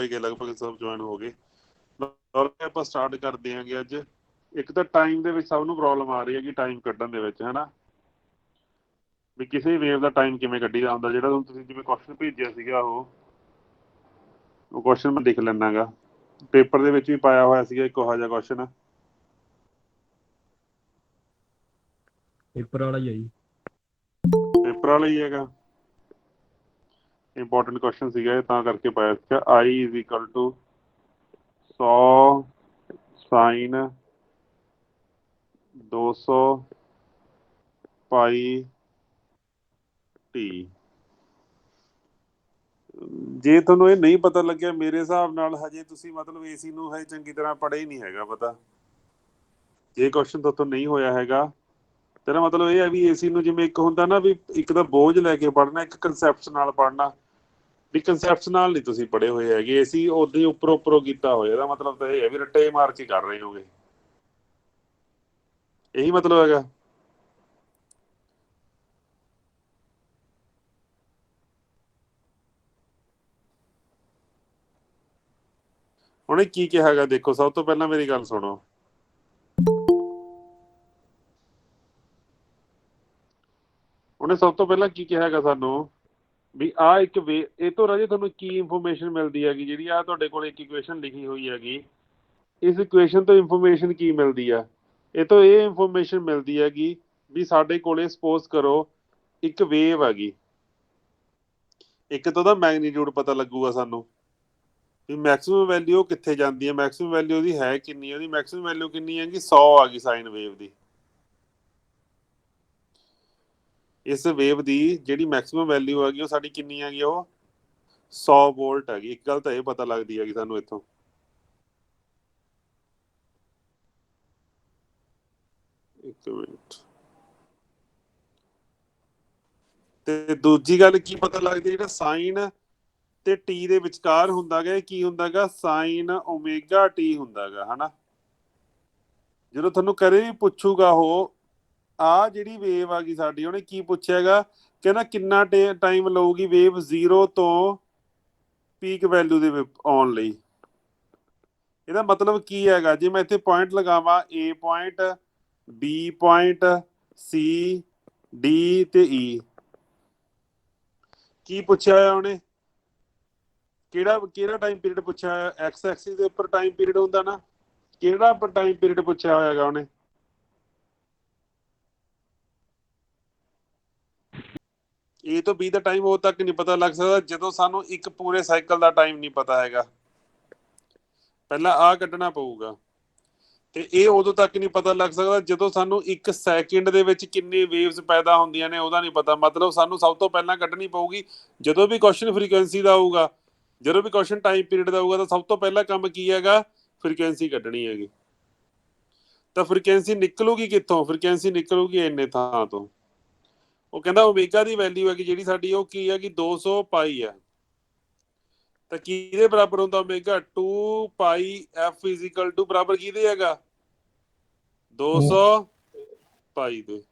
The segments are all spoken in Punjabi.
ਗਏ, ਲਗਭਗ ਸਭ ਜੁਆਇਨ ਹੋ ਗਏ। ਆਪਾਂ ਸਟਾਰਟ ਕਰਦੇ ਆਂਗੇ ਅੱਜ। ਇੱਕ ਤਾਂ ਟਾਈਮ ਦੇ ਵਿੱਚ ਸਭ ਨੂੰ ਪ੍ਰੋਬਲਮ ਆ ਰਹੀ ਹੈ ਕਿ ਟਾਈਮ ਕੱਢਣ ਦੇ ਵਿੱਚ, ਹਨਾ, ਵੀ ਕਿਸੇ ਵੇਵ ਦਾ ਟਾਈਮ ਕਿਵੇਂ ਕੱਢੀਦਾ ਹੁੰਦਾ। ਜਿਹੜਾ ਹੁਣ ਤੁਸੀਂ ਜਿਵੇਂ ਕੁਐਸਚਨ ਭੇਜਿਆ ਸੀਗਾ, ਉਹ ਕੁਐਸਚਨ ਮੈਂ ਲਿਖ ਲੈਣਾ ਗਾ। ਪੇਪਰ ਦੇ ਵਿੱਚ ਵੀ ਪਾਇਆ ਹੋਇਆ ਸੀਗਾ ਇੱਕ ਉਹੋ ਜਿਹਾ ਕੁਐਸਚਨ। ਪੇਪਰ ਵਾਲਾ ਹੀ ਆ ਜੀ। ਪੇਪਰ ਵਾਲਾ ਹੀ ਹੈਗਾ, ਇੰਪੋਰਟੈਂਟ ਕੁਐਸਚਨ ਸੀਗਾ ਇਹ, ਤਾਂ ਕਰਕੇ ਪਾਇਆ ਸੀਗਾ। I = 100 sine 200 pi T. ਜੇ ਤੁਹਾਨੂੰ ਇਹ ਨਹੀਂ ਪਤਾ ਲੱਗਿਆ, ਮੇਰੇ ਹਿਸਾਬ ਨਾਲ ਹਜੇ ਤੁਸੀਂ ਮਤਲਬ ਏਸੀ ਨੂੰ ਹਜੇ ਚੰਗੀ ਤਰ੍ਹਾਂ ਪੜ੍ਹੇ ਹੀ ਨਹੀਂ ਹੈਗਾ। ਪਤਾ ਜੇ ਕੁਐਸਚਨ ਤੁਹਾਤੋਂ ਨਹੀਂ ਹੋਇਆ ਹੈਗਾ, ਤੇਰਾ ਮਤਲਬ ਇਹ ਹੈ ਵੀ ਏਸੀ ਨੂੰ ਜਿਵੇਂ ਇੱਕ ਹੁੰਦਾ ਨਾ ਵੀ ਇੱਕ ਤਾਂ ਬੋਝ ਲੈ ਕੇ ਪੜ੍ਹਨਾ, ਇੱਕ ਕਨਸੈਪਟ ਨਾਲ ਪੜ੍ਹਨਾ। ਵੀ ਕਨਸੈਪਟ ਨਾਲ ਨਹੀਂ ਤੁਸੀਂ ਪੜ੍ਹੇ ਹੋਏ ਹੈਗੇ, ਏਸੀ ਉਦਾਂ ਹੀ ਉੱਪਰੋਂ ਕੀਤਾ ਹੋਇਆ। ਇਹਦਾ ਮਤਲਬ ਤਾਂ ਇਹ ਹੈ ਵੀ ਰੱਟੇ ਮਾਰ ਕੇ ਕਰ ਰਹੇ ਹੋਗੇ, ਇਹੀ ਮਤਲਬ ਹੈਗਾ। ਉਹਨੇ ਕੀ ਕਿਹਾ ਹੈਗਾ, ਦੇਖੋ ਸਭ ਤੋਂ ਪਹਿਲਾਂ ਮੇਰੀ ਗੱਲ ਸੁਣੋ। ਉਹਨੇ ਸਭ ਤੋਂ ਪਹਿਲਾਂ ਕੀ ਕਿਹਾ ਹੈਗਾ ਸਾਨੂੰ ਵੀ ਆਹ ਇੱਕ ਇਹ ਤੋਂ ਰਾਜੇ ਤੁਹਾਨੂੰ ਕੀ ਇਨਫੋਰਮੇਸ਼ਨ ਮਿਲਦੀ ਹੈਗੀ। ਜਿਹੜੀ ਆਹ ਤੁਹਾਡੇ ਕੋਲ ਇੱਕ ਇਕੁਏਸ਼ਨ ਲਿਖੀ ਹੋਈ ਹੈਗੀ, ਇਸ ਇਕੁਏਸ਼ਨ ਤੋਂ ਇਨਫੋਰਮੇਸ਼ਨ ਕੀ ਮਿਲਦੀ ਆ? ਇਹ ਤੋਂ ਇਹ ਇਨਫੋਰਮੇਸ਼ਨ ਮਿਲਦੀ ਹੈਗੀ ਵੀ ਸਾਡੇ ਕੋਲੇ ਸਪੋਜ਼ ਕਰੋ ਇੱਕ ਵੇਵ ਹੈਗੀ, ਇੱਕ ਤਾਂ ਉਹਦਾ ਮੈਗਨੀਟਿਊਡ ਪਤਾ ਲੱਗੂਗਾ ਸਾਨੂੰ ਵੀ ਮੈਕਸਿਮਮ ਵੈਲਿਊ ਕਿੱਥੇ ਜਾਂਦੀ ਹੈ, ਮੈਕਸਿਮਮ ਵੈਲਿਊ ਉਹਦੀ ਹੈ ਕਿੰਨੀ। ਉਹਦੀ ਮੈਕਸਿਮਮ ਵੈਲਿਊ ਕਿੰਨੀ ਹੈਗੀ? 100 ਆ ਗਈ ਸਾਈਨ ਵੇਵ ਦੀ। ਇਸ ਵੇਵ ਦੀ ਜਿਹੜੀ ਮੈਕਸਿਮਮ ਵੈਲਿਊ ਹੈਗੀ ਉਹ ਸਾਡੀ ਕਿੰਨੀ ਹੈਗੀ? ਉਹ 100 ਵੋਲਟ ਹੈਗੀ। ਇੱਕ ਗੱਲ ਤਾਂ ਇਹ ਪਤਾ ਲੱਗਦੀ ਹੈਗੀ ਸਾਨੂੰ ਇੱਥੋਂ। ਇੱਕ ਮਿੰਟ। ਤੇ ਦੂਜੀ ਗੱਲ ਕੀ ਪਤਾ ਲੱਗਦੀ, ਜਿਹੜਾ ਸਾਈਨ ਤੇ ਟੀ ਦੇ ਵਿਚਕਾਰ ਹੁੰਦਾ ਗਾ, ਇਹ ਕੀ ਹੁੰਦਾ ਗਾ? ਸਾਈਨ ਓਮੇਗਾ ਟੀ ਹੁੰਦਾ ਗਾ, ਹਨਾ। ਜਦੋਂ ਤੁਹਾਨੂੰ ਕਦੇ ਵੀ ਪੁੱਛੂਗਾ ਉਹ ਆਹ ਜਿਹੜੀ ਵੇਵ ਆ ਗਈ ਸਾਡੀ, ਉਹਨੇ ਕੀ ਪੁੱਛਿਆ ਗਾ? ਕਹਿੰਦਾ ਕਿੰਨਾ ਟਾਈਮ ਲਊਗੀ ਵੇਵ 0 ਤੋਂ ਪੀਕ ਵੈਲਿਊ ਦੇ ਆਉਣ ਲਈ। ਇਹਦਾ ਮਤਲਬ ਕੀ ਹੈਗਾ? ਜੇ ਮੈਂ ਇੱਥੇ ਪੁਆਇੰਟ ਲਗਾਵਾਂ, A point, B point, C, D ਤੇ E, ਕੀ ਪੁੱਛਿਆ ਹੋਇਆ ਉਹਨੇ? ਕਿਹੜਾ ਟਾਈਮ ਪੀਰੀਅਡ ਪੁੱਛਿਆ ਹੋਇਆ? ਐਕਸ ਐਕਸਿਸ ਦੇ ਉੱਪਰ ਟਾਈਮ ਪੀਰੀਅਡ ਹੁੰਦਾ ਨਾ, ਕਿਹੜਾ ਟਾਈਮ ਪੀਰੀਅਡ ਪੁੱਛਿਆ ਹੋਇਆ ਹੈਗਾ ਉਹਨੇ? A ਤੋਂ B ਦਾ ਟਾਈਮ ਉਦੋਂ ਤੱਕ ਨਹੀਂ ਪਤਾ ਲੱਗ ਸਕਦਾ ਜਦੋਂ ਸਾਨੂੰ ਇੱਕ ਪੂਰੇ ਸਾਈਕਲ ਦਾ ਟਾਈਮ ਨਹੀਂ ਪਤਾ ਹੈਗਾ। ਪਹਿਲਾਂ ਆਹ ਕੱਢਣਾ ਪਊਗਾ। ਤੇ ਇਹ ਉਦੋਂ ਤੱਕ ਨਹੀਂ ਪਤਾ ਲੱਗ ਸਕਦਾ ਜਦੋਂ ਸਾਨੂੰ ਇੱਕ ਸੈਕਿੰਡ ਦੇ ਵਿੱਚ ਕਿੰਨੀ ਵੇਵਸ ਪੈਦਾ ਹੁੰਦੀਆਂ ਨੇ, ਉਹਦਾ ਨਹੀਂ ਪਤਾ। ਮਤਲਬ ਸਾਨੂੰ ਸਭ ਤੋਂ ਪਹਿਲਾਂ ਕੱਢਣੀ ਪਊਗੀ ਜਦੋਂ ਵੀ ਕੁਐਸਚਨ ਫ੍ਰੀਕੁਐਂਸੀ ਦਾ ਆਊਗਾ, ਜਦੋਂ ਵੀ ਕੁਐਸਚਨ ਟਾਈਮ ਪੀਰੀਅਡ ਦਾ ਆਊਗਾ, ਤਾਂ ਸਭ ਤੋਂ ਪਹਿਲਾਂ ਕੰਮ ਕੀ ਹੈਗਾ? ਫ੍ਰੀਕੁਐਂਸੀ ਕੱਢਣੀ ਹੈਗੀ। ਤਾਂ ਫ੍ਰੀਕੁਐਂਸੀ ਨਿਕਲੂਗੀ ਕਿੱਥੋਂ? ਫ੍ਰੀਕੁਐਂਸੀ ਨਿਕਲੂਗੀ ਇੰਨੇ ਥਾਂ ਤੋਂ। ਉਹ ਕਹਿੰਦਾ ਓਮੇਗਾ ਦੀ ਵੈਲਿਊ ਹੈਗੀ ਜਿਹੜੀ ਸਾਡੀ, ਉਹ ਕੀ ਹੈਗੀ? 200 ਪਾਈ ਆ। ਤਾਂ ਕਿਹਦੇ ਬਰਾਬਰ ਹੁੰਦਾ ਓਮੇਗਾ? 2 ਪਾਈ ਐਫ = ਬਰਾਬਰ ਕਿਹਦੇ ਹੈਗਾ? 200 ਪਾਈ ਦੇ।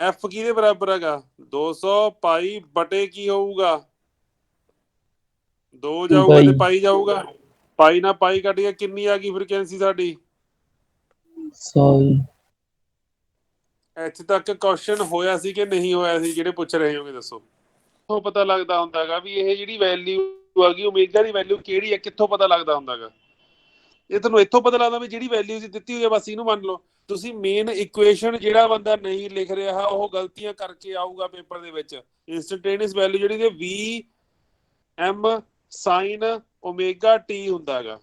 ਐਫ ਕਿਹਦੇ ਬਰਾਬਰ ਹੈਗਾ? 200 ਪਾਈ ਬਟੇ ਕੀ ਹੋਊਗਾ? 2 ਜਾਊਗਾ ਤੇ ਪਾਈ ਜਾਊਗਾ। ਪਾਈ ਨਾਲ ਪਾਈ ਕੱਢ ਕੇ ਕਿੰਨੀ ਆ ਗਈ ਫ੍ਰੀਕੁਐਂਸੀ ਸਾਡੀ? 100। ਇੱਥੇ ਤੱਕ ਕੁਐਸਚਨ ਹੋਇਆ ਸੀ ਕਿ ਨਹੀਂ ਹੋਇਆ ਸੀ? ਜਿਹੜੇ ਪੁੱਛ ਰਹੇ ਹੋਗੇ ਦੱਸੋ। ਉਹ ਪਤਾ ਲੱਗਦਾ ਹੁੰਦਾ ਹੈਗਾ ਵੀ ਇਹ ਜਿਹੜੀ ਵੈਲਿਊ ਆ ਗਈ ਓਮੇਗਾ ਦੀ ਵੈਲਿਊ ਕਿਹੜੀ ਹੈ, ਕਿੱਥੋਂ ਪਤਾ ਲੱਗਦਾ ਹੁੰਦਾ ਹੈਗਾ? ਇਹ ਤੁਹਾਨੂੰ ਇੱਥੋਂ ਪਤਾ ਲੱਗਦਾ ਵੀ ਜਿਹੜੀ ਵੈਲਿਊ ਦਿੱਤੀ ਹੋਈ ਹੈ ਬਸ ਇਹਨੂੰ ਮੰਨ ਲਓ। ਤੁਸੀਂ ਮੇਨ ਇਕੁਏਸ਼ਨ ਜਿਹੜਾ ਬੰਦਾ ਨਹੀਂ ਲਿਖ ਰਿਹਾ ਉਹ ਗਲਤੀਆਂ ਕਰਕੇ ਆਊਗਾ ਪੇਪਰ ਦੇ ਵਿੱਚ। ਇੰਸਟੈਂਟੇਨੀਅਸ ਵੈਲਿਊ ਜਿਹੜੀ ਵੀ ਐਮ ਸਾਈਨ ਓਮੇਗਾ ਟੀ ਹੁੰਦਾ ਹੈਗਾ।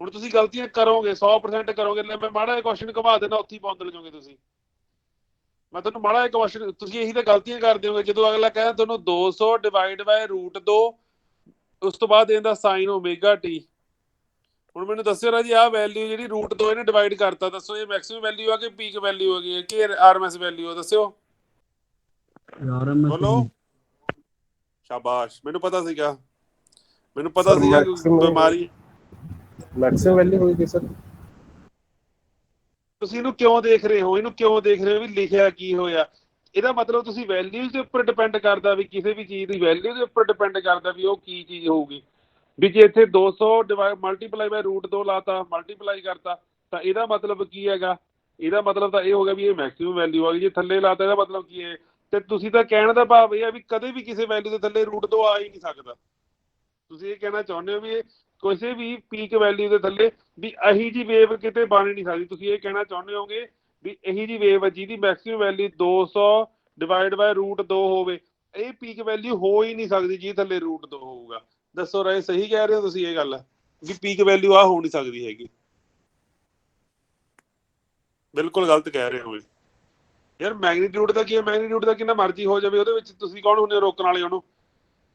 ਹੁਣ ਤੁਸੀਂ ਗਲਤੀਆਂ ਕਰੋਗੇ, 100% ਕਰੋਗੇ। ਮੈਂ ਮਾੜਾ ਜਿਹਾ ਕੁਐਸਚਨ ਘੁਮਾ ਦੇਣਾ, ਉੱਥੇ ਹੀ ਪਹੁੰਚ ਜਾਓਗੇ ਤੁਸੀਂ। ਮੈਂ ਤੁਹਾਨੂੰ ਮਾੜਾ ਜਿਹਾ ਕੁਐਸਚਨ, ਤੁਸੀਂ ਇਹੀ ਤਾਂ ਗਲਤੀਆਂ ਕਰਦੇ ਹੋਗੇ। ਜਦੋਂ ਅਗਲਾ ਕਹਿੰਦਾ ਤੁਹਾਨੂੰ 200 ਡਿਵਾਈਡ ਬਾਏ √2, ਉਸ ਤੋਂ ਬਾਅਦ ਇਹਦਾ ਸਾਈਨ ਓਮੇਗਾ ਟੀ। ਹੁਣ ਮੈਨੂੰ ਦੱਸਿਓ ਰਾਜੀ, ਆਹ ਵੈਲਿਊ ਜਿਹੜੀ √2 ਇਹਨੇ ਡਿਵਾਈਡ ਕਰਤਾ, ਦੱਸੋ ਇਹ ਮੈਕਸਿਮਮ ਵੈਲਿਊ ਆ ਕਿ ਪੀਕ ਵੈਲਿਊ ਆ ਗਈ ਕਿ ਆਰਐਮਐਸ ਵੈਲਿਊ ਆ? ਦੱਸਿਓ, ਬੋਲੋ। ਸ਼ਾਬਾਸ਼, ਮੈਨੂੰ ਪਤਾ ਸੀਗਾ, ਮੈਨੂੰ ਪਤਾ ਸੀਗਾ ਬਿਮਾਰੀ ਮੈਕਸਿਮਮ ਵੈਲਿਊ ਹੋਏਗੀ ਸਰ। ਤੁਸੀਂ ਇਹਨੂੰ ਕਿਉਂ ਦੇਖ ਰਹੇ ਹੋ? ਇਹਨੂੰ ਕਿਉਂ ਦੇਖ ਰਹੇ ਹੋ ਵੀ ਲਿਖਿਆ ਕੀ ਹੋਇਆ? ਇਹਦਾ ਮਤਲਬ ਤੁਸੀਂ ਵੈਲਿਊਜ਼ ਦੇ ਉੱਪਰ ਡਿਪੈਂਡ ਕਰਦਾ ਵੀ ਕਿਸੇ ਵੀ ਚੀਜ਼ ਦੀ ਵੈਲਿਊ ਦੇ ਉੱਪਰ ਡਿਪੈਂਡ ਕਰਦਾ ਵੀ ਉਹ ਕੀ ਚੀਜ਼ ਹੋਊਗੀ। ਵੀ ਜੇ ਇੱਥੇ 200 ਮਲਟੀਪਲਾਈ ਬਾਈ √2 ਲਾਤਾ, ਮਲਟੀਪਲਾਈ ਕਰਤਾ, ਤਾਂ ਇਹਦਾ ਮਤਲਬ ਕੀ ਹੈਗਾ? ਇਹਦਾ ਮਤਲਬ ਤਾਂ ਇਹ ਹੋ ਗਿਆ ਵੀ ਇਹ ਮੈਕਸਿਮਮ ਵੈਲਿਊ ਆ ਗਈ। ਜੇ ਥੱਲੇ ਲਾਤਾ ਇਹਦਾ ਮਤਲਬ ਕੀ ਹੈ? ਤੇ ਤੁਸੀਂ ਤਾਂ ਕਹਿਣ ਦਾ ਭਾਵ ਇਹ ਆ ਵੀ ਕਦੇ ਵੀ ਕਿਸੇ ਵੈਲਿਊ ਦੇ ਥੱਲੇ √2 ਆ ਹੀ ਨਹੀਂ ਸਕਦਾ। ਤੁਸੀਂ ਇਹ ਕਹਿਣਾ ਚਾਹੁੰਦੇ ਹੋ ਵੀ ਇਹ ਕਿਸੇ ਵੀ ਪੀਕ ਵੈਲਿਊ ਦੇ ਥੱਲੇ ਵੀ ਇਹੀ ਜੀ ਵੇਵ ਕਿਤੇ ਬਣ ਨਹੀਂ ਸਕਦੀ। ਤੁਸੀਂ ਇਹ ਕਹਿਣਾ ਚਾਹੁੰਦੇ ਹੋਗੇ ਵੀ ਇਹੀ ਜੀ ਵੇਵ ਜਿਹਦੀ ਮੈਕਸਿਮਮ ਵੈਲਿਊ 200 ਡਿਵਾਈਡ ਬਾਈ √2 ਹੋਵੇ, ਇਹ ਪੀਕ ਵੈਲਿਊ ਹੋ ਹੀ ਨਹੀਂ ਸਕਦੀ ਜੀ ਥੱਲੇ √2 ਹੋਊਗਾ। ਦੱਸੋ ਰਾਏ, ਸਹੀ ਕਹਿ ਰਹੇ ਹੋ ਤੁਸੀਂ ਇਹ ਗੱਲ ਵੀ ਪੀਕ ਵੈਲਿਊ ਆ ਹੋ ਨਹੀਂ ਸਕਦੀ ਹੈਗੀ? ਬਿਲਕੁਲ ਗਲਤ ਕਹਿ ਰਹੇ ਹੋ ਯਾਰ। ਮੈਗਨੀਟਿਊਡ ਦਾ ਕੀ ਹੈ? ਮੈਗਨੀਟਿਊਡ ਦਾ ਕਿੰਨਾ ਮਰਜ਼ੀ ਹੋ ਜਾਵੇ, ਉਹਦੇ ਵਿੱਚ ਤੁਸੀਂ ਕੌਣ ਹੁੰਦੇ ਹੋ ਰੋਕਣ ਵਾਲੇ ਉਹਨੂੰ?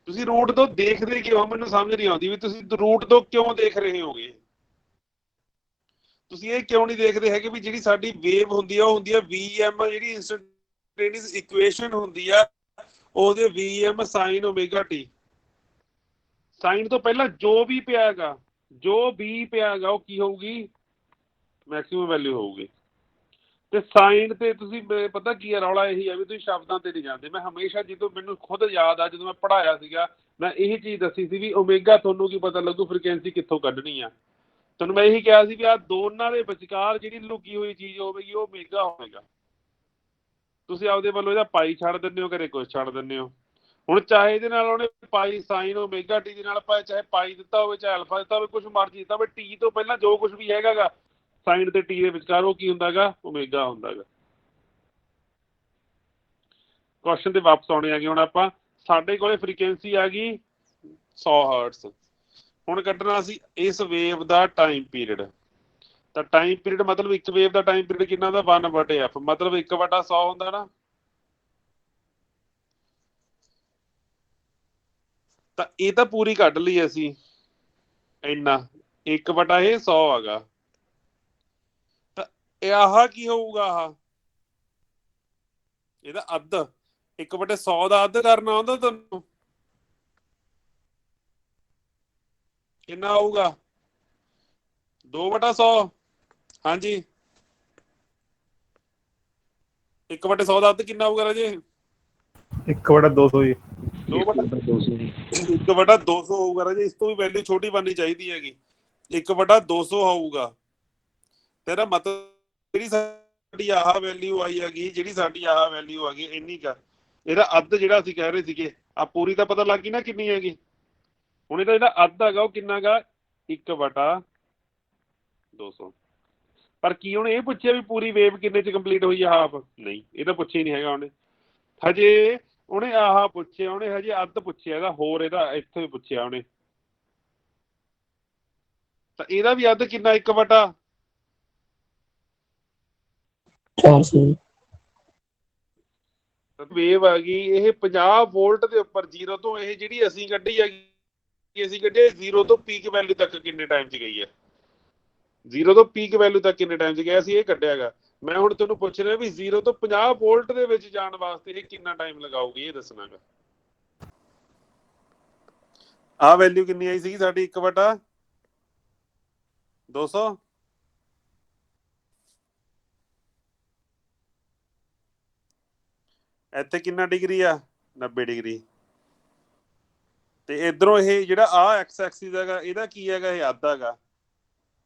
ਤੁਸੀਂ √2 ਦੇਖਦੇ ਕਿਉਂ? ਮੈਨੂੰ ਸਮਝ ਨਹੀਂ ਆਉਂਦੀ ਵੀ ਤੁਸੀਂ √2 ਕਿਉਂ ਦੇਖ ਰਹੇ ਹੋਗੇ? ਤੁਸੀਂ ਇਹ ਕਿਉਂ ਨਹੀਂ ਦੇਖਦੇ ਹੈਗੇ ਵੀ ਜਿਹੜੀ ਸਾਡੀ ਵੇਵ ਹੁੰਦੀ ਆ ਉਹ ਹੁੰਦੀ ਆ VM, ਜਿਹੜੀ ਇੰਸਟੈਂਟੇਨੀਅਸ ਇਕੁਏਸ਼ਨ ਹੁੰਦੀ ਆ ਉਹਦੇ VM sin ωt। ਸਾਈਨ ਤੋਂ ਪਹਿਲਾਂ ਜੋ ਵੀ ਪਿਆ ਹੈਗਾ ਉਹ ਕੀ ਹੋਊਗੀ? ਮੈਕਸਿਮਮ ਵੈਲਿਊ ਹੋਊਗੀ। ਤੇ ਸਾਈਨ ਤੇ ਤੁਸੀਂ ਪਤਾ ਕੀ ਹੈ ਰੌਲਾ? ਇਹੀ ਹੈ ਵੀ ਤੁਸੀਂ ਸ਼ਬਦਾਂ ਤੇ ਨਹੀਂ ਜਾਂਦੇ। ਮੈਂ ਹਮੇਸ਼ਾ, ਜਦੋਂ ਮੈਨੂੰ ਖੁਦ ਯਾਦ ਆ ਜਦੋਂ ਮੈਂ ਪੜ੍ਹਾਇਆ ਸੀਗਾ, ਮੈਂ ਇਹੀ ਚੀਜ਼ ਦੱਸੀ ਸੀ ਵੀ ਓਮੇਗਾ ਤੁਹਾਨੂੰ ਕੀ ਪਤਾ ਲੱਗੂ ਫ੍ਰੀਕੁਐਂਸੀ ਕਿੱਥੋਂ ਕੱਢਣੀ ਆ। ਤੁਹਾਨੂੰ ਮੈਂ ਇਹੀ ਕਿਹਾ ਸੀ ਵੀ ਆਹ ਦੋਨਾਂ ਦੇ ਵਿਚਕਾਰ ਜਿਹੜੀ ਲੁਕੀ ਹੋਈ ਚੀਜ਼ ਹੋਵੇਗੀ ਉਹ ਓਮੇਗਾ ਹੋਵੇਗਾ। ਤੁਸੀਂ ਆਪਦੇ ਵੱਲੋਂ ਇਹਦਾ ਪਾਈ ਛੱਡ ਦਿੰਦੇ ਹੋ, ਘਰੇ ਕੁਛ ਛੱਡ ਦਿੰਦੇ ਹੋ। ਹੁਣ ਚਾਹੇ ਇਹਦੇ ਨਾਲ ਉਹਨੇ ਪਾਈ ਸਾਈਨ ωt ਦੇ ਨਾਲ ਪਾਏ, ਚਾਹੇ ਪਾਈ ਦਿੱਤਾ ਹੋਵੇ, ਚਾਹੇ ਅਲਫਾ ਦਿੱਤਾ ਹੋਵੇ, ਕੁਛ ਮਰਜ਼ੀ ਦਿੱਤਾ ਹੋਵੇ, ਟੀ ਤੋਂ ਪਹਿਲਾਂ ਜੋ ਕੁਛ ਵੀ ਹੈਗਾ ਗਾ ਸਾਈਨ ਤੇ ਟੀ ਦੇ ਵਿਚਕਾਰ ਉਹ ਕੀ ਹੁੰਦਾ ਗਾ? ਓਮੇਗਾ ਹੁੰਦਾ ਗਾ। ਕੁਐਸਚਨ ਤੇ ਵਾਪਸ ਆਉਣੇ ਹੈਗੇ। ਹੁਣ ਆਪਾਂ ਸਾਡੇ ਕੋਲੇ ਫ੍ਰੀਕੁਐਂਸੀ ਆ ਗਈ 100 ਹਰਟਸ। ਹੁਣ ਕੱਢਣਾ ਸੀ ਇਸ ਵੇਵ ਦਾ ਟਾਈਮ ਪੀਰੀਅਡ। ਤਾਂ ਟਾਈਮ ਪੀਰੀਅਡ ਮਤਲਬ ਇੱਕ ਵੇਵ ਦਾ ਟਾਈਮ ਪੀਰੀਅਡ ਕਿੰਨਾ ਦਾ? 1/f, ਮਤਲਬ 1/100 ਹੁੰਦਾ ਨਾ। ਤਾਂ ਇਹ ਤਾਂ ਪੂਰੀ ਕੱਢ ਲਈ ਅਸੀਂ, ਇੰਨਾ 1/100 ਹੈਗਾ। ਤਾਂ ਇਹ ਆਹ ਕੀ ਹੋਊਗਾ? ਆਹ ਇਹਦਾ ਅੱਧ, 1/100 ਦਾ ਅੱਧ ਕਰਨਾ ਆਉਂਦਾ ਤੁਹਾਨੂੰ? ਕਿੰਨਾ ਆਊਗਾ? 2/100। ਹਾਂਜੀ, 1/100 ਦਾ ਅੱਧ ਕਿੰਨਾ ਆਊਗਾ ਰਾਜੇ? 1/200 ਜੀ। 1/200 ਹੋਊਗਾ ਰਾਜੇ। ਇਸ ਤੋਂ ਵੀ ਵੈਲਿਊ ਛੋਟੀ ਬਣਨੀ ਚਾਹੀਦੀ ਹੈਗੀ। 1/200 ਹੋਊਗਾ। ਤੇਰਾ ਮਤਲਬ ਜਿਹੜੀ ਸਾਡੀ ਆਹ ਵੈਲਿਊ ਆਈ ਹੈਗੀ, ਜਿਹੜੀ ਸਾਡੀ ਆਹ ਵੈਲਿਊ ਆ ਗਈ ਇੰਨੀ ਕਾ, ਇਹਦਾ ਅੱਧ ਜਿਹੜਾ ਅਸੀਂ ਕਹਿ ਰਹੇ ਸੀਗੇ, ਆ ਪੂਰੀ ਤਾਂ ਪਤਾ ਲੱਗ ਗਈ ਨਾ ਕਿੰਨੀ ਹੈਗੀ। ਹੁਣ ਇਹਦਾ ਜਿਹੜਾ ਅੱਧ ਹੈਗਾ ਉਹ ਕਿੰਨਾ ਗਾ? 1/200। ਪਰ ਕੀ ਉਹਨੇ ਇਹ ਪੁੱਛਿਆ ਵੀ ਪੂਰੀ ਵੇਵ ਕਿੰਨੇ ਚ ਕੰਪਲੀਟ ਹੋਈ ਆ? ਹਾਫ? ਨਹੀਂ, ਇਹ ਤਾਂ ਪੁੱਛਿਆ ਹੀ ਨਹੀਂ ਹੈਗਾ ਉਹਨੇ। ਹਜੇ ਉਹਨੇ ਆਹ ਪੁੱਛਿਆ, ਉਹਨੇ ਹਜੇ ਅੱਧ ਪੁੱਛਿਆ ਇਹਦਾ, ਹੋਰ ਇਹਦਾ ਇੱਥੋਂ ਹੀ ਪੁੱਛਿਆ ਉਹਨੇ। ਤਾਂ ਇਹਦਾ ਵੀ ਅੱਧ ਕਿੰਨਾ? 1/400। ਵੇਵ ਆ ਗਈ ਇਹ 50 ਵੋਲਟ ਦੇ ਉੱਪਰ, 0 ਤੋਂ। ਇਹ ਜਿਹੜੀ ਅਸੀਂ ਕੱਢੀ ਹੈਗੀ, ਅਸੀਂ ਕੱਢੀ 0 ਤੋਂ ਪੀਕ ਵੈਲਿਊ ਤੱਕ ਕਿੰਨੇ ਟਾਈਮ 'ਚ ਗਈ ਹੈ? 0 ਤੋਂ ਪੀਕ ਵੈਲਿਊ ਤੱਕ ਕਿੰਨੇ ਟਾਈਮ 'ਚ ਗਿਆ? ਅਸੀਂ ਇਹ ਕੱਢਿਆ ਗਾ। ਮੈਂ ਹੁਣ ਤੁਹਾਨੂੰ ਪੁੱਛ ਰਿਹਾ ਵੀ 0 ਤੋਂ 50 ਵੋਲਟ ਦੇ ਵਿੱਚ ਜਾਣ ਵਾਸਤੇ ਇਹ ਕਿੰਨਾ ਟਾਈਮ ਲਗਾਊਗੀ, ਇਹ ਦੱਸਣਾ ਗਾ। ਆਹ ਵੈਲਿਊ ਕਿੰਨੀ ਆਈ ਸੀਗੀ ਸਾਡੀ? 1/200। ਇੱਥੇ ਕਿੰਨਾ ਡਿਗਰੀ ਆ? 90 ਡਿਗਰੀ। ਤੇ ਇਧਰੋਂ ਇਹ ਜਿਹੜਾ ਆਹ ਐਕਸ ਐਕਸਿਸ ਹੈਗਾ, ਇਹਦਾ ਕੀ ਹੈਗਾ? ਇਹ ਅੱਧ ਹੈਗਾ।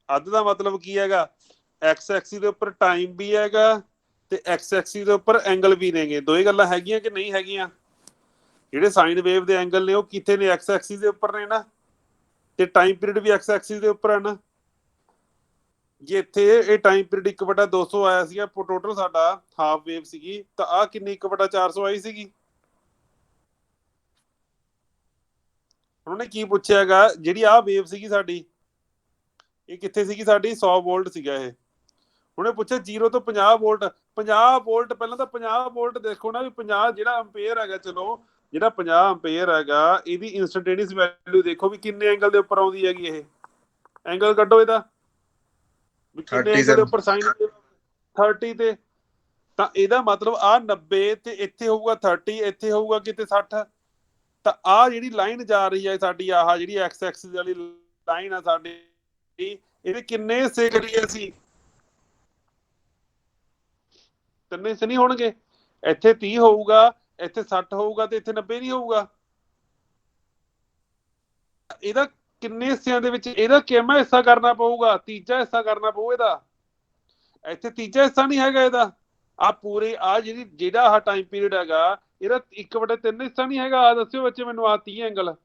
ਅੱਧ ਦਾ ਮਤਲਬ ਕੀ ਹੈਗਾ? ਐਕਸ ਐਕਸਿਸ ਦੇ ਉੱਪਰ ਟਾਈਮ ਵੀ ਹੈਗਾ ਤੇ ਐਕਸ ਐਕਸਿਸ ਦੇ ਉੱਪਰ ਐਂਗਲ ਵੀ ਨੇਗੇ। ਦੋਏ ਗੱਲਾਂ ਹੈਗੀਆਂ ਕਿ ਨਹੀਂ ਹੈਗੀਆਂ? ਜਿਹੜੇ ਸਾਈਨ ਵੇਵ ਦੇ ਐਂਗਲ ਨੇ ਉਹ ਕਿੱਥੇ ਨੇ? ਐਕਸ ਐਕਸਿਸ ਦੇ ਉੱਪਰ ਨੇ ਨਾ, ਤੇ ਟਾਈਮ ਪੀਰੀਅਡ ਵੀ ਐਕਸ ਐਕਸਿਸ ਦੇ ਉੱਪਰ ਹੈ ਨਾ। ਜੇ ਇੱਥੇ ਇਹ ਟਾਈਮ ਪੀਰੀਅਡ 1/200 ਆਇਆ ਸੀਗਾ, ਟੋਟਲ ਸਾਡਾ ਹਾਫ ਵੇਵ ਸੀਗੀ, ਤਾਂ ਆਹ ਕਿੰਨੀ 1/400 ਆਈ ਸੀਗੀ? ਉਹਨੇ ਕੀ ਪੁੱਛਿਆ ਹੈਗਾ? ਜਿਹੜੀ ਆਹ ਵੇਵ ਸੀਗੀ ਸਾਡੀ, ਇਹ ਕਿੱਥੇ ਸੀਗੀ ਸਾਡੀ? 100 ਵੋਲਟ ਸੀਗਾ ਇਹ। ਉਹਨੇ ਪੁੱਛਿਆ 0 ਤੋਂ 50 ਵੋਲਟ। 50 ਵੋਲਟ, ਪਹਿਲਾਂ ਤਾਂ 50 ਵੋਲਟ ਦੇਖੋ ਨਾ ਵੀ 50 ਜਿਹੜਾ ਅੰਪੇਅਰ ਹੈਗਾ, ਚਲੋ ਜਿਹੜਾ 50 ਅੰਪੇਅਰ ਹੈਗਾ ਇਹਦੀ ਇੰਸਟੈਂਟੇਨੀਅਸ ਵੈਲਿਊ ਦੇਖੋ ਵੀ ਕਿੰਨੇ ਐਂਗਲ ਦੇ ਉੱਪਰ ਆਉਂਦੀ ਹੈਗੀ। ਇਹ ਐਂਗਲ ਕੱਢੋ ਇਹਦਾ ਵੀ ਕਿੰਨੇ ਐਂਗਲ ਦੇ ਉੱਪਰ ਸਾਈਨ 30 ਤੇ। ਤਾਂ ਇਹਦਾ ਮਤਲਬ ਆਹ 90 ਤੇ ਇੱਥੇ ਹੋਊਗਾ 30, ਇੱਥੇ ਹੋਊਗਾ ਕਿਤੇ 60। ਤਾਂ ਆਹ ਜਿਹੜੀ ਲਾਈਨ ਜਾ ਰਹੀ ਹੈ ਸਾਡੀ, ਆਹ ਜਿਹੜੀ ਐਕਸ ਐਕਸਿਸ ਵਾਲੀ ਲਾਈਨ ਆ ਸਾਡੀ, ਇਹਦੇ ਕਿੰਨੇ ਹਿੱਸੇ ਕਰੀਏ ਅਸੀਂ? ਤਿੰਨੇ ਹਿੱਸੇ ਨਹੀਂ ਹੋਣਗੇ। ਇੱਥੇ 30 ਹੋਊਗਾ, ਇੱਥੇ 60 ਹੋਊਗਾ ਤੇ ਇੱਥੇ 90 ਨਹੀਂ ਹੋਊਗਾ। ਇਹਦਾ ਕਿੰਨੇ ਹਿੱਸਿਆਂ ਦੇ ਵਿੱਚ ਇਹਦਾ ਕਿੰਨਾ ਹਿੱਸਾ ਕਰਨਾ ਪਊਗਾ? ਤੀਜਾ ਹਿੱਸਾ ਕਰਨਾ ਪਊ ਇਹਦਾ। ਇੱਥੇ ਤੀਜਾ ਹਿੱਸਾ ਨਹੀਂ ਹੈਗਾ ਇਹਦਾ। ਆ ਪੂਰੇ ਆ ਜਿਹੜਾ ਆਹ ਟਾਈਮ ਪੀਰੀਅਡ ਹੈਗਾ ਇਹਦਾ 1/3 ਹਿੱਸਾ ਨਹੀਂ ਹੈਗਾ। ਆ ਦੱਸਿਓ ਬੱਚੇ ਮੈਨੂੰ ਆ 30 ਐਂਗਲ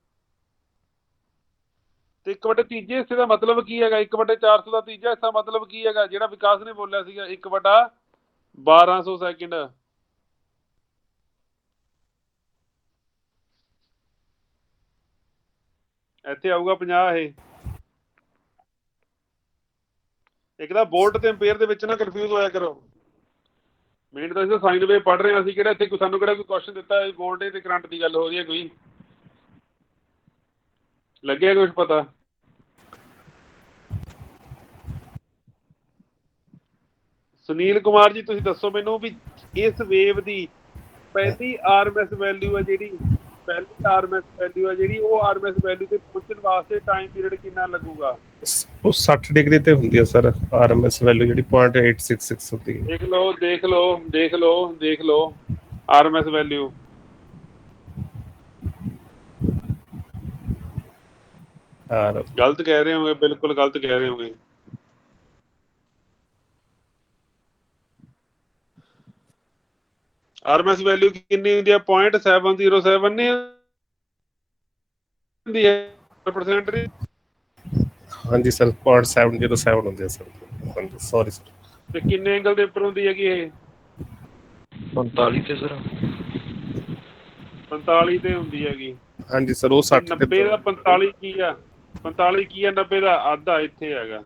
ਤੇ 1/3 ਤੀਜੇ ਹਿੱਸੇ ਦਾ ਮਤਲਬ ਕੀ ਹੈਗਾ? 1/400 ਦਾ ਤੀਜਾ ਹਿੱਸਾ ਮਤਲਬ ਕੀ ਹੈਗਾ? ਜਿਹੜਾ ਵਿਕਾਸ ਨੇ ਬੋਲਿਆ ਸੀਗਾ 1/1200 ਸੈਕਿੰਡ। ਇੱਥੇ ਆਊਗਾ 50। ਇਹ ਇੱਕ ਤਾਂ ਵੋਲਟ ਤੇ ਐਂਪੀਅਰ ਦੇ ਵਿੱਚ ਨਾ ਕਨਫਿਊਜ਼ ਹੋਇਆ ਕਰੋ। ਮਿੰਟ ਤਾਂ ਅਸੀਂ ਸਾਈਨ ਵੇਵ ਪੜ੍ਹ ਰਹੇ ਹਾਂ ਅਸੀਂ, ਕਿਹੜਾ ਇੱਥੇ ਸਾਨੂੰ ਕਿਹੜਾ ਕੋਈ ਕੁਐਸਚਨ ਦਿੱਤਾ ਵੋਲਟੇਜ ਤੇ ਕਰੰਟ ਦੀ ਗੱਲ ਹੋ ਰਹੀ ਹੈ? ਕੋਈ ਲੱਗਿਆ ਕੁਛ ਪਤਾ? ਸੁਨੀਲ ਕੁਮਾਰ ਜੀ ਤੁਸੀਂ ਦੱਸੋ ਮੈਨੂੰ ਵੀ ਇਸ ਵੇਵ ਦੀ ਪਹਿਲੀ ਆਰਐਮਐਸ ਵੈਲਿਊ ਹੈ ਜਿਹੜੀ, ਪਹਿਲੀ ਆਰਐਮਐਸ ਵੈਲਿਊ ਹੈ ਜਿਹੜੀ, ਉਹ ਆਰਐਮਐਸ ਵੈਲਿਊ ਤੇ ਪਹੁੰਚਣ ਵਾਸਤੇ ਟਾਈਮ ਪੀਰੀਅਡ ਕਿੰਨਾ ਲੱਗੂਗਾ? ਉਹ 60 ਡਿਗਰੀ ਤੇ ਹੁੰਦੀ ਹੈ ਸਰ ਆਰਐਮਐਸ ਵੈਲਿਊ ਜਿਹੜੀ 0.866 ਹੁੰਦੀ ਹੈ। ਦੇਖ ਲਓ ਦੇਖ ਲਓ ਦੇਖ ਲਓ ਦੇਖ ਲਓ ਆਰਐਮਐਸ ਵੈਲਿਊ। ਗਲਤ ਕਹਿ ਰਹੇ ਹੋਗੇ, ਬਿਲਕੁਲ ਗਲਤ ਕਹਿ ਰਹੇ ਹੋਗੇ। ਆਰਐਮਐਸ ਵੈਲਿਊ ਕਿੰਨੀ ਹੁੰਦੀ ਹੈ? 0.707 ਨਹੀਂ ਹੁੰਦੀ ਹੈ ਪਰਸੈਂਟ ਦੀ? ਹਾਂਜੀ ਸਰ 0.707 ਹੁੰਦੀ ਹੈ ਸਰ। ਹਾਂਜੀ ਸੌਰੀ ਸਰ। ਤੇ ਕਿੰਨੇ ਐਂਗਲ ਦੇ ਉੱਪਰ ਹੁੰਦੀ ਹੈਗੀ ਇਹ? 45 ਤੇ ਸਰ। 45 ਤੇ ਹੁੰਦੀ ਹੈਗੀ। ਹਾਂਜੀ ਸਰ ਉਹ 60 ਤੇ 90 ਦਾ 45 ਕੀ ਆ? 45 ਕੀ ਆ? 90 ਦਾ ਅੱਧਾ ਇੱਥੇ ਹੈਗਾ।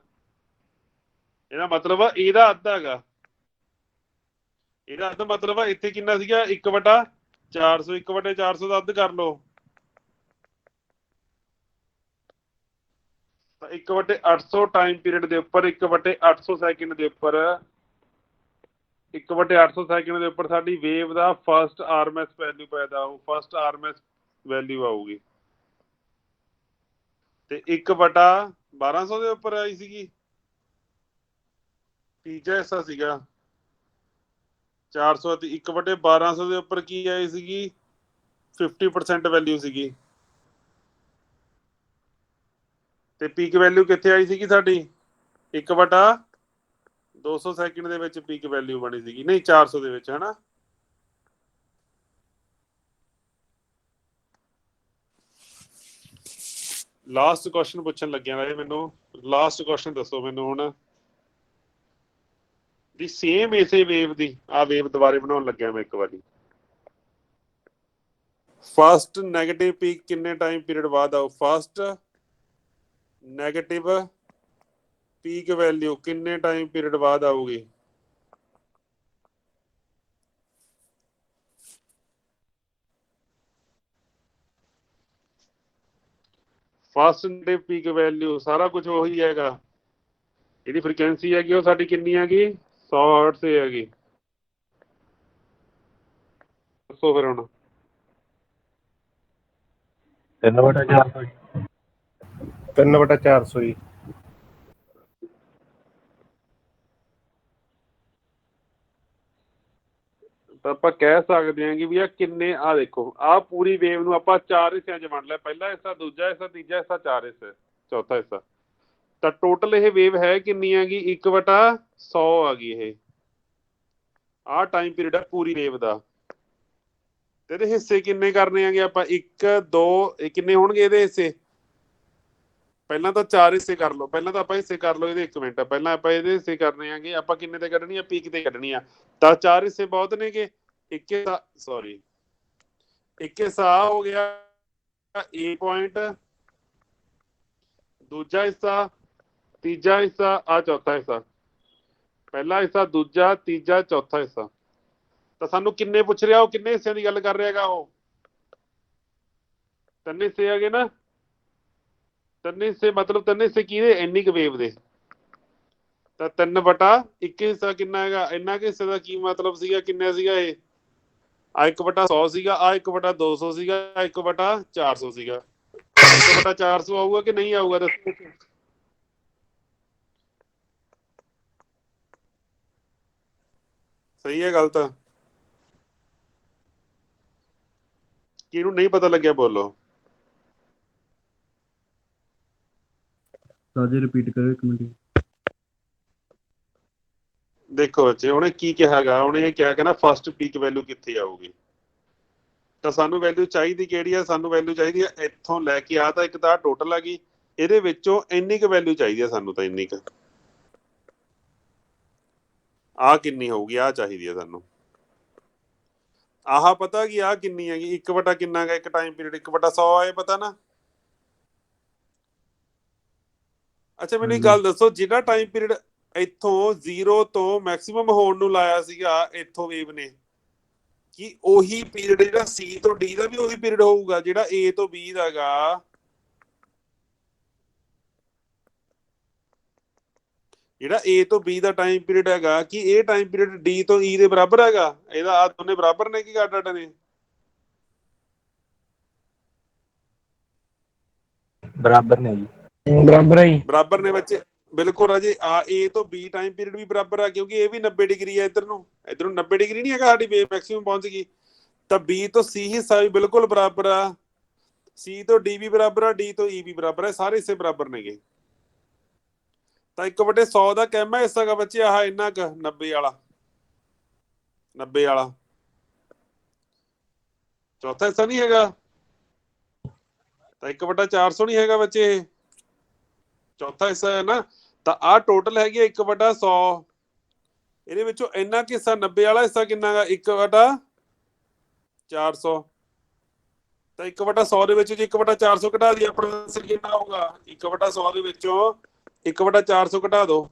ਇਹਦਾ ਮਤਲਬ ਆ ਇਹਦਾ ਅੱਧਾ ਹੈਗਾ। ਇਹਦਾ ਅੱਧ ਮਤਲਬ ਆ ਇੱਥੇ ਕਿੰਨਾ ਸੀਗਾ? 1/400। 1/400 ਦਾ ਅੱਧ ਕਰ ਲਓ ਤਾਂ 1/800 ਟਾਈਮ ਪੀਰੀਅਡ ਦੇ ਉੱਪਰ 1/800 ਸੈਕਿੰਡ ਦੇ ਉੱਪਰ 1/800 ਸੈਕਿੰਡ ਦੇ ਉੱਪਰ ਸਾਡੀ ਵੇਵ ਦਾ ਫਸਟ ਆਰਐਮਐਸ ਵੈਲਿਊ ਪੈਦਾ ਹੋਊ। ਫਸਟ ਆਰਐਮਐਸ ਵੈਲਿਊ ਆਊਗੀ ਤੇ 1/1200 ਦੇ ਉੱਪਰ ਆਈ ਸੀਗੀ। ਤੀਜਾ ਹਿੱਸਾ ਸੀਗਾ 400 ਤੇ 1/1200 ਦੇ ਉੱਪਰ ਕੀ ਆਈ ਸੀਗੀ? 50% ਵੈਲਿਊ ਸੀਗੀ। ਤੇ ਪੀਕ ਵੈਲਿਊ ਕਿੱਥੇ ਆਈ ਸੀਗੀ ਸਾਡੀ? 1/200 ਸੈਕਿੰਡ ਦੇ ਵਿੱਚ ਪੀਕ ਵੈਲਿਊ ਬਣੀ ਸੀਗੀ। ਨਹੀਂ 400 ਦੇ ਵਿੱਚ, ਹਨਾ? ਲਾਸਟ ਕੁਐਸਚਨ ਪੁੱਛਣ ਲੱਗਿਆ ਨਾ ਮੈਨੂੰ। ਲਾਸਟ ਕੁਐਸਚਨ ਦੱਸੋ ਮੈਨੂੰ ਹੁਣ ਦੀ ਸੇਮ ਇਸੇ ਵੇਵ ਦੀ। ਆ ਵੇਵ ਦੁਬਾਰੇ ਬਣਾਉਣ ਲੱਗਿਆ ਮੈਂ ਇੱਕ ਵਾਰੀ। ਫਸਟ ਨੈਗੇਟਿਵ ਪੀਕ ਕਿੰਨੇ ਟਾਈਮ ਪੀਰੀਅਡ ਬਾਅਦ ਆਊ? ਫਸਟ ਨੈਗੇਟਿਵ ਪੀਕ ਵੈਲਿਊ ਕਿੰਨੇ ਟਾਈਮ ਪੀਰੀਅਡ ਬਾਅਦ ਆਊਗੀ? ਫਸਟ ਨੈਗੇਟਿਵ ਪੀਕ ਵੈਲਿਊ ਸਾਰਾ ਕੁਝ ਉਹੀ ਹੈਗਾ। ਇਹਦੀ ਫ੍ਰੀਕੁਐਂਸੀ ਹੈਗੀ ਉਹ ਸਾਡੀ ਕਿੰਨੀ ਹੈਗੀ? 100 ਹਰਟਜ਼ ਤੇ ਹੈਗੀ। ਦੱਸੋ ਫਿਰ ਹੁਣ। 3/400 ਜੀ। ਤਾਂ ਆਪਾਂ ਕਹਿ ਸਕਦੇ ਹਾਂ ਕਿ ਵੀ ਆ ਕਿੰਨੇ, ਆ ਦੇਖੋ ਆ ਪੂਰੀ ਵੇਵ ਨੂੰ ਆਪਾਂ 4 ਹਿੱਸਿਆਂ 'ਚ ਵੰਡ ਲਿਆ। ਪਹਿਲਾ ਹਿੱਸਾ, ਦੂਜਾ ਹਿੱਸਾ, ਤੀਜਾ ਹਿੱਸਾ, 4 ਹਿੱਸੇ, ਚੌਥਾ ਹਿੱਸਾ। ਤਾਂ ਟੋਟਲ ਇਹ ਵੇਵ ਹੈ ਕਿੰਨੀ ਹੈਗੀ? 1/100 ਆ ਗਈ ਇਹ। ਆਹ ਟਾਈਮ ਪੀਰੀਅਡ ਆ ਪੂਰੀ ਵੇਵ ਦਾ। ਤੇ ਇਹਦੇ ਹਿੱਸੇ ਕਿੰਨੇ ਕਰਨੇ ਹੈਗੇ ਆਪਾਂ? 1 2 ਕਿੰਨੇ ਹੋਣਗੇ ਇਹਦੇ ਹਿੱਸੇ? ਪਹਿਲਾਂ ਤਾਂ 4 ਹਿੱਸੇ ਕਰ ਲਓ। ਪਹਿਲਾਂ ਤਾਂ ਆਪਾਂ ਹਿੱਸੇ ਕਰ ਲਓ ਇਹਦੇ। 1 ਮਿੰਟ ਪਹਿਲਾਂ ਆਪਾਂ ਇਹਦੇ ਹਿੱਸੇ ਕਰਨੇ ਹੈਗੇ। ਆਪਾਂ ਕਿੰਨੇ ਤੇ ਕੱਢਣੀ ਆ? ਪੀਕ ਤੇ ਕੱਢਣੀ ਆ। ਤਾਂ 4 ਹਿੱਸੇ ਬਹੁਤ ਨੇਗੇ। ਇੱਕ ਹਿੱਸਾ ਹੋ ਗਿਆ A ਪੁਆਇੰਟ, ਦੂਜਾ ਹਿੱਸਾ, ਤੀਜਾ ਹਿੱਸਾ, ਆ ਚੌਥਾ ਹਿੱਸਾ। ਪਹਿਲਾ ਹਿੱਸਾ, ਦੂਜਾ, ਤੀਜਾ, ਚੌਥਾ ਹਿੱਸਾ। ਤਾਂ ਸਾਨੂੰ ਕਿੰਨੇ ਪੁੱਛ ਰਿਹਾ? ਉਹ ਕਿੰਨੇ ਹਿੱਸਿਆਂ ਦੀ ਗੱਲ ਕਰ ਰਿਹਾ ਹੈਗਾ? ਉਹ 3 ਹਿੱਸੇ ਹੈਗੇ ਨਾ। 3 ਹਿੱਸੇ ਮਤਲਬ 3 ਹਿੱਸੇ ਕਿਹਦੇ? ਇੰਨੀ ਕੁ ਵੇਵ ਦੇ। ਤਾਂ 3/1 ਹਿੱਸਾ ਕਿੰਨਾ ਹੈਗਾ? ਇੰਨਾ ਕੁ ਹਿੱਸੇ ਦਾ ਕੀ ਮਤਲਬ ਸੀਗਾ? ਕਿੰਨਾ ਸੀਗਾ ਇਹ? ਆ 1/100 ਸੀਗਾ, ਆ 1/200 ਸੀਗਾ, 1/400 ਸੀਗਾ। 1/400 ਆਊਗਾ ਕਿ ਨਹੀਂ ਆਊਗਾ? ਦੱਸੋ। ਸਹੀ ਹੈ ਗਲਤ? ਕਿਹਨੂੰ ਨਹੀਂ ਪਤਾ ਲੱਗਿਆ ਬੋਲੋ। ਰਾਜੇ ਰਿਪੀਟ ਕਰਿਓ ਇੱਕ ਮਿੰਟ। ਦੇਖੋ ਬੱਚੇ ਉਹਨੇ ਕੀ ਕਿਹਾਗਾ, ਉਹਨੇ ਇਹ ਕਿਹਾ ਕਿ ਨਾ ਫਸਟ ਪੀਕ ਵੈਲਿਊ ਕਿੱਥੇ ਆਊਗੀ। ਤਾਂ ਸਾਨੂੰ ਵੈਲਿਊ ਚਾਹੀਦੀ ਕਿਹੜੀ ਆ, ਸਾਨੂੰ ਵੈਲਿਊ ਚਾਹੀਦੀ ਆ ਇੱਥੋਂ ਲੈ ਕੇ ਆ, ਤਾਂ ਇੱਕ ਤਾਂ ਟੋਟਲ ਆ ਗਈ, ਇਹਦੇ ਵਿੱਚੋਂ ਇੰਨੀ ਕੁ ਵੈਲਿਊ ਚਾਹੀਦੀ ਆ ਸਾਨੂੰ, ਤਾਂ ਇੰਨੀ ਕੁ ਆਹ ਕਿੰਨੀ ਹੋਊਗੀ, ਆਹ ਚਾਹੀਦੀ ਆ ਸਾਨੂੰ। ਆਹ ਪਤਾ ਕਿ ਆਹ ਕਿੰਨੀ ਹੈਗੀ, 1/, ਕਿੰਨਾ ਗਾ ਇੱਕ ਟਾਈਮ ਪੀਰੀਅਡ, 1/100 ਆਏ ਪਤਾ ਨਾ। ਅੱਛਾ ਮੈਨੂੰ ਇੱਕ ਗੱਲ ਦੱਸੋ, ਜਿਹੜਾ ਟਾਈਮ ਪੀਰੀਅਡ ਇੱਥੋਂ 0 ਤੋਂ ਮੈਕਸਿਮਮ ਹੋਣ ਨੂੰ ਲਾਇਆ ਸੀਗਾ ਇੱਥੋਂ ਵੇਵ ਨੇ, ਕਿ ਉਹੀ ਪੀਰੀਅਡ ਜਿਹੜਾ C ਤੋਂ D ਦਾ ਵੀ ਉਹੀ ਪੀਰੀਅਡ ਹੋਊਗਾ ਜਿਹੜਾ A ਤੋਂ B ਦਾ ਗਾ। ਜਿਹੜਾ A ਤੋਂ B ਦਾ ਟਾਈਮ ਪੀਰੀਅਡ ਹੈਗਾ, ਕਿ ਇਹ ਟਾਈਮ ਪੀਰੀਅਡ D ਤੋਂ E ਦੇ ਬਰਾਬਰ ਹੈਗਾ? ਇਹਦਾ ਆ ਦੋਨੇ ਬਰਾਬਰ ਨੇ ਕਿ ਅੱਡ ਅੱਡ ਨੇ? ਬਰਾਬਰ ਨੇ ਜੀ, ਬਰਾਬਰ ਹੈ ਜੀ, ਬਰਾਬਰ ਨੇ ਬੱਚੇ, ਬਿਲਕੁਲ ਰਾਜੇ। ਆ A ਤੋਂ B ਟਾਈਮ ਪੀਰੀਅਡ ਵੀ ਬਰਾਬਰ ਆ, ਕਿਉਂਕਿ ਇਹ ਵੀ 90 ਡਿਗਰੀ ਹੈ, ਇੱਧਰ ਨੂੰ 90 ਡਿਗਰੀ ਨਹੀਂ ਹੈਗਾ, ਸਾਡੀ ਵੇਵ ਮੈਕਸਿਮਮ ਪਹੁੰਚ ਗਈ। ਤਾਂ B ਤੋਂ C ਹਿੱਸਾ ਵੀ ਬਿਲਕੁਲ ਬਰਾਬਰ ਆ, C ਤੋਂ D ਵੀ ਬਰਾਬਰ ਆ, D ਤੋਂ E ਵੀ ਬਰਾਬਰ ਹੈ, ਸਾਰੇ ਹਿੱਸੇ ਬਰਾਬਰ ਨੇਗੇ। ਤਾਂ 1/100 ਦਾ ਕਹਿਮਾ ਹਿੱਸਾ ਗਾ ਬੱਚੇ ਆਹ ਇੰਨਾ ਕੁ 90 ਵਾਲਾ, 90 ਵਾਲਾ ਚੌਥਾ ਹਿੱਸਾ ਨਹੀਂ ਹੈਗਾ। ਤਾਂ 1/400 ਨਹੀਂ ਹੈਗਾ ਬੱਚੇ, ਇਹ ਚੌਥਾ ਹਿੱਸਾ ਹੈ ਨਾ। ਤਾਂ ਆਹ ਟੋਟਲ ਹੈਗੀ 1/100, ਇਹਦੇ ਵਿੱਚੋਂ ਇੰਨਾ ਕੁ ਹਿੱਸਾ 90 ਵਾਲਾ ਹਿੱਸਾ ਕਿੰਨਾ ਗਾ, 1/400। ਤਾਂ 1/100 ਦੇ ਵਿੱਚ ਜੇ 1/400 ਘਟਾ ਦੀ ਆਪਣਾ ਆਂਸਰ ਕਿੰਨਾ ਹੋਊਗਾ? 1/100 ਦੇ ਵਿੱਚੋਂ 1/400 ਘਟਾ ਦੋ,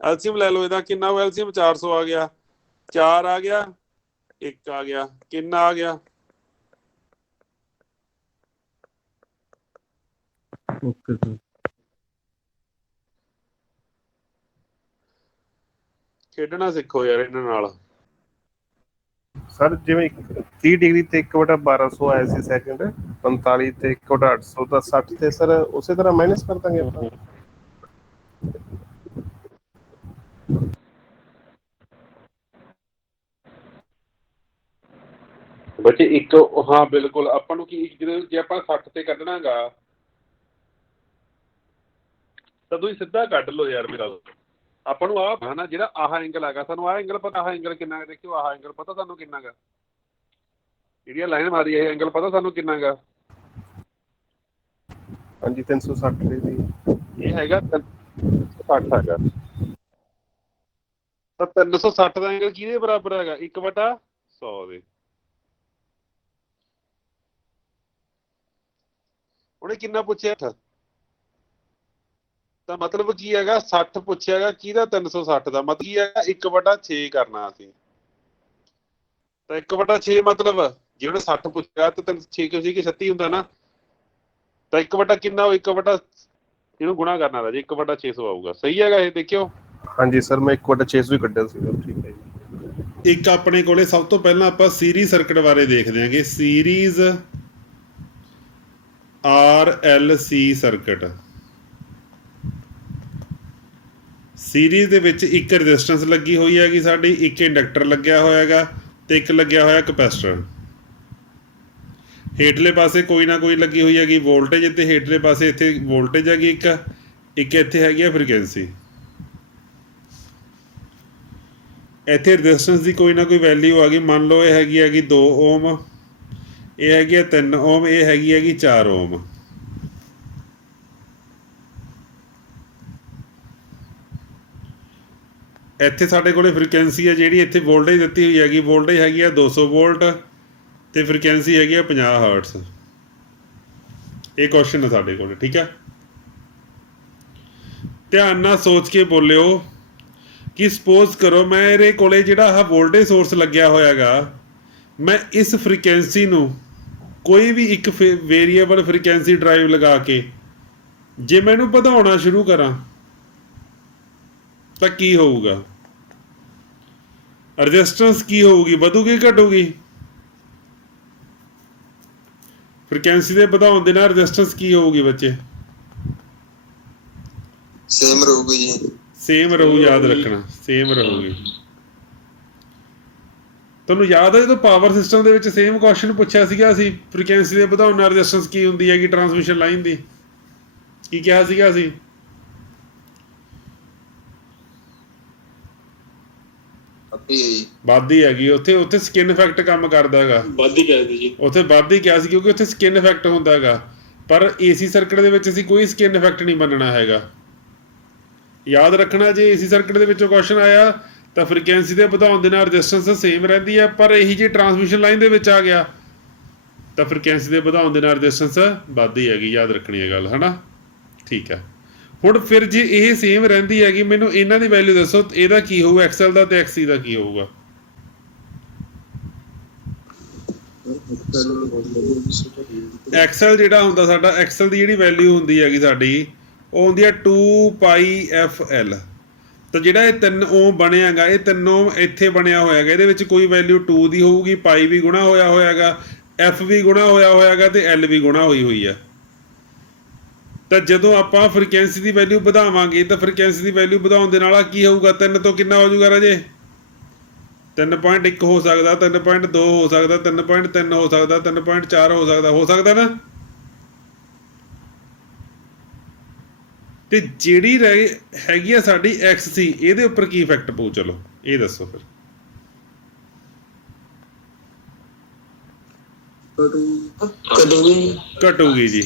ਐਲਸੀਐਮ ਲੈ ਲਓ ਇਹਦਾ, ਕਿੰਨਾ ਹੋਇਆ ਐਲਸੀਐਮ? 400 ਆ ਗਿਆ, 4 ਆ ਗਿਆ, 1 ਆ ਗਿਆ, ਕਿੰਨਾ ਆ ਗਿਆ? Okay sir. ਖੇਡਣਾ ਸਿੱਖੋ ਯਾਰ ਇਹਨਾਂ ਨਾਲ। ਸਰ ਜਿਵੇਂ 30 ਡਿਗਰੀ ਤੇ 1/1200 ਆਇਆ ਸੀ ਸੈਕਿੰਡ, 45 ਤੇ 1/800 ਦਾ 60 ਤੇ ਸਰ ਉਸੇ ਤਰ੍ਹਾਂ ਮਾਈਨਸ ਕਰ ਦਾਂਗੇ ਆਪਾਂ। ਬੱਚੇ ਇੱਕ, ਹਾਂ ਬਿਲਕੁਲ, ਆਪਾਂ ਨੂੰ ਕੀ ਜੇ ਆਪਾਂ 60 ਤੇ ਕੱਢਣਾਗਾ ਤਾਂ ਤੁਸੀਂ ਸਿੱਧਾ ਕੱਢ ਲਓ ਯਾਰ ਮੇਰਾ। ਆਪਾਂ ਨੂੰ ਆਹ ਨਾ ਜਿਹੜਾ ਆਹ ਐਂਗਲ ਹੈਗਾ, ਸਾਨੂੰ ਆਹ ਐਂਗਲ ਪਤਾ, ਆਹ ਐਂਗਲ ਕਿੰਨਾ ਗਾ, ਦੇਖਿਓ ਆਹ ਐਂਗਲ ਪਤਾ ਸਾਨੂੰ ਕਿੰਨਾ ਗਾ, ਜਿਹੜੀ ਲਾਈਨ ਮਾਰੀ ਇਹ ਐਂਗਲ ਪਤਾ ਸਾਨੂੰ ਕਿੰਨਾ ਗਾ? ਹਾਂਜੀ 360 ਦੀ ਇਹ ਹੈਗਾ 360 ਹੈਗਾ। ਤਾਂ 360 ਦਾ ਐਂਗਲ ਕਿਹਦੇ ਬਰਾਬਰ ਹੈਗਾ? 1/100 ਦੇ। ਉਹਨੇ ਕਿੰਨਾ ਪੁੱਛਿਆ? ਤਾਂ ਮਤਲਬ ਕੀ ਹੈਗਾ? 60 ਪੁੱਛਿਆ ਹੈਗਾ, ਕਿਹਦਾ? 360 ਦਾ। ਮਤਲਬ ਕੀ ਹੈਗਾ? 1/6 ਕਰਨਾ ਅਸੀਂ। ਤਾਂ 1/6 ਮਤਲਬ ਜੇ ਉਹਨੇ 60 ਪੁੱਛਿਆ ਤਾਂ 6 ਕਿਉਂ ਸੀ ਕਿ 36 ਹੁੰਦਾ ਨਾ। ਤਾਂ 1/ ਕਿੰਨਾ? 1/ ਇਹਨੂੰ ਗੁਣਾ ਕਰਨਾ ਰਾਜੇ, 1/600 ਆਊਗਾ। ਸਹੀ ਹੈਗਾ ਇਹ? ਦੇਖਿਓ ਹਾਂਜੀ ਸਰ ਮੈਂ 1/600 ਹੀ ਕੱਢਿਆ ਸੀ। ਠੀਕ ਹੈ ਜੀ। ਇੱਕ ਆਪਣੇ ਕੋਲੇ ਸਭ ਤੋਂ ਪਹਿਲਾਂ ਆਪਾਂ ਸੀਰੀਜ਼ ਸਰਕਟ ਬਾਰੇ ਦੇਖਦੇ ਹਾਂਗੇ। Series RLC circuit. ਸੀਰੀਜ਼ ਦੇ ਵਿੱਚ ਇੱਕ ਰੈਜ਼ਿਸਟੈਂਸ ਲੱਗੀ ਹੋਈ ਹੈਗੀ ਸਾਡੀ, ਇੱਕ ਇੰਡਕਟਰ ਲੱਗਿਆ ਹੋਇਆ ਹੈਗਾ ਤੇ ਇੱਕ ਲੱਗਿਆ ਹੋਇਆ ਕਪੈਸਿਟਰ। ਹੇਠਲੇ ਪਾਸੇ ਕੋਈ ਨਾ ਕੋਈ ਲੱਗੀ ਹੋਈ ਹੈਗੀ ਵੋਲਟੇਜ, ਤੇ ਹੇਠਲੇ ਪਾਸੇ ਇੱਥੇ ਵੋਲਟੇਜ ਹੈਗੀ ਇੱਕ ਇੱਥੇ ਹੈਗੀ ਆ ਫ੍ਰੀਕੁਐਂਸੀ। ਇੱਥੇ ਰੈਜ਼ਿਸਟੈਂਸ ਦੀ ਕੋਈ ਨਾ ਕੋਈ ਵੈਲਿਊ ਆ ਗਈ, ਮੰਨ ਲਓ ਇਹ ਹੈਗੀ 2 ਓਮ, ਇਹ ਹੈਗੀ 3 ਓਮ, ਇਹ ਹੈਗੀ 4 ਓਮ। ਇੱਥੇ ਸਾਡੇ ਕੋਲੇ ਫ੍ਰੀਕੁਐਂਸੀ ਹੈ ਜਿਹੜੀ, ਇੱਥੇ ਵੋਲਟੇਜ ਦਿੱਤੀ ਹੋਈ ਹੈਗੀ, ਵੋਲਟੇਜ ਹੈਗੀ 200 ਵੋਲਟ ਤੇ ਫ੍ਰੀਕੁਐਂਸੀ ਹੈਗੀ 50 ਹਰਟਸ। ਇਹ ਕੁਐਸਚਨ ਹੈ ਸਾਡੇ ਕੋਲ, ਠੀਕ ਹੈ। ਧਿਆਨ ਨਾਲ ਸੋਚ ਕੇ ਬੋਲਿਓ ਕਿ ਸਪੋਜ਼ ਕਰੋ ਮੇਰੇ ਕੋਲੇ ਜਿਹੜਾ ਆਹ ਵੋਲਟੇਜ ਸੋਰਸ ਲੱਗਿਆ ਹੋਇਆ ਗਾ, ਮੈਂ ਇਸ ਫ੍ਰੀਕੁਐਂਸੀ ਨੂੰ ਕੋਈ ਵੀ ਇੱਕ ਵੇਰੀਏਬਲ ਫ੍ਰੀਕੁਐਂਸੀ ਡਰਾਈਵ ਲਗਾ ਕੇ ਜੇ ਮੈਂ ਇਹਨੂੰ ਵਧਾਉਣਾ ਸ਼ੁਰੂ ਕਰਾਂ ਤਾਂ ਕੀ ਹੋਊਗਾ? ਰੈਜ਼ਿਸਟੈਂਸ ਕੀ ਹੋਊਗੀ? ਵਧੂਗੀ ਘਟੂਗੀ? ਫ੍ਰੀਕੁਐਂਸੀ ਦੇ ਵਧਾਉਣ ਦੇ ਨਾਲ ਰੈਜ਼ਿਸਟੈਂਸ ਕੀ ਹੋਊਗੀ ਬੱਚੇ? ਸੇਮ ਰਹੂਗੀ ਜੀ। ਸੇਮ ਰਹੂ, ਯਾਦ ਰੱਖਣਾ, ਸੇਮ ਰਹੂਗੀ। ਤੁਹਾਨੂੰ ਯਾਦ ਹੈ ਜਦੋਂ ਪਾਵਰ ਸਿਸਟਮ ਦੇ ਵਿੱਚ ਸੇਮ ਕੁਐਸਚਨ ਪੁੱਛਿਆ ਸੀਗਾ ਅਸੀਂ, ਫ੍ਰੀਕੁਐਂਸੀ ਦੇ ਵਧਾਉਣ ਨਾਲ ਰੈਜ਼ਿਸਟੈਂਸ ਕੀ ਹੁੰਦੀ ਹੈਗੀ ਟਰਾਂਸਮਿਸ਼ਨ ਲਾਈਨ ਦੀ? ਕੀ ਕਿਹਾ ਸੀਗਾ ਅਸੀਂ? ਠੀਕ ਹੈ ਜੀ। ਵੱਧਦੀ ਹੈਗੀ ਉੱਥੇ। ਉੱਥੇ ਸਕਿਨ ਇਫੈਕਟ ਕੰਮ ਕਰਦਾ ਹੈਗਾ। ਵੱਧ ਹੀ ਗਿਆ ਸੀ ਜੀ। ਉੱਥੇ ਵੱਧ ਹੀ ਗਿਆ ਸੀ ਕਿਉਂਕਿ ਉੱਥੇ ਸਕਿਨ ਇਫੈਕਟ ਹੁੰਦਾ ਹੈਗਾ। ਪਰ ਏਸੀ ਸਰਕਟ ਦੇ ਵਿੱਚ ਅਸੀਂ ਕੋਈ ਸਕਿਨ ਇਫੈਕਟ ਨਹੀਂ ਮੰਨਣਾ ਹੈਗਾ। ਯਾਦ ਰੱਖਣਾ, ਜੇ ਏਸੀ ਸਰਕਟ ਦੇ ਵਿੱਚੋਂ ਕੁਐਸਚਨ ਆਇਆ ਤਾਂ ਫ੍ਰੀਕੁਐਂਸੀ ਦੇ ਵਧਾਉਣ ਦੇ ਨਾਲ ਰੈਜ਼ਿਸਟੈਂਸ ਸੇਮ ਰਹਿੰਦੀ ਹੈ, ਪਰ ਇਹੀ ਜੇ ਟਰਾਂਸਮਿਸ਼ਨ ਲਾਈਨ ਦੇ ਵਿੱਚ ਆ ਗਿਆ ਤਾਂ ਫ੍ਰੀਕੁਐਂਸੀ ਦੇ ਵਧਾਉਣ ਦੇ ਨਾਲ ਰੈਜ਼ਿਸਟੈਂਸ ਵੱਧਦੀ ਹੈਗੀ। ਯਾਦ ਰੱਖਣੀ ਹੈ ਗੱਲ, ਹੈ ਨਾ। ਠੀਕ ਹੈ, ਹੁਣ ਫਿਰ ਜੇ ਇਹ ਸੇਮ ਰਹਿੰਦੀ ਹੈਗੀ, ਮੈਨੂੰ ਇਹਨਾਂ ਦੀ ਵੈਲਿਊ ਦੱਸੋ, ਇਹਦਾ ਕੀ ਹੋਊਗਾ ਐਕਸਐਲ ਦਾ ਤੇ ਐਕਸੀ ਦਾ ਕੀ ਹੋਊਗਾ? ਐਕਸਐਲ ਜਿਹੜਾ ਹੁੰਦਾ ਸਾਡਾ, ਐਕਸਐਲ ਦੀ ਜਿਹੜੀ ਵੈਲਿਊ ਹੁੰਦੀ ਹੈਗੀ ਸਾਡੀ, ਉਹ ਹੁੰਦੀ ਹੈ 2πfl। ਤਾਂ ਜਿਹੜਾ ਇਹ 3 ਓਮ ਬਣਿਆ ਹੈਗਾ, ਇਹ 3 ਓਮ ਇੱਥੇ ਬਣਿਆ ਹੋਇਆ ਹੈਗਾ, ਇਹਦੇ ਵਿੱਚ ਕੋਈ ਵੈਲਿਊ 2 ਦੀ ਹੋਊਗੀ, ਪਾਈ ਵੀ ਗੁਣਾ ਹੋਇਆ ਹੋਇਆ ਹੈਗਾ, ਐਫ ਵੀ ਗੁਣਾ ਹੋਇਆ ਹੋਇਆ ਹੈਗਾ ਤੇ ਐਲ ਵੀ ਗੁਣਾ ਹੋਈ ਹੋਈ ਹੈ। ਤਾਂ ਜਦੋਂ ਆਪਾਂ ਫ੍ਰੀਕੁਐਂਸੀ ਦੀ ਵੈਲਿਊ ਵਧਾਵਾਂਗੇ ਤਾਂ ਫ੍ਰੀਕੁਐਂਸੀ ਦੀ ਵੈਲਿਊ ਵਧਾਉਣ ਦੇ ਨਾਲ ਕੀ ਹੋਊਗਾ? 3 ਤੋਂ ਕਿੰਨਾ ਹੋ ਜਾਊਗਾ ਰਾਜੇ? 3.1 ਹੋ ਸਕਦਾ, 3.2 ਹੋ ਸਕਦਾ, 3.3 ਹੋ ਸਕਦਾ, 3.4 ਹੋ ਸਕਦਾ ਨਾ। ਤੇ ਜਿਹੜੀ ਹੈਗੀ ਆ ਸਾਡੀ ਐਕਸ ਸੀ, ਇਹਦੇ ਉੱਪਰ ਕੀ ਇਫੈਕਟ ਪਊ? ਚਲੋ ਇਹ ਦੱਸੋ ਫਿਰ। ਘਟੂਗੀ ਜੀ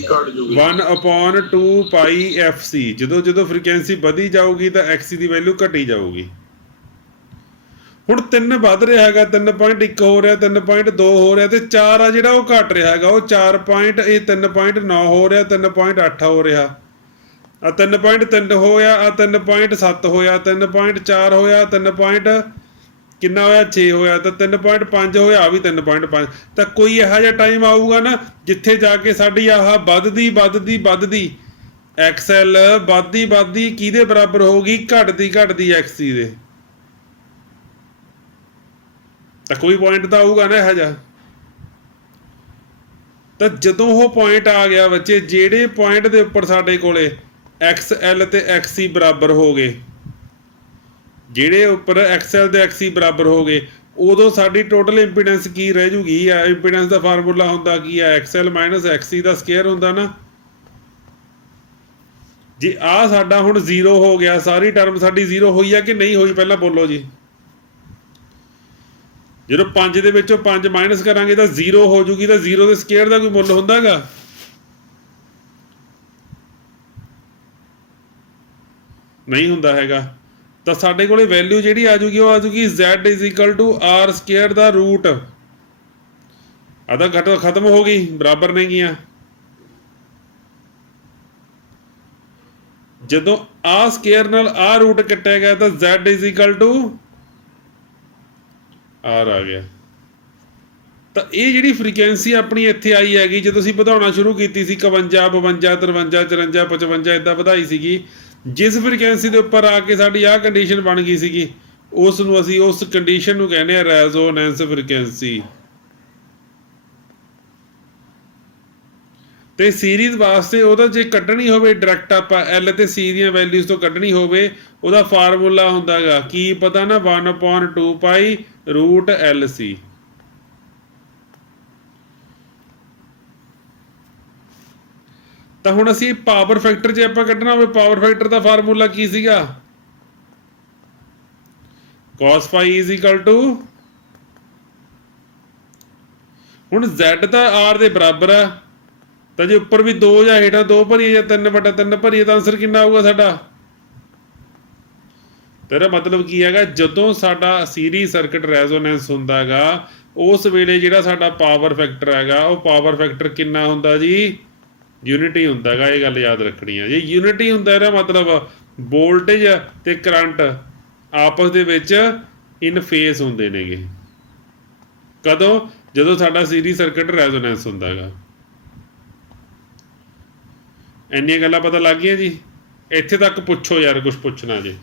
1/2πfc। ਜਦੋਂ ਜਦੋਂ ਫ੍ਰੀਕੁਐਂਸੀ ਵਧੀ ਜਾਊਗੀ ਤਾਂ ਐਕਸੀ ਦੀ ਵੈਲਿਊ ਘਟੀ ਜਾਊਗੀ। ਹੁਣ 3 ਵੱਧ ਰਿਹਾ ਹੈਗਾ, 3.1 ਹੋ ਰਿਹਾ, 3.2 ਹੋ ਰਿਹਾ, ਤੇ 4 ਆ ਜਿਹੜਾ ਉਹ ਘਟ ਰਿਹਾ ਹੈਗਾ, ਉਹ 4 ਇਹ 3.9 ਹੋ ਰਿਹਾ, 3.8 ਹੋ ਰਿਹਾ, ਆ 3.3 ਹੋਇਆ, ਆ 3.7 ਹੋਇਆ, 3.4 ਹੋਇਆ, 3. ਕਿੰਨਾ ਹੋਇਆ? 6 ਹੋਇਆ, ਤਾਂ 3.5 ਹੋਇਆ, ਆ ਵੀ 3.5। ਤਾਂ ਕੋਈ ਇਹੋ ਜਿਹਾ ਟਾਈਮ ਆਊਗਾ ਨਾ ਜਿੱਥੇ ਜਾ ਕੇ ਸਾਡੀ ਆਹ ਵੱਧਦੀ ਐਕਸਐਲ ਵੱਧਦੀ ਕਿਹਦੇ ਬਰਾਬਰ ਹੋਊਗੀ? ਘਟਦੀ ਐਕਸੀ ਦੇ। ਤਾਂ ਕੋਈ ਪੁਆਇੰਟ ਤਾਂ ਆਊਗਾ ਨਾ ਇਹੋ ਜਿਹਾ। ਤਾਂ ਜਦੋਂ ਉਹ ਪੁਆਇੰਟ ਆ ਗਿਆ ਬੱਚੇ, ਜਿਹੜੇ ਪੁਆਇੰਟ ਦੇ ਉੱਪਰ ਸਾਡੇ ਕੋਲੇ ਐਕਸਐਲ ਤੇ ਐਕਸੀ ਬਰਾਬਰ ਹੋ ਗਏ, ਜਿਹੜੇ ਉੱਪਰ ਐਕਸਐਲ ਤੇ ਐਕਸੀ ਬਰਾਬਰ ਹੋ ਗਏ, ਉਦੋਂ ਸਾਡੀ ਟੋਟਲ ਇੰਪੀਡੈਂਸ ਕੀ ਰਹਿ ਜੂਗੀ? ਇੰਪੀਡੈਂਸ ਦਾ ਫਾਰਮੂਲਾ ਹੁੰਦਾ ਕੀ ਆ? ਐਕਸਐਲ ਮਾਈਨਸ ਐਕਸੀ ਦਾ ਸਕੁਅਰ ਹੁੰਦਾ ਨਾ। ਜੇ ਆ ਸਾਡਾ ਹੁਣ 0 ਹੋ ਗਿਆ, ਸਾਰੀ ਟਰਮ ਸਾਡੀ 0 ਹੋਈ ਆ ਕਿ ਨਹੀਂ ਹੋਈ? ਪਹਿਲਾਂ ਬੋਲੋ ਜੀ। ਜਦੋਂ 5 ਦੇ ਵਿੱਚੋਂ 5 ਮਾਈਨਸ ਕਰਾਂਗੇ ਤਾਂ 0 ਹੋ ਜੂਗੀ, ਤਾਂ 0 ਦੇ ਸਕੁਅਰ ਦਾ ਕੋਈ ਮੁੱਲ ਹੁੰਦਾ ਹੈਗਾ? ਨਹੀਂ ਹੁੰਦਾ ਹੈਗਾ। ਤਾਂ ਸਾਡੇ ਕੋਲੇ ਵੈਲਿਊ ਜਿਹੜੀ ਆ ਜੂਗੀ, ਉਹ ਆ ਜੂਗੀ z r² ਦਾ ਰੂਟ। ਆਦਾ ਖਤਮ ਹੋ ਗਈ, ਬਰਾਬਰ ਨਹੀਂ ਗੀਆਂ। ਜਦੋਂ ਆ ਸਕੁਅਰ ਨਾਲ ਆ ਰੂਟ ਕੱਟਿਆ ਗਿਆ ਤਾਂ z r ਆ ਗਿਆ। ਤਾਂ ਇਹ ਜਿਹੜੀ ਫ੍ਰੀਕੁਐਂਸੀ ਆਪਣੀ ਇੱਥੇ ਆਈ ਹੈਗੀ, ਜਦੋਂ ਅਸੀਂ ਵਧਾਉਣਾ ਸ਼ੁਰੂ ਕੀਤੀ ਸੀ 51 52 53 54 55 ਇੱਦਾਂ ਵਧਾਈ ਸੀਗੀ, ਜਿਸ ਫ੍ਰੀਕੁਐਂਸੀ ਦੇ ਉੱਪਰ ਆ ਕੇ ਸਾਡੀ ਆਹ ਕੰਡੀਸ਼ਨ ਬਣ ਗਈ ਸੀਗੀ, ਉਸ ਨੂੰ ਅਸੀਂ ਉਸ ਕੰਡੀਸ਼ਨ ਨੂੰ ਕਹਿੰਦੇ ਆ ਰੈਜ਼ੋਨੈਂਸ ਫ੍ਰੀਕੁਐਂਸੀ। ਤੇ ਸੀਰੀਜ਼ ਵਾਸਤੇ ਉਹਦਾ ਜੇ ਕੱਢਣੀ ਹੋਵੇ ਡਾਇਰੈਕਟ, ਆਪਾਂ ਐਲ ਤੇ ਸੀ ਦੀਆਂ ਵੈਲਿਊਜ਼ ਤੋਂ ਕੱਢਣੀ ਹੋਵੇ, ਉਹਦਾ ਫਾਰਮੂਲਾ ਹੁੰਦਾ ਹੈਗਾ ਕੀ ਪਤਾ ਨਾ? 1/2π√LC। ਤਾਂ ਹੁਣ ਅਸੀਂ ਪਾਵਰ ਫੈਕਟਰ ਜੇ ਆਪਾਂ ਕੱਢਣਾ ਹੋਵੇ, ਪਾਵਰ ਫੈਕਟਰ ਦਾ ਫਾਰਮੂਲਾ ਕੀ ਸੀਗਾ? cos φ ਹੁਣ z ਤਾਂ r ਦੇ ਬਰਾਬਰ ਆ, ਤਾਂ ਜੇ ਉੱਪਰ ਵੀ 2 ਜਾਂ ਹੇਠਾਂ 2 ਭਰੀਏ ਜਾਂ 3/3 ਭਰੀਏ ਤਾਂ ਆਨਸਰ ਕਿੰਨਾ ਆਊਗਾ ਸਾਡਾ? ਤੇਰਾ ਮਤਲਬ ਕੀ ਹੈਗਾ? ਜਦੋਂ ਸਾਡਾ ਸੀਰੀਜ਼ ਸਰਕਟ ਰੈਜ਼ੋਨੈਂਸ ਹੁੰਦਾ ਹੈਗਾ, ਉਸ ਵੇਲੇ ਜਿਹੜਾ ਸਾਡਾ ਪਾਵਰ ਫੈਕਟਰ ਹੈਗਾ, ਉਹ ਪਾਵਰ ਫੈਕਟਰ ਕਿੰਨਾ ਹੁੰਦਾ ਜੀ? ਯੂਨਿਟੀ ਹੁੰਦਾ ਹੈਗਾ। ਇਹ ਗੱਲ ਯਾਦ ਰੱਖਣੀ ਹੈ। ਜੇ ਯੂਨਿਟੀ ਹੁੰਦਾ, ਇਹਦਾ ਮਤਲਬ ਵੋਲਟੇਜ ਤੇ ਕਰੰਟ ਆਪਸ ਦੇ ਵਿੱਚ ਇਨ ਫੇਸ ਹੁੰਦੇ ਨੇਗੇ। ਕਦੋਂ? ਜਦੋਂ ਸਾਡਾ ਸੀਰੀਜ਼ ਸਰਕਟ ਰੈਜ਼ੋਨੈਂਸ ਹੁੰਦਾ ਹੈਗਾ। ਇੰਨੀਆਂ ਗੱਲਾਂ ਪਤਾ ਲੱਗ ਗਈਆਂ ਜੀ? ਇੱਥੇ ਤੱਕ ਪੁੱਛੋ ਯਾਰ, ਕੁਛ ਪੁੱਛਣਾ ਜੇ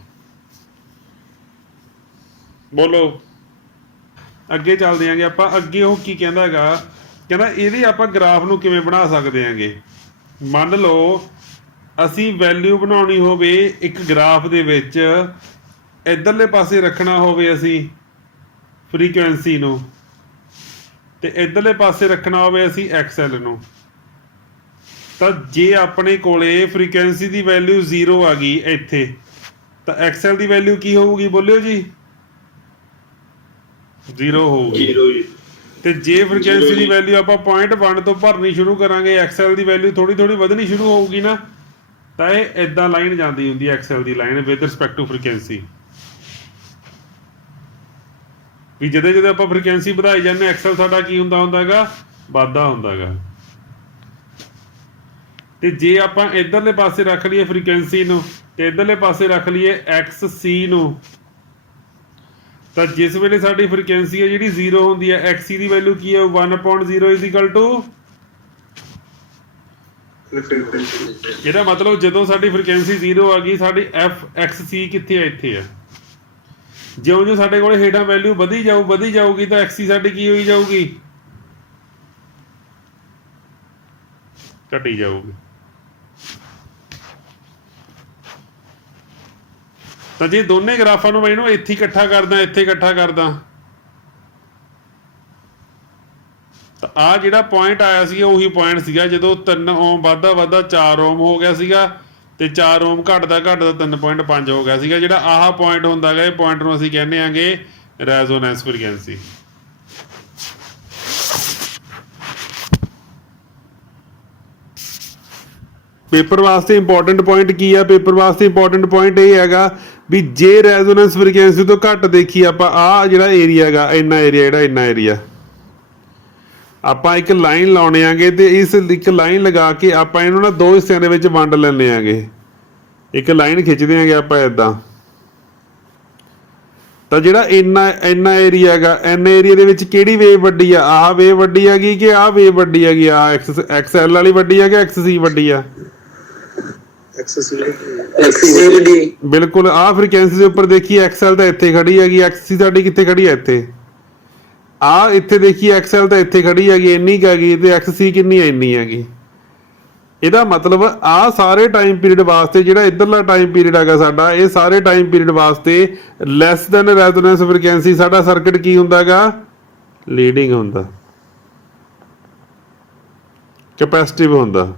ਬੋਲੋ। ਅੱਗੇ ਚੱਲਦੇ ਆਂਗੇ ਆਪਾਂ। ਅੱਗੇ ਉਹ ਕੀ ਕਹਿੰਦਾ ਹੈਗਾ? ਕਹਿੰਦਾ ਇਹਦੇ ਆਪਾਂ ਗ੍ਰਾਫ ਨੂੰ ਕਿਵੇਂ ਬਣਾ ਸਕਦੇ ਆਂਗੇ? ਮੰਨ ਲਓ ਅਸੀਂ ਵੈਲਿਊ ਬਣਾਉਣੀ ਹੋਵੇ ਇੱਕ ਗ੍ਰਾਫ ਦੇ ਵਿੱਚ, ਇੱਧਰਲੇ ਪਾਸੇ ਰੱਖਣਾ ਹੋਵੇ ਅਸੀਂ ਫ੍ਰੀਕੁਐਂਸੀ ਨੂੰ, ਤੇ ਇੱਧਰਲੇ ਪਾਸੇ ਰੱਖਣਾ ਹੋਵੇ ਅਸੀਂ ਐਕਸਐਲ ਨੂੰ। ਤਾਂ ਜੇ ਆਪਣੇ ਕੋਲੇ ਫ੍ਰੀਕੁਐਂਸੀ ਦੀ ਵੈਲਿਊ 0 ਆ ਗਈ ਇੱਥੇ, ਤਾਂ ਐਕਸਐਲ ਦੀ ਵੈਲਿਊ ਕੀ ਹੋਊਗੀ? ਬੋਲਿਓ ਜੀ। 0 ਹੋਊਗੀ। ਤੇ ਜੇ ਫ੍ਰੀਕੁਐਂਸੀ ਦੀ ਵੈਲਿਊ ਆਪਾਂ 0.1 ਤੋਂ ਭਰਨੀ ਸ਼ੁਰੂ ਕਰਾਂਗੇ, ਐਕਸਐਲ ਦੀ ਵੈਲਿਊ ਥੋੜੀ ਥੋੜੀ ਵਧਣੀ ਸ਼ੁਰੂ ਹੋਊਗੀ ਨਾ, ਤਾਂ ਇਹ ਇਦਾਂ ਲਾਈਨ ਜਾਂਦੀ ਹੁੰਦੀ ਹੈ ਐਕਸਐਲ ਦੀ line with respect to frequency. ਵੀ ਜਦੋਂ ਜਦੋਂ ਆਪਾਂ ਫ੍ਰੀਕੁਐਂਸੀ ਵਧਾਈ ਜਾਂਦੇ ਐਕਸਐਲ ਸਾਡਾ ਕੀ ਹੁੰਦਾ ਹੈਗਾ, ਵਾਧਾ ਹੁੰਦਾ ਹੈਗਾ। ਤੇ ਜੇ ਆਪਾਂ ਇਧਰਲੇ ਪਾਸੇ ਰੱਖ ਲਈਏ ਫ੍ਰੀਕੁਐਂਸੀ ਨੂੰ ਤੇ ਇਧਰਲੇ ਪਾਸੇ ਰੱਖ ਲਈਏ ਐਕਸ ਸੀ ਨੂੰ, ਤਾਂ ਜਿਸ ਵੇਲੇ ਸਾਡੀ ਫ੍ਰੀਕੁਐਂਸੀ ਹੈ ਜਿਹੜੀ 0 ਹੁੰਦੀ ਹੈ, ਐਕਸ ਸੀ ਦੀ ਵੈਲਿਊ ਕੀ ਹੈ 1/0 ਇਜ਼ ਇਕੁਅਲ ਟੂ, ਇਹਦਾ ਮਤਲਬ ਜਦੋਂ ਸਾਡੀ ਫ੍ਰੀਕੁਐਂਸੀ 0 ਆ ਗਈ, ਸਾਡੀ ਐਫ ਐਕਸ ਸੀ ਕਿੱਥੇ ਆ, ਇੱਥੇ ਆ। ਜਿਉਂ ਜਿਉਂ ਸਾਡੇ ਕੋਲ ਹੇਠਾਂ ਵੈਲਿਊ ਵਧੀ ਜਾਊਗੀ ਤਾਂ ਐਕਸ ਸੀ ਸਾਡੀ ਕੀ ਹੋਈ ਜਾਊਗੀ, ਘਟੀ ਜਾਊਗੀ। ਤਾਂ ਜੇ ਦੋਨੇ ਗ੍ਰਾਫਾਂ ਨੂੰ ਮੈਂ ਇਹਨੂੰ ਇੱਥੇ ਇਕੱਠਾ ਕਰਦਾ, ਇੱਥੇ ਇਕੱਠਾ ਕਰਦਾ, ਤਾਂ ਆਹ ਜਿਹੜਾ ਪੁਆਇੰਟ ਆਇਆ ਸੀਗਾ ਉਹੀ ਪੁਆਇੰਟ ਸੀਗਾ ਜਦੋਂ 3 ਓਮ ਵੱਧਦਾ 4 ਓਮ ਹੋ ਗਿਆ ਸੀਗਾ, ਤੇ 4 ਓਮ ਘਟਦਾ 3.5 ਹੋ ਗਿਆ ਸੀਗਾ। ਜਿਹੜਾ ਆਹ ਪੁਆਇੰਟ ਹੁੰਦਾ ਗਾ, ਇਹ ਪੁਆਇੰਟ ਨੂੰ ਅਸੀਂ ਕਹਿੰਦੇ ਆਂਗੇ ਰੈਜ਼ੋਨੈਂਸ ਫ੍ਰੀਕੁਐਂਸੀ। ਪੇਪਰ ਵਾਸਤੇ ਇੰਪੋਰਟੈਂਟ ਪੁਆਇੰਟ ਕੀ ਆ, ਪੇਪਰ ਵਾਸਤੇ ਇੰਪੋਰਟੈਂਟ ਪੁਆਇੰਟ ਇਹ ਹੈਗਾ ਵੀ ਜੇ ਰੈਜ਼ੋਨੈਂਸ ਫ੍ਰੀਕੁਐਂਸੀ ਤੋਂ ਘੱਟ ਦੇਖੀ ਆਪਾਂ, ਆਹ ਜਿਹੜਾ ਏਰੀਆ ਹੈਗਾ, ਇੰਨਾ ਏਰੀਆ, ਜਿਹੜਾ ਇੰਨਾ ਏਰੀਆ, ਆਪਾਂ ਇੱਕ ਲਾਈਨ ਲਾਉਣੇ ਆਂਗੇ ਤੇ ਇਸ ਇੱਕ ਲਾਈਨ ਲਗਾ ਕੇ ਆਪਾਂ ਇਹਨੂੰ ਨਾ ਦੋ ਹਿੱਸਿਆਂ ਦੇ ਵਿੱਚ ਵੰਡ ਲੈਣੇ ਆਂਗੇ। ਇੱਕ ਲਾਈਨ ਖਿੱਚਦੇ ਆਂਗੇ ਆਪਾਂ ਇਦਾਂ, ਤਾਂ ਜਿਹੜਾ ਇੰਨਾ ਏਰੀਆ ਹੈਗਾ, ਇੰਨਾ ਏਰੀਆ ਦੇ ਵਿੱਚ ਕਿਹੜੀ ਵੇਵ ਵੱਡੀ ਆ, ਆਹ ਵੇਵ ਵੱਡੀ ਹੈਗੀ ਕਿ ਆਹ ਵੇਵ ਵੱਡੀ ਹੈਗੀ, ਆਹ ਐਕਸ ਐਲ ਵਾਲੀ ਵੱਡੀ ਆ ਕਿ ਐਕਸ ਸੀ ਵੱਡੀ ਆ, ਬਿਲਕੁਲ। ਆਹ ਫ੍ਰੀਕੁਐਂਸੀ ਦੇ ਉੱਪਰ ਦੇਖੀਏ ਐਕਸਐਲ ਤਾਂ ਇੱਥੇ ਖੜੀ ਹੈਗੀ, ਐਕਸ ਸਾਡੀ ਕਿੱਥੇ ਖੜੀ ਹੈ, ਇੱਥੇ। ਆਹ ਇੱਥੇ ਦੇਖੀਏ ਐਕਸਐਲ ਤਾਂ ਇੱਥੇ ਖੜੀ ਹੈਗੀ, ਇੰਨੀ ਕੁ ਹੈਗੀ, ਤੇ ਐਕਸ ਸੀ ਕਿੰਨੀ ਹੈ, ਇੰਨੀ ਹੈਗੀ। ਇਹਦਾ ਮਤਲਬ ਆਹ ਸਾਰੇ ਟਾਈਮ ਪੀਰੀਅਡ ਵਾਸਤੇ ਜਿਹੜਾ ਇੱਧਰਲਾ ਟਾਈਮ ਪੀਰੀਅਡ ਹੈਗਾ ਸਾਡਾ, ਇਹ ਸਾਰੇ ਟਾਈਮ ਪੀਰੀਅਡ ਵਾਸਤੇ ਲੈਸ ਦੈਨ ਰੈਜ਼ੋਨੈਂਸ ਫ੍ਰੀਕੁਐਂਸੀ ਸਾਡਾ ਸਰਕਟ ਕੀ ਹੁੰਦਾ ਹੈਗਾ, ਲੀਡਿੰਗ ਹੁੰਦਾ, ਕੈਪੈਸਿਟਿਵ ਹੁੰਦਾ।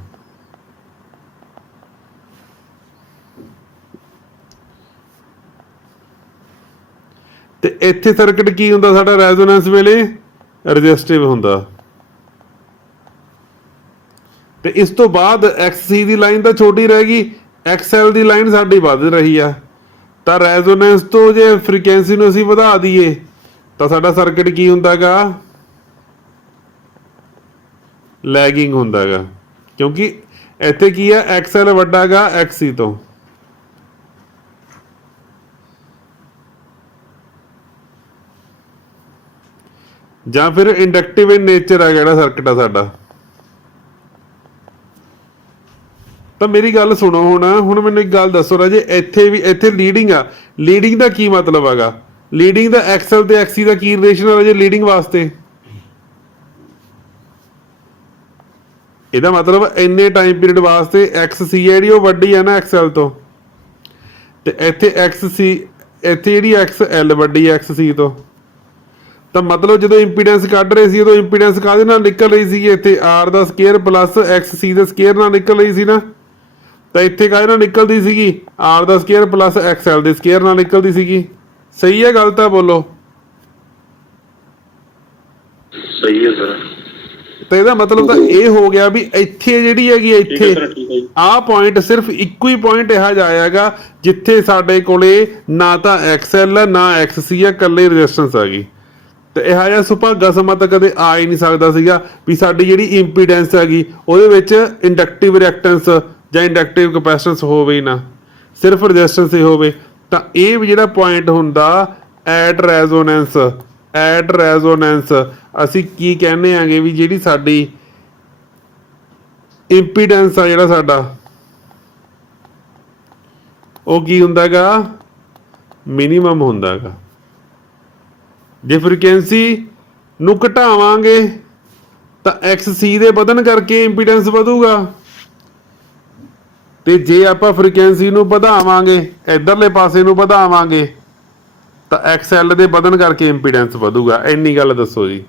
ਤੇ ਇੱਥੇ ਸਰਕਟ ਕੀ ਹੁੰਦਾ ਸਾਡਾ ਰੈਜ਼ੋਨੈਂਸ ਵੇਲੇ, ਰੈਜ਼ਿਸਟਿਵ ਹੁੰਦਾ। ਤੇ ਇਸ ਤੋਂ ਬਾਅਦ ਐਕਸ ਸੀ ਦੀ ਲਾਈਨ ਤਾਂ ਛੋਟੀ ਰਹਿ ਗਈ, ਐਕਸ ਐਲ ਦੀ ਲਾਈਨ ਸਾਡੀ ਵੱਧ ਰਹੀ ਆ। ਤਾਂ ਰੈਜ਼ੋਨੈਂਸ ਤੋਂ ਜੇ ਫ੍ਰੀਕੁਐਂਸੀ ਨੂੰ ਅਸੀਂ ਵਧਾ ਦਈਏ ਤਾਂ ਸਾਡਾ ਸਰਕਟ ਕੀ ਹੁੰਦਾ ਗਾ, ਲੈਗਿੰਗ ਹੁੰਦਾ ਗਾ, ਕਿਉਂਕਿ ਇੱਥੇ ਕੀ ਆ, ਐਕਸ ਐਲ ਵੱਡਾ ਗਾ ਐਕਸ ਸੀ ਤੋਂ। ਜਾਂ ਫਿਰ ਇੰਡਕਟਿਵ ਇਨ ਨੇਚਰ ਆ ਜਿਹੜਾ ਸਰਕਟ ਆ ਸਾਡਾ। ਤਾਂ ਮੇਰੀ ਗੱਲ ਸੁਣੋ, ਹੁਣ ਮੈਨੂੰ ਇੱਕ ਗੱਲ ਦੱਸੋ ਰਾਜੇ, ਇੱਥੇ ਲੀਡਿੰਗ ਆ, ਲੀਡਿੰਗ ਦਾ ਕੀ ਮਤਲਬ ਹੈਗਾ, ਲੀਡਿੰਗ ਦਾ ਐਕਸਐਲ ਤੇ ਐਕਸੀ ਦਾ ਕੀ ਰਿਲੇਸ਼ਨ ਹੈ ਰਾਜੇ ਲੀਡਿੰਗ ਵਾਸਤੇ। ਇਹਦਾ ਮਤਲਬ ਇੰਨੇ ਟਾਈਮ ਪੀਰੀਅਡ ਵਾਸਤੇ ਐਕਸ ਸੀ ਜਿਹੜੀ ਉਹ ਵੱਡੀ ਆ ਨਾ ਐਕਸਐਲ ਤੋਂ, ਤੇ ਇੱਥੇ ਐਕਸ ਸੀ, ਇੱਥੇ ਜਿਹੜੀ ਐਕਸ ਐਲ ਵੱਡੀ ਆ ਐਕਸ ਸੀ ਤੋਂ। ਤਾਂ ਮਤਲਬ ਜਦੋਂ ਇੰਪੀਡੈਂਸ ਕੱਢ ਰਹੇ ਸੀ ਉਦੋਂ ਇੰਪੀਡੈਂਸ ਕਾਹਦੇ ਨਾਲ ਨਿਕਲ ਰਹੀ ਸੀਗੀ, ਇੱਥੇ ਆਰ ਦਾ ਸਕੇਅਰ ਪਲੱਸ ਐਕਸ ਸੀ ਦੇ ਸਕੇਅਰ ਨਾਲ ਨਿਕਲ ਰਹੀ ਸੀ ਨਾ। ਤਾਂ ਇੱਥੇ ਕਾਹਦੇ ਨਾਲ ਨਿਕਲਦੀ ਸੀਗੀ, ਆਰ ਦਾ ਸਕੇਅਰ ਪਲੱਸ ਐਕਸ ਐਲ ਦੇ ਸਕੇਅਰ ਨਾਲ ਨਿਕਲਦੀ ਸੀਗੀ। ਸਹੀ ਹੈ, ਗਲਤ ਹੈ, ਬੋਲੋ। ਸਹੀ ਹੈ ਸਰ। ਤਾਂ ਇਹਦਾ ਮਤਲਬ ਤਾਂ ਇਹ ਹੋ ਗਿਆ ਵੀ ਇੱਥੇ ਜਿਹੜੀ ਹੈਗੀ, ਇੱਥੇ ਆਹ ਪੁਆਇੰਟ ਸਿਰਫ ਇੱਕੋ ਹੀ ਪੁਆਇੰਟ ਇਹੋ ਜਿਹਾ ਆਏਗਾ ਜਿੱਥੇ ਸਾਡੇ ਕੋਲੇ ਨਾ ਤਾਂ ਐਕਸ ਐਲ ਹੈ ਨਾ ਐਕਸ ਸੀ ਹੈ, ਇਕੱਲੇ ਰੈਜ਼ਿਸਟੈਂਸ ਆ ਗਈ। ਤੇ ਇਹੋ ਜਿਹਾ ਸੁਭਾਗਾ ਸਮਾਂ ਤਾਂ ਕਦੇ ਆ ਹੀ ਨਹੀਂ ਸਕਦਾ ਸੀਗਾ ਵੀ ਸਾਡੀ ਜਿਹੜੀ ਇੰਪੀਡੈਂਸ ਹੈਗੀ ਉਹਦੇ ਵਿੱਚ ਇੰਡਕਟਿਵ ਰਿਐਕਟੈਂਸ ਜਾਂ ਇੰਡਕਟਿਵ ਕਪੈਸਿਟੈਂਸ ਹੋਵੇ ਹੀ ਨਾ, ਸਿਰਫ ਰੈਜ਼ਿਸਟੈਂਸ ਹੀ ਹੋਵੇ। ਤਾਂ ਇਹ ਵੀ ਜਿਹੜਾ ਪੁਆਇੰਟ ਹੁੰਦਾ ਐਟ ਰੈਜ਼ੋਨੈਂਸ ਅਸੀਂ ਕੀ ਕਹਿੰਦੇ ਆਂਗੇ ਵੀ ਜਿਹੜੀ ਸਾਡੀ ਇੰਪੀਡੈਂਸ ਆ, ਜਿਹੜਾ ਸਾਡਾ ਉਹ ਕੀ ਹੁੰਦਾ ਗਾ, ਮਿਨੀਮਮ ਹੁੰਦਾ ਗਾ। ਜੇ ਫ੍ਰੀਕੁਐਂਸੀ ਨੂੰ ਘਟਾਵਾਂਗੇ ਤਾਂ ਐਕਸ ਸੀ ਦੇ ਵਧਣ ਕਰਕੇ ਇੰਪੀਡੈਂਸ ਵਧੂਗਾ, ਤੇ ਜੇ ਆਪਾਂ ਫ੍ਰੀਕੁਐਂਸੀ ਨੂੰ ਵਧਾਵਾਂਗੇ, ਇਧਰਲੇ ਪਾਸੇ ਨੂੰ ਵਧਾਵਾਂਗੇ, ਤਾਂ ਐਕਸ ਐਲ ਦੇ ਵਧਣ ਕਰਕੇ ਇੰਪੀਡੈਂਸ ਵਧੂਗਾ। ਇੰਨੀ ਗੱਲ ਦੱਸੋ ਜੀ।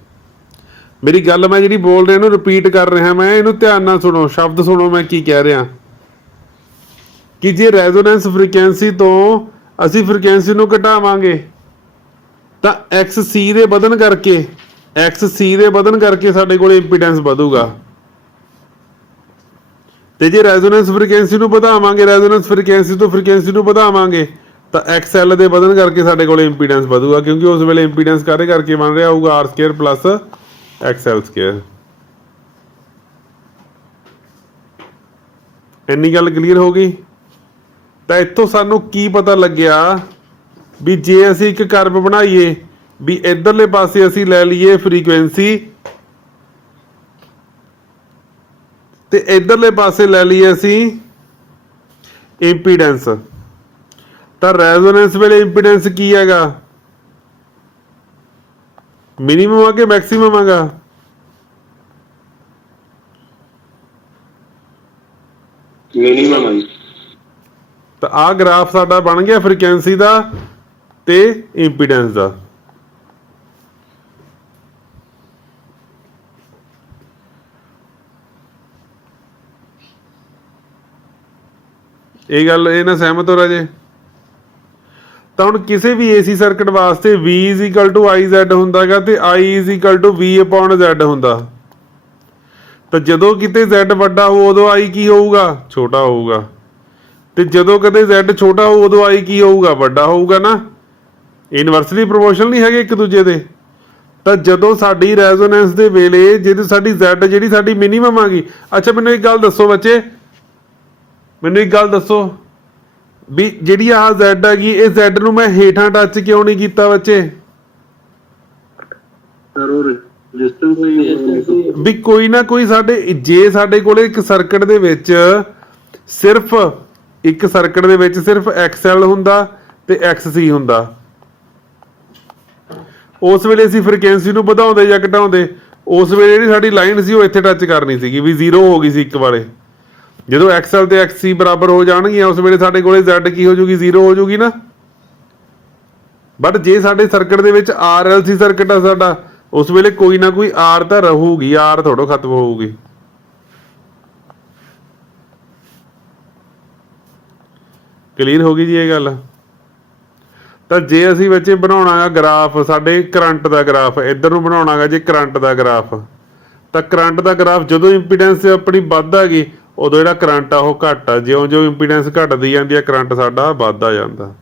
ਮੇਰੀ ਗੱਲ ਮੈਂ ਜਿਹੜੀ ਬੋਲ ਰਿਹਾ ਇਹਨੂੰ ਰਿਪੀਟ ਕਰ ਰਿਹਾ, ਮੈਂ ਇਹਨੂੰ ਧਿਆਨ ਨਾਲ ਸੁਣੋ, ਸ਼ਬਦ ਸੁਣੋ ਮੈਂ ਕੀ ਕਹਿ ਰਿਹਾ। ਕਿ ਜੇ ਰੈਜ਼ੋਨੈਂਸ ਫ੍ਰੀਕੁਐਂਸੀ ਤੋਂ ਅਸੀਂ ਫ੍ਰੀਕੁਐਂਸੀ ਨੂੰ ਘਟਾਵਾਂਗੇ ਤਾਂ ਐਕਸ ਸੀ ਦੇ ਵਧਣ ਕਰਕੇ ਸਾਡੇ ਕੋਲ ਇੰਪੀਡੈਂਸ ਵਧੂਗਾ। ਤੇ ਜੇ ਰੈਜ਼ੋਨੈਂਸ ਫ੍ਰੀਕੁਐਂਸੀ ਨੂੰ ਵਧਾਵਾਂਗੇ, ਰੈਜ਼ੋਨੈਂਸ ਫ੍ਰੀਕੁਐਂਸੀ ਤੋਂ ਫ੍ਰੀਕੁਐਂਸੀ ਨੂੰ ਵਧਾਵਾਂਗੇ, ਤਾਂ ਐਕਸ ਐਲ ਦੇ ਵਧਣ ਕਰਕੇ ਸਾਡੇ ਕੋਲ ਇੰਪੀਡੈਂਸ ਵਧੂਗਾ, ਕਿਉਂਕਿ ਉਸ ਵੇਲੇ ਇੰਪੀਡੈਂਸ ਕਾਹਦੇ ਕਰਕੇ ਬਣ ਰਿਹਾ ਹੋਊਗਾ, R square plus X L square. ਇੰਨੀ ਗੱਲ ਕਲੀਅਰ ਹੋ ਗਈ। ਤਾਂ ਇੱਥੋਂ ਸਾਨੂੰ ਕੀ ਪਤਾ ਲੱਗਿਆ ਵੀ ਜੇ ਅਸੀਂ ਇੱਕ ਕਰਵ ਬਣਾਈਏ ਵੀ ਇਧਰਲੇ ਪਾਸੇ ਅਸੀਂ ਲੈ ਲਈਏ ਫ੍ਰੀਕੁਐਂਸੀ ਤੇ ਇਧਰਲੇ ਪਾਸੇ ਲੈ ਲਈਏ ਅਸੀਂ ਇੰਪੀਡੈਂਸ, ਤਾਂ ਰੈਜ਼ੋਨੈਂਸ ਵੇਲੇ ਇੰਪੀਡੈਂਸ ਕੀ ਹੈਗਾ, ਮਿਨੀਮਮ ਆ ਕਿ ਮੈਕਸਿਮਮ ਹੈਗਾ? मिनिमम है। ਤਾਂ ਆਹ ਗ੍ਰਾਫ ਸਾਡਾ ਬਣ ਗਿਆ ਫ੍ਰੀਕੁਐਂਸੀ ਦਾ ਤੇ ਇੰਪੀਡੈਂਸ ਦਾ। ਇਹ ਗੱਲ ਇਹ ਨਾ ਸਹਿਮਤ ਹੋ ਰਾਜੇ? ਤਾਂ ਹੁਣ ਕਿਸੇ ਵੀ ਏਸੀ ਸਰਕਟ ਵਾਸਤੇ V IZ ਹੁੰਦਾ ਹੈਗਾ ਤੇ I V/Z ਹੁੰਦਾ। ਤਾਂ ਜਦੋਂ ਕਿਤੇ Z ਵੱਡਾ ਹੋ ਉਦੋਂ I ਕੀ ਹੋਊਗਾ, ਛੋਟਾ ਹੋਊਗਾ। ਤੇ ਜਦੋਂ ਕਦੇ Z ਛੋਟਾ ਹੋ ਉਦੋਂ I ਕੀ ਹੋਊਗਾ, ਵੱਡਾ ਹੋਊਗਾ ਨਾ। ਇਨਵਰਸਲੀ ਪ੍ਰੋਪੋਰਸ਼ਨਲ ਨਹੀਂ ਹੈਗੇ ਇੱਕ ਦੂਜੇ ਦੇ। ਤਾਂ ਜਦੋਂ ਸਾਡੀ ਰੈਜ਼ੋਨੈਂਸ ਦੇ ਵੇਲੇ ਜਦੋਂ ਸਾਡੀ Z ਜਿਹੜੀ ਸਾਡੀ ਮਿਨੀਮਮ ਆ ਗਈ, ਅੱਛਾ ਮੈਨੂੰ ਇੱਕ ਗੱਲ ਦੱਸੋ ਬੱਚੇ, ਮੈਨੂੰ ਇੱਕ ਗੱਲ ਦੱਸੋ ਵੀ ਜਿਹੜੀ ਆਹ Z ਹੈਗੀ, ਇਹ Z ਨੂੰ ਮੈਂ ਹੇਠਾਂ ਟੱਚ ਕਿਉਂ ਨਹੀਂ ਕੀਤਾ ਬੱਚੇ? ਵੀ ਕੋਈ ਨਾ ਕੋਈ ਸਾਡੇ, ਜੇ ਸਾਡੇ ਕੋਲੇ ਇੱਕ ਸਰਕਟ ਦੇ ਵਿੱਚ ਸਿਰਫ XL ਹੁੰਦਾ ਤੇ XC ਹੁੰਦਾ, ਉਸ ਵੇਲੇ ਅਸੀਂ ਫ੍ਰੀਕੁਐਂਸੀ ਨੂੰ ਵਧਾਉਂਦੇ ਜਾਂ ਘਟਾਉਂਦੇ, ਉਸ ਵੇਲੇ ਜਿਹੜੀ ਸਾਡੀ ਲਾਈਨ ਸੀ ਉਹ ਇੱਥੇ ਟੱਚ ਕਰਨੀ ਸੀਗੀ, ਵੀ 0 ਹੋ ਗਈ ਸੀ ਇੱਕ ਵਾਲੇ। ਜਦੋਂ XL ਤੇ XC ਬਰਾਬਰ ਹੋ ਜਾਣਗੀਆਂ ਉਸ ਵੇਲੇ ਸਾਡੇ ਕੋਲੇ Z ਕੀ ਹੋ ਜੂਗੀ, 0 ਹੋ ਜੂਗੀ ਨਾ। ਬਟ ਜੇ ਸਾਡੇ ਸਰਕਟ ਦੇ ਵਿੱਚ RLC ਸਰਕਟ ਆ ਸਾਡਾ, ਉਸ ਵੇਲੇ ਕੋਈ ਨਾ ਕੋਈ R ਤਾਂ ਰਹੂਗੀ, R ਥੋੜੋ ਖਤਮ ਹੋਊਗੀ। ਕਲੀਅਰ ਹੋ ਗਈ ਜੀ ਇਹ ਗੱਲ? ਤਾਂ ਜੇ ਅਸੀਂ ਬੱਚੇ ਬਣਾਉਣਾ ਹੈ ਗ੍ਰਾਫ, ਸਾਡੇ ਕਰੰਟ ਦਾ ਗ੍ਰਾਫ ਇੱਧਰ ਨੂੰ ਬਣਾਉਣਾ ਹੈਗਾ ਜੇ ਕਰੰਟ ਦਾ ਗ੍ਰਾਫ, ਤਾਂ ਕਰੰਟ ਦਾ ਗ੍ਰਾਫ ਜਦੋਂ ਇੰਪੀਡੈਂਸ ਆਪਣੀ ਵੱਧ ਹੈਗੀ ਉਦੋਂ ਜਿਹੜਾ ਕਰੰਟ ਆ ਉਹ ਘੱਟ ਆ, ਜਿਉਂ ਇੰਪੀਡੈਂਸ ਘਟਦੀ ਜਾਂਦੀ ਆ ਕਰੰਟ ਸਾਡਾ ਵੱਧਦਾ ਜਾਂਦਾ।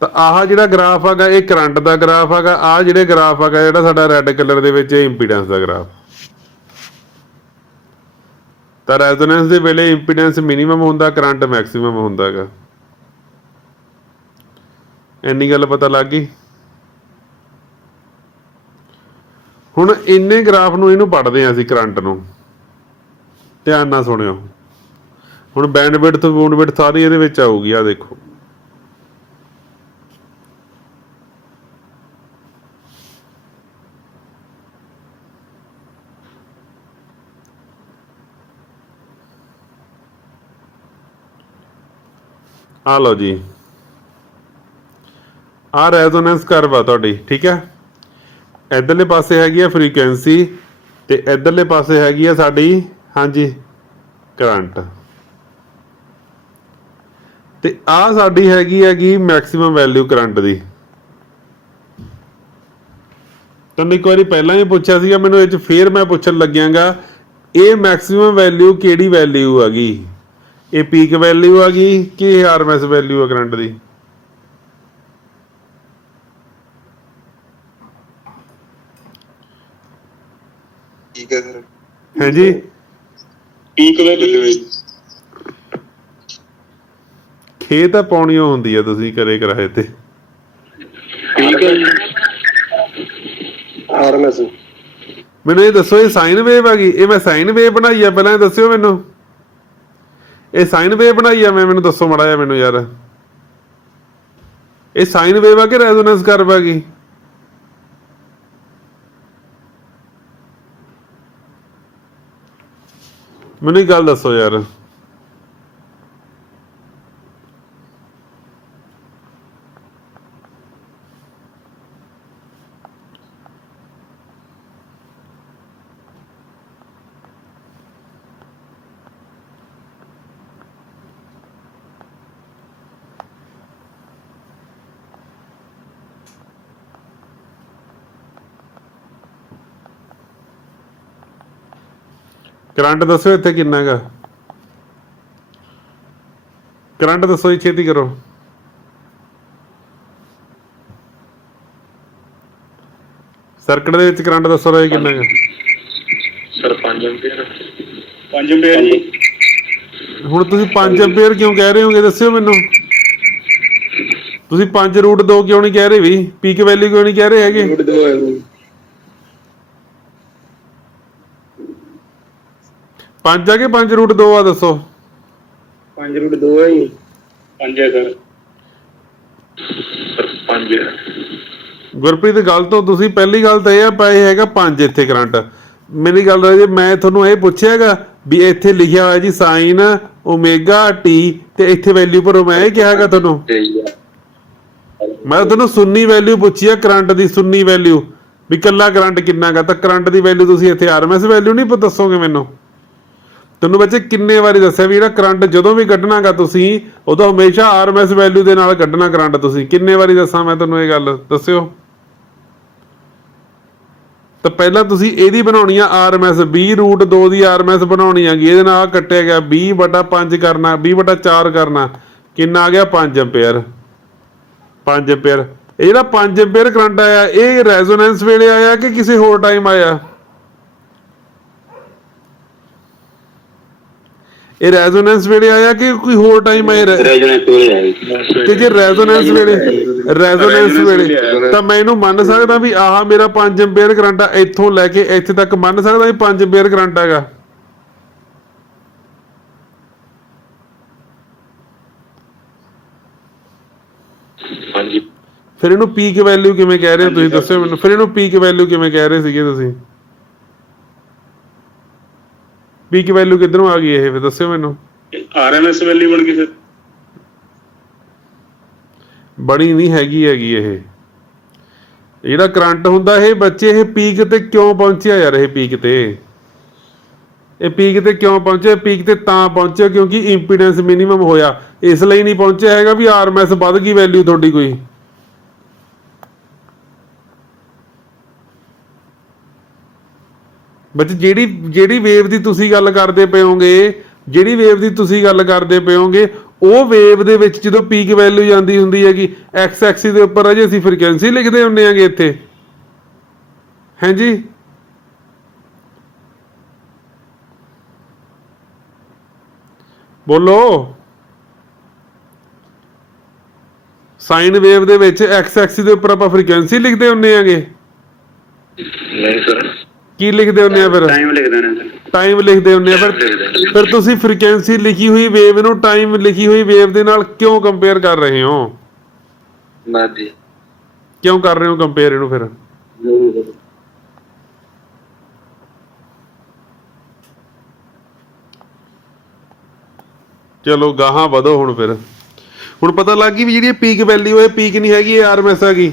ਤਾਂ ਆਹ ਜਿਹੜਾ ਗ੍ਰਾਫ ਹੈਗਾ ਇਹ ਕਰੰਟ ਦਾ ਗ੍ਰਾਫ ਹੈਗਾ, ਆਹ ਜਿਹੜੇ ਗ੍ਰਾਫ ਹੈਗਾ ਜਿਹੜਾ ਸਾਡਾ ਰੈੱਡ ਕਲਰ ਦੇ ਵਿੱਚ ਇੰਪੀਡੈਂਸ ਦਾ ਗ੍ਰਾਫ। ਤਾਂ ਰੈਜ਼ੋਨੈਂਸ ਦੇ ਵੇਲੇ ਇੰਪੀਡੈਂਸ ਮਿਨੀਮਮ ਹੁੰਦਾ, ਕਰੰਟ ਮੈਕਸਿਮਮ ਹੁੰਦਾ ਹੈਗਾ। ਇੰਨੀ ਗੱਲ ਪਤਾ ਲੱਗ ਗਈ? ਹੁਣ ਇੰਨੇ ਗ੍ਰਾਫ ਨੂੰ ਇਹਨੂੰ ਪੜ੍ਹਦੇ ਹਾਂ ਅਸੀਂ ਕਰੰਟ ਨੂੰ, ਧਿਆਨ ਨਾਲ ਸੁਣਿਓ। ਹੁਣ ਬੈਂਡਵਿਡਥ ਬੂੰਡਵਿਡਥ ਸਾਰੀ ਇਹਦੇ ਵਿੱਚ ਆਊਗੀ, ਆ ਦੇਖੋ। ਆ ਲਓ ਜੀ, ਆਹ ਰੈਜ਼ੋਨੈਂਸ ਕਰਵ ਆ ਤੁਹਾਡੀ, ਠੀਕ ਹੈ। ਇੱਧਰਲੇ ਪਾਸੇ ਹੈਗੀ ਆ ਫ੍ਰੀਕੁਐਂਸੀ ਤੇ ਇੱਧਰਲੇ ਪਾਸੇ ਹੈਗੀ ਆ ਸਾਡੀ, ਹਾਂਜੀ, ਕਰੰਟ। ਤੇ ਆਹ ਸਾਡੀ ਹੈਗੀ ਮੈਕਸਿਮਮ ਵੈਲਿਊ ਕਰੰਟ ਦੀ। ਤੁਹਾਨੂੰ ਇੱਕ ਵਾਰੀ ਪਹਿਲਾਂ ਹੀ ਪੁੱਛਿਆ ਸੀਗਾ, ਮੈਨੂੰ ਇਹ 'ਚ ਫੇਰ ਮੈਂ ਪੁੱਛਣ ਲੱਗਿਆਗਾ, ਇਹ ਮੈਕਸਿਮਮ ਵੈਲਿਊ ਕਿਹੜੀ ਵੈਲਿਊ ਹੈਗੀ? ਇਹ ਪੀਕ ਵੈਲਿਊ ਆ ਗਈ ਕਿ ਇਹ ਆਰਐਮਐਸ ਵੈਲਿਊ ਆ ਕਰੰਟ ਦੀ? ਠੀਕ ਹੈ ਸਰ। ਹਾਂਜੀ, पीक वैल्यू ਖੇ ਤਾਂ ਪਾਉਣੀ ਹੁੰਦੀ ਆ ਤੁਸੀਂ ਕਰੇ ਕਿਰਾਏ ਤੇ। ठीक है आरएमएस। ਮੈਨੂੰ ਇਹ ਦੱਸੋ, ਇਹ ਸਾਈਨ ਵੇਵ ਹੈਗੀ? ਇਹ ਮੈਂ ਸਾਈਨ ਵੇਵ ਬਣਾਈ ਆ ਪਹਿਲਾਂ, ਇਹ ਦੱਸਿਓ ਮੈਨੂੰ। ਇਹ ਸਾਈਨ ਵੇਵ ਬਣਾਈ ਆ ਮੈਂ, ਮੈਨੂੰ ਦੱਸੋ ਮਾੜਾ ਜਿਹਾ ਮੈਨੂੰ ਯਾਰ, ਇਹ ਸਾਈਨ ਵੇਵ ਆ ਕਿ ਰੈਜ਼ੋਨੈਂਸ ਕਰਵ ਹੈਗੀ? ਮੈਨੂੰ ਇੱਕ ਗੱਲ ਦੱਸੋ ਯਾਰ। ਕਰੰਟ ਦੱਸੋ ਇੱਥੇ ਕਿੰਨਾ ਗਾ, ਕਰੰਟ ਦੱਸੋ ਜੀ, ਛੇਤੀ ਕਰੋ। ਸਰਕਟ ਦੇ ਵਿੱਚ ਕਰੰਟ ਦੱਸੋ ਰਾਜੇ ਕਿੰਨਾ ਗਾ। ਸਰ 5 ਐਂਪੀਅਰ 5 ਐਂਪੀਅਰ ਜੀ। ਹੁਣ ਤੁਸੀਂ 5 ਐਂਪੀਅਰ ਕਿਉਂ ਕਹਿ ਰਹੇ ਹੋਗੇ ਦੱਸਿਓ ਮੈਨੂੰ। ਤੁਸੀਂ 5√2 ਕਿਉਂ ਨਹੀਂ ਕਹਿ ਰਹੇ ਵੀ, ਪੀਕ ਵੈਲਿਊ ਕਿਉਂ ਨਹੀਂ ਕਹਿ ਰਹੇ ਹੈਗੇ। 5 ਆ ਕਿ 5√2 ਆ ਦੱਸੋ। 5√2 ਹੈ ਜੀ। 5 ਹੈ ਸਰ। ਸਰ 5 ਹੈ। ਗੁਰਪ੍ਰੀਤ ਗੱਲ ਤੋਂ ਤੁਸੀਂ ਪਹਿਲੀ ਗੱਲ ਤਾਂ ਇਹ ਆ ਪਾ ਇਹ ਹੈਗਾ 5 ਇੱਥੇ ਕਰੰਟ। ਮੇਰੀ ਗੱਲ ਜੇ ਮੈਂ ਤੁਹਾਨੂੰ ਇਹ ਪੁੱਛਿਆਗਾ ਵੀ ਇੱਥੇ ਲਿਖਿਆ ਹੋਇਆ ਜੀ ਸਾਈਨ ਓਮੇਗਾ ਟੀ ਤੇ ਇੱਥੇ ਵੈਲਿਊ ਭਰੋ, ਮੈਂ ਇਹ ਕਿਹਾਗਾ ਤੁਹਾਨੂੰ। ਮੈਂ ਤੁਹਾਨੂੰ ਸੁੰਨੀ ਵੈਲਿਊ ਪੁੱਛੀ ਆ ਕਰੰਟ ਦੀ, ਸੁੰਨੀ ਵੈਲਿਊ ਵੀ ਕੱਲਾ ਕਰੰਟ ਕਿੰਨਾ ਗਾ, ਤਾਂ ਕਰੰਟ ਦੀ ਵੈਲਿਊ ਤੁਸੀਂ ਇੱਥੇ ਆਰਐਮਐਸ ਵੈਲਿਊ ਨਹੀਂ ਦੱਸੋਗੇ ਮੈਨੂੰ। ਤੁਹਾਨੂੰ ਬੱਚੇ ਕਿੰਨੇ ਵਾਰੀ ਦੱਸਿਆ ਵੀ ਜਿਹੜਾ ਕਰੰਟ ਜਦੋਂ ਵੀ ਕੱਢਣਾਗਾ ਤੁਸੀਂ ਉਦੋਂ ਹਮੇਸ਼ਾ ਆਰਐਮਐਸ ਵੈਲਿਊ ਦੇ ਨਾਲ ਕੱਢਣਾ ਕਰੰਟ। ਤੁਸੀਂ ਕਿੰਨੇ ਵਾਰੀ ਦੱਸਾਂ ਮੈਂ ਤੁਹਾਨੂੰ ਇਹ ਗੱਲ, ਦੱਸਿਓ। ਤਾਂ ਪਹਿਲਾਂ ਤੁਸੀਂ ਇਹਦੀ ਬਣਾਉਣੀ ਆ ਆਰਐਮਐਸ, 20√2 ਦੀ ਆਰਐਮਐਸ ਬਣਾਉਣੀ ਹੈਗੀ। ਇਹਦੇ ਨਾਲ ਕੱਟਿਆ ਗਿਆ 20/5 ਕਰਨਾ, 20/4 ਕਰਨਾ, ਕਿੰਨਾ ਆ ਗਿਆ 5 ਐਂਪੀਅਰ। 5 ਐਂਪੀਅਰ ਇਹ ਜਿਹੜਾ 5 ਐਂਪੀਅਰ ਕਰੰਟ ਆਇਆ ਇਹ ਰੈਜ਼ੋਨੈਂਸ ਵੇਲੇ ਆਇਆ ਕਿ ਕਿਸੇ ਹੋਰ ਟਾਈਮ ਆਇਆ। ਇਹ ਰੈਜ਼ੋਨੈਂਸ ਵੇਲੇ ਆਇਆ ਕਿ ਕੋਈ ਹੋਰ ਟਾਈਮ ਆਇਆ। ਤੇ ਜੇ ਰੈਜ਼ੋਨੈਂਸ ਵੇਲੇ ਤਾਂ ਮੈਂ ਇਹਨੂੰ ਮੰਨ ਸਕਦਾ ਵੀ ਆਹ ਮੇਰਾ 5 ਐਂਪੀਅਰ ਕਰੰਟ ਆ, ਇੱਥੋਂ ਲੈ ਕੇ ਇੱਥੇ ਤੱਕ ਮੰਨ ਸਕਦਾ ਵੀ 5 ਐਂਪੀਅਰ ਕਰੰਟ ਹੈਗਾ। ਫਿਰ ਇਹਨੂੰ ਪੀਕ ਵੈਲਿਊ ਕਿਵੇਂ ਕਹਿ ਰਹੇ ਹੋ ਤੁਸੀਂ ਦੱਸਿਓ ਮੈਨੂੰ। ਫਿਰ ਇਹਨੂੰ ਪੀਕ ਵੈਲਿਊ ਕਿਵੇਂ ਕਹਿ ਰਹੇ ਸੀਗੇ ਤੁਸੀਂ, ਪੀਕ ਵੈਲਿਊ ਕਿੱਧਰੋਂ ਆ ਗਈ ਇਹ, ਫਿਰ ਦੱਸਿਓ ਮੈਨੂੰ। ਆਰਐਮਐਸ ਵੈਲਿਊ ਬਣ ਗਈ ਸਰ। ਬਣੀ ਨਹੀਂ ਹੈਗੀ ਇਹ ਜਿਹੜਾ ਕਰੰਟ ਹੁੰਦਾ ਇਹ ਬੱਚੇ ਇਹ ਪੀਕ ਤੇ ਕਿਉਂ ਪਹੁੰਚਿਆ ਯਾਰ। ਇਹ ਪੀਕ ਤੇ ਕਿਉਂ ਪਹੁੰਚਿਆ, ਪੀਕ ਤੇ ਤਾਂ ਪਹੁੰਚਿਆ ਕਿਉਂਕਿ ਇੰਪੀਡੈਂਸ ਮਿਨੀਮਮ ਹੋਇਆ, ਇਸ ਲਈ ਨਹੀਂ ਪਹੁੰਚਿਆ ਹੈਗਾ ਵੀ ਆਰਐਮਐਸ ਵੱਧ ਗਈ ਵੈਲਿਊ ਤੁਹਾਡੀ ਕੋਈ। ਬੱਚੇ ਜਿਹੜੀ ਵੇਵ ਦੀ ਤੁਸੀਂ ਗੱਲ ਕਰਦੇ ਪਏ ਹੋਗੇ, ਉਹ ਵੇਵ ਦੇ ਵਿੱਚ ਜਦੋਂ ਪੀਕ ਵੈਲਿਊ ਜਾਂਦੀ ਹੁੰਦੀ ਹੈਗੀ ਐਕਸ ਐਕਸਿਸ ਦੇ ਉੱਪਰ ਅਜੇ ਅਸੀਂ ਫ੍ਰੀਕੁਐਂਸੀ ਲਿਖਦੇ ਹੁੰਦੇ ਆਂਗੇ ਇੱਥੇ, ਹਾਂਜੀ। ਬੋਲੋ। ਸਾਈਨ ਵੇਵ ਦੇ ਵਿੱਚ ਐਕਸ ਐਕਸਿਸ ਦੇ ਉੱਪਰ ਆਪਾਂ ਫ੍ਰੀਕੁਐਂਸੀ ਲਿਖਦੇ ਹੁੰਦੇ ਆਂਗੇ। ਨਹੀਂ ਸਰ। ਕੀ ਲਿਖਦੇ ਹੁੰਦੇ ਆ ਫਿਰ? ਟਾਈਮ ਲਿਖਦੇ ਨੇ। ਟਾਈਮ ਲਿਖਦੇ ਹੁੰਦੇ ਆ। ਫਿਰ ਤੁਸੀਂ ਫ੍ਰੀਕੁਐਂਸੀ ਲਿਖੀ ਹੋਈ ਵੇਵ ਨੂੰ ਟਾਈਮ ਲਿਖੀ ਹੋਈ ਵੇਵ ਦੇ ਨਾਲ ਕਿਉਂ ਕੰਪੇਅਰ ਕਰ ਰਹੇ ਹੋ? ਨਾ ਜੀ। ਕਿਉਂ ਕਰ ਰਹੇ ਹੋ ਕੰਪੇਅਰ ਇਹਨੂੰ ਫਿਰ? ਚਲੋ ਗਾਹਾਂ ਵਧੋ ਹੁਣ। ਫਿਰ ਹੁਣ ਪਤਾ ਲੱਗ ਗਈ ਵੀ ਜਿਹੜੀ ਪੀਕ ਵੈਲਿਊ ਇਹ ਪੀਕ ਨਹੀਂ ਹੈਗੀ, ਇਹ ਆਰਐਮਐਸ ਹੈਗੀ।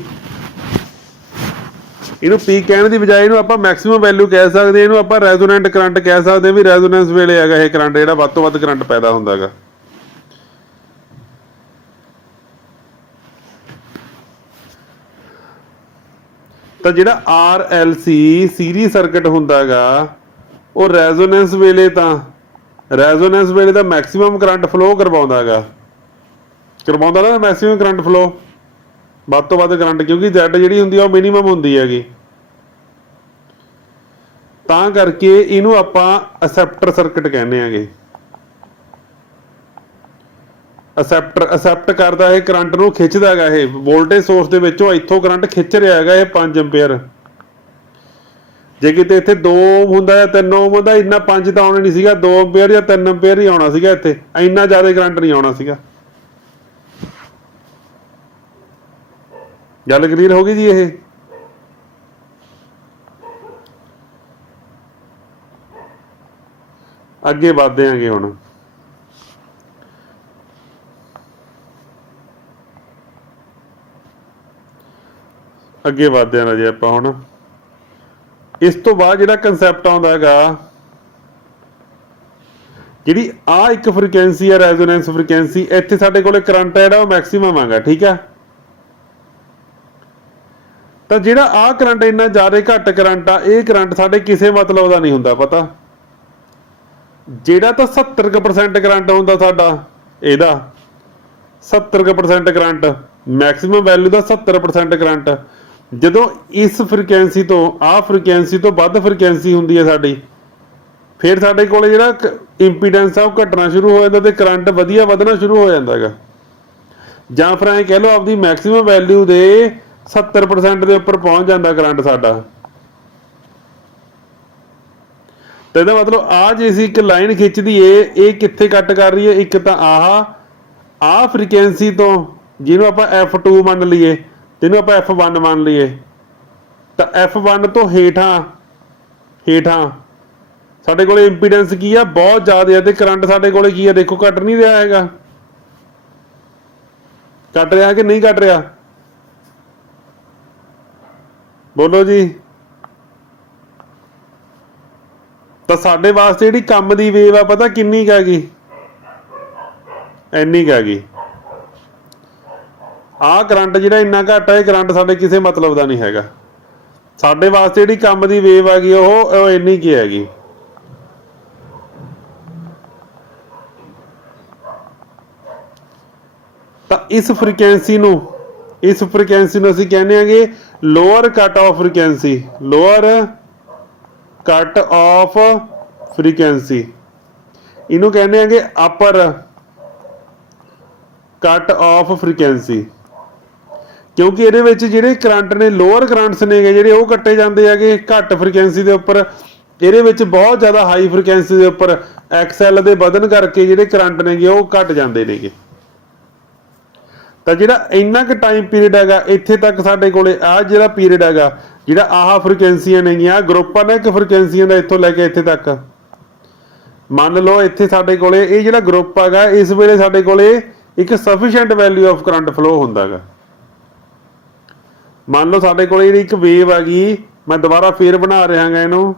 ਇਹਨੂੰ ਪੀਕ ਕਹਿਣ ਦੀ ਬਜਾਏ ਇਹਨੂੰ ਆਪਾਂ ਮੈਕਸਿਮਮ ਵੈਲਿਊ ਕਹਿ ਸਕਦੇ, ਇਹਨੂੰ ਆਪਾਂ ਰੈਜ਼ੋਨੈਂਟ ਕਰੰਟ ਕਹਿ ਸਕਦੇ ਵੀ ਰੈਜ਼ੋਨੈਂਸ ਵੇਲੇ ਹੈਗਾ ਇਹ ਕਰੰਟ ਜਿਹੜਾ ਵੱਧ ਤੋਂ ਵੱਧ ਕਰੰਟ ਪੈਦਾ ਹੁੰਦਾ ਹੈਗਾ। ਤਾਂ ਜਿਹੜਾ RLC ਸੀਰੀਜ਼ ਸਰਕਟ ਹੁੰਦਾ ਹੈਗਾ ਉਹ ਰੈਜ਼ੋਨੈਂਸ ਵੇਲੇ ਤਾਂ ਮੈਕਸਿਮਮ ਕਰੰਟ ਫਲੋ ਕਰਵਾਉਂਦਾ ਨਾ, ਮੈਕਸਿਮਮ ਕਰੰਟ ਫਲੋ, ਵੱਧ ਤੋਂ ਵੱਧ ਕਰੰਟ, ਕਿਉਂਕਿ Z ਜਿਹੜੀ ਹੁੰਦੀ ਆ ਉਹ ਮਿਨੀਮਮ ਹੁੰਦੀ ਹੈਗੀ। ਤਾਂ ਕਰਕੇ ਇਹਨੂੰ ਆਪਾਂ ਅਸੈਪਟਰ ਸਰਕਟ ਕਹਿੰਦੇ ਆਂਗੇ। ਅਸੈਪਟ ਕਰਦਾ ਇਹ ਕਰੰਟ ਨੂੰ, ਖਿੱਚਦਾ ਹੈਗਾ ਇਹ ਵੋਲਟੇਜ ਸੋਰਸ ਦੇ ਵਿੱਚੋਂ, ਇੱਥੋਂ ਕਰੰਟ ਖਿੱਚ ਰਿਹਾ ਹੈਗਾ ਇਹ 5 ਐਂਪੀਅਰ। ਜੇ ਕਿਤੇ ਇੱਥੇ 2 ਓਮ ਹੁੰਦਾ ਜਾਂ 3 ਓਮ ਹੁੰਦਾ, ਇੰਨਾ 5 ਤਾਂ ਆਉਣਾ ਨਹੀਂ ਸੀਗਾ, 2 ਐਂਪੀਅਰ ਜਾਂ 3 ਐਂਪੀਅਰ ਹੀ ਆਉਣਾ ਸੀਗਾ। ਇੱਥੇ ਇੰਨਾ ਜ਼ਿਆਦਾ ਕਰੰਟ ਨਹੀਂ ਆਉਣਾ ਸੀਗਾ। ਗੱਲ ਕਲੀਅਰ ਹੋ ਗਈ ਜੀ। ਇਹ ਅੱਗੇ ਵਧਦੇ ਆਂਗੇ ਹੁਣ। ਅੱਗੇ ਵਧਦੇ ਆਂ ਜੀ ਆਪਾਂ ਹੁਣ। ਇਸ ਤੋਂ ਬਾਅਦ ਜਿਹੜਾ ਕਨਸੈਪਟ ਆਉਂਦਾ ਹੈਗਾ, ਜਿਹੜੀ ਆ ਇੱਕ ਫ੍ਰੀਕੁਐਂਸੀ ਆ ਰੈਜ਼ੋਨੈਂਸ ਫ੍ਰੀਕੁਐਂਸੀ, ਇੱਥੇ ਸਾਡੇ ਕੋਲੇ ਕਰੰਟ ਹੈ ਜਿਹੜਾ ਉਹ ਮੈਕਸਿਮਮ ਆਗਾ, ਠੀਕ ਆ। ਤਾਂ ਜਿਹੜਾ ਆਹ ਕਰੰਟ ਇੰਨਾ ਜ਼ਿਆਦਾ ਘੱਟ ਕਰੰਟ ਆ, ਇਹ ਕਰੰਟ ਸਾਡੇ ਕਿਸੇ ਮਤਲਬ ਦਾ ਨਹੀਂ ਹੁੰਦਾ, ਪਤਾ। ਜਿਹੜਾ ਤਾਂ 70% ਕਰੰਟ ਹੁੰਦਾ ਸਾਡਾ ਇਹਦਾ 70% ਕਰੰਟ, ਮੈਕਸਿਮਮ ਵੈਲਿਊ ਦਾ 70% ਕਰੰਟ, ਜਦੋਂ ਇਸ ਫ੍ਰੀਕੁਐਂਸੀ ਤੋਂ ਆਹ ਫ੍ਰੀਕੁਐਂਸੀ ਤੋਂ ਵੱਧ ਫ੍ਰੀਕੁਐਂਸੀ ਹੁੰਦੀ ਹੈ ਸਾਡੀ, ਫਿਰ ਸਾਡੇ ਕੋਲ ਜਿਹੜਾ ਇੰਪੀਡੈਂਸ ਆ ਉਹ ਘਟਣਾ ਸ਼ੁਰੂ ਹੋ ਜਾਂਦਾ ਤੇ ਕਰੰਟ ਵਧੀਆ ਵਧਣਾ ਸ਼ੁਰੂ ਹੋ ਜਾਂਦਾ ਹੈਗਾ। ਜਾਂ ਫਿਰ ਐਂ ਕਹਿ ਲਓ ਆਪਦੀ ਮੈਕਸਿਮਮ ਵੈਲਿਊ ਦੇ 70% ਦੇ ਉੱਪਰ ਪਹੁੰਚ ਜਾਂਦਾ ਕਰੰਟ ਸਾਡਾ। ਤੇ ਇਹਦਾ ਮਤਲਬ ਆ ਜੇ ਅਸੀਂ ਇੱਕ ਲਾਈਨ ਖਿੱਚਦੀ ਏ, ਇਹ ਕਿੱਥੇ ਕੱਟ ਕਰ ਰਹੀ ਹੈ? ਇੱਕ ਤਾਂ ਆਹ ਫ੍ਰੀਕੁਐਂਸੀ ਤੋਂ, ਜਿਹਨੂੰ ਆਪਾਂ F2 ਮੰਨ ਲਈਏ ਤੇ ਇਹਨੂੰ ਆਪਾਂ F1 ਮੰਨ ਲਈਏ, ਤਾਂ F1 ਤੋਂ ਹੇਠਾਂ ਸਾਡੇ ਕੋਲੇ ਇੰਪੀਡੈਂਸ ਕੀ ਆ? ਬਹੁਤ ਜ਼ਿਆਦਾ ਹੈ। ਤੇ ਕਰੰਟ ਸਾਡੇ ਕੋਲੇ ਕੀ ਆ? ਦੇਖੋ ਘਟ ਨਹੀਂ ਰਿਹਾ ਹੈਗਾ। ਕੱਟ ਰਿਹਾ ਕਿ ਨਹੀਂ ਕੱਟ ਰਿਹਾ? ਬੋਲੋ ਜੀ। ਤਾਂ ਸਾਡੇ ਵਾਸਤੇ ਜਿਹੜੀ ਕੰਮ ਦੀ ਵੇਵ ਆ ਪਤਾ ਕਿੰਨੀ ਕੁ ਹੈਗੀ? ਇੰਨੀ ਕੁ ਹੈਗੀ। ਆਹ ਕਰੰਟ ਜਿਹੜਾ ਇੰਨਾ ਘੱਟ ਹੈ, ਇਹ ਕਰੰਟ ਸਾਡੇ ਕਿਸੇ ਮਤਲਬ ਦਾ ਨਹੀਂ ਹੈਗਾ। ਸਾਡੇ ਵਾਸਤੇ ਜਿਹੜੀ ਕੰਮ ਦੀ ਵੇਵ ਹੈਗੀ ਉਹ ਇੰਨੀ ਕੀ ਹੈਗੀ। ਤਾਂ ਇਸ ਫ੍ਰੀਕੁਐਂਸੀ ਨੂੰ ਅਸੀਂ ਕਹਿੰਦੇ ਆਂਗੇ lower cut off frequency, lower cut off frequency. ਇਹਨੂੰ ਕਹਿੰਦੇ ਆਂਗੇ ਅਪਰ ਕੱਟ ਆਫ ਫ੍ਰੀਕੁਐਂਸੀ, ਕਿਉਂਕਿ ਇਹਦੇ ਵਿੱਚ ਜਿਹੜੇ ਕਰੰਟ ਨੇ, ਲੋਅਰ ਕਰੰਟਸ ਨੇਗੇ ਜਿਹੜੇ, ਉਹ ਕੱਟੇ ਜਾਂਦੇ ਹੈਗੇ ਘੱਟ ਫ੍ਰੀਕੁਐਂਸੀ ਦੇ ਉੱਪਰ। ਇਹਦੇ ਵਿੱਚ ਬਹੁਤ ਜ਼ਿਆਦਾ ਹਾਈ ਫ੍ਰੀਕੁਐਂਸੀ ਦੇ ਉੱਪਰ XL ਦੇ ਵਧਣ ਕਰਕੇ ਜਿਹੜੇ ਕਰੰਟ ਨੇਗੇ ਉਹ ਘਟ ਜਾਂਦੇ ਨੇਗੇ। ਤਾਂ ਜਿਹੜਾ ਇੰਨਾ ਕੁ ਟਾਈਮ ਪੀਰੀਅਡ ਹੈਗਾ, ਇੱਥੇ ਤੱਕ ਸਾਡੇ ਕੋਲੇ ਆਹ ਜਿਹੜਾ ਪੀਰੀਅਡ ਹੈਗਾ, ਜਿਹੜਾ ਆਹ ਫ੍ਰੀਕੁਐਂਸੀਆਂ ਨੇਗੀਆਂ, ਗਰੁੱਪਾਂ ਨੇ ਇੱਕ ਫ੍ਰੀਕੁਐਂਸੀਆਂ ਦਾ ਇੱਥੋਂ ਲੈ ਕੇ ਇੱਥੇ ਤੱਕ ਮੰਨ ਲਓ, ਇੱਥੇ ਸਾਡੇ ਕੋਲੇ ਇਹ ਜਿਹੜਾ ਗਰੁੱਪ ਹੈਗਾ, ਇਸ ਵੇਲੇ ਸਾਡੇ ਕੋਲੇ ਇੱਕ sufficient value of current flow ਹੁੰਦਾ ਹੈਗਾ। ਮੰਨ ਲਓ ਸਾਡੇ ਕੋਲੇ ਜਿਹੜੀ ਇੱਕ ਵੇਵ ਹੈਗੀ, ਮੈਂ ਦੁਬਾਰਾ ਫੇਰ ਬਣਾ ਰਿਹਾ ਗਾ ਇਹਨੂੰ।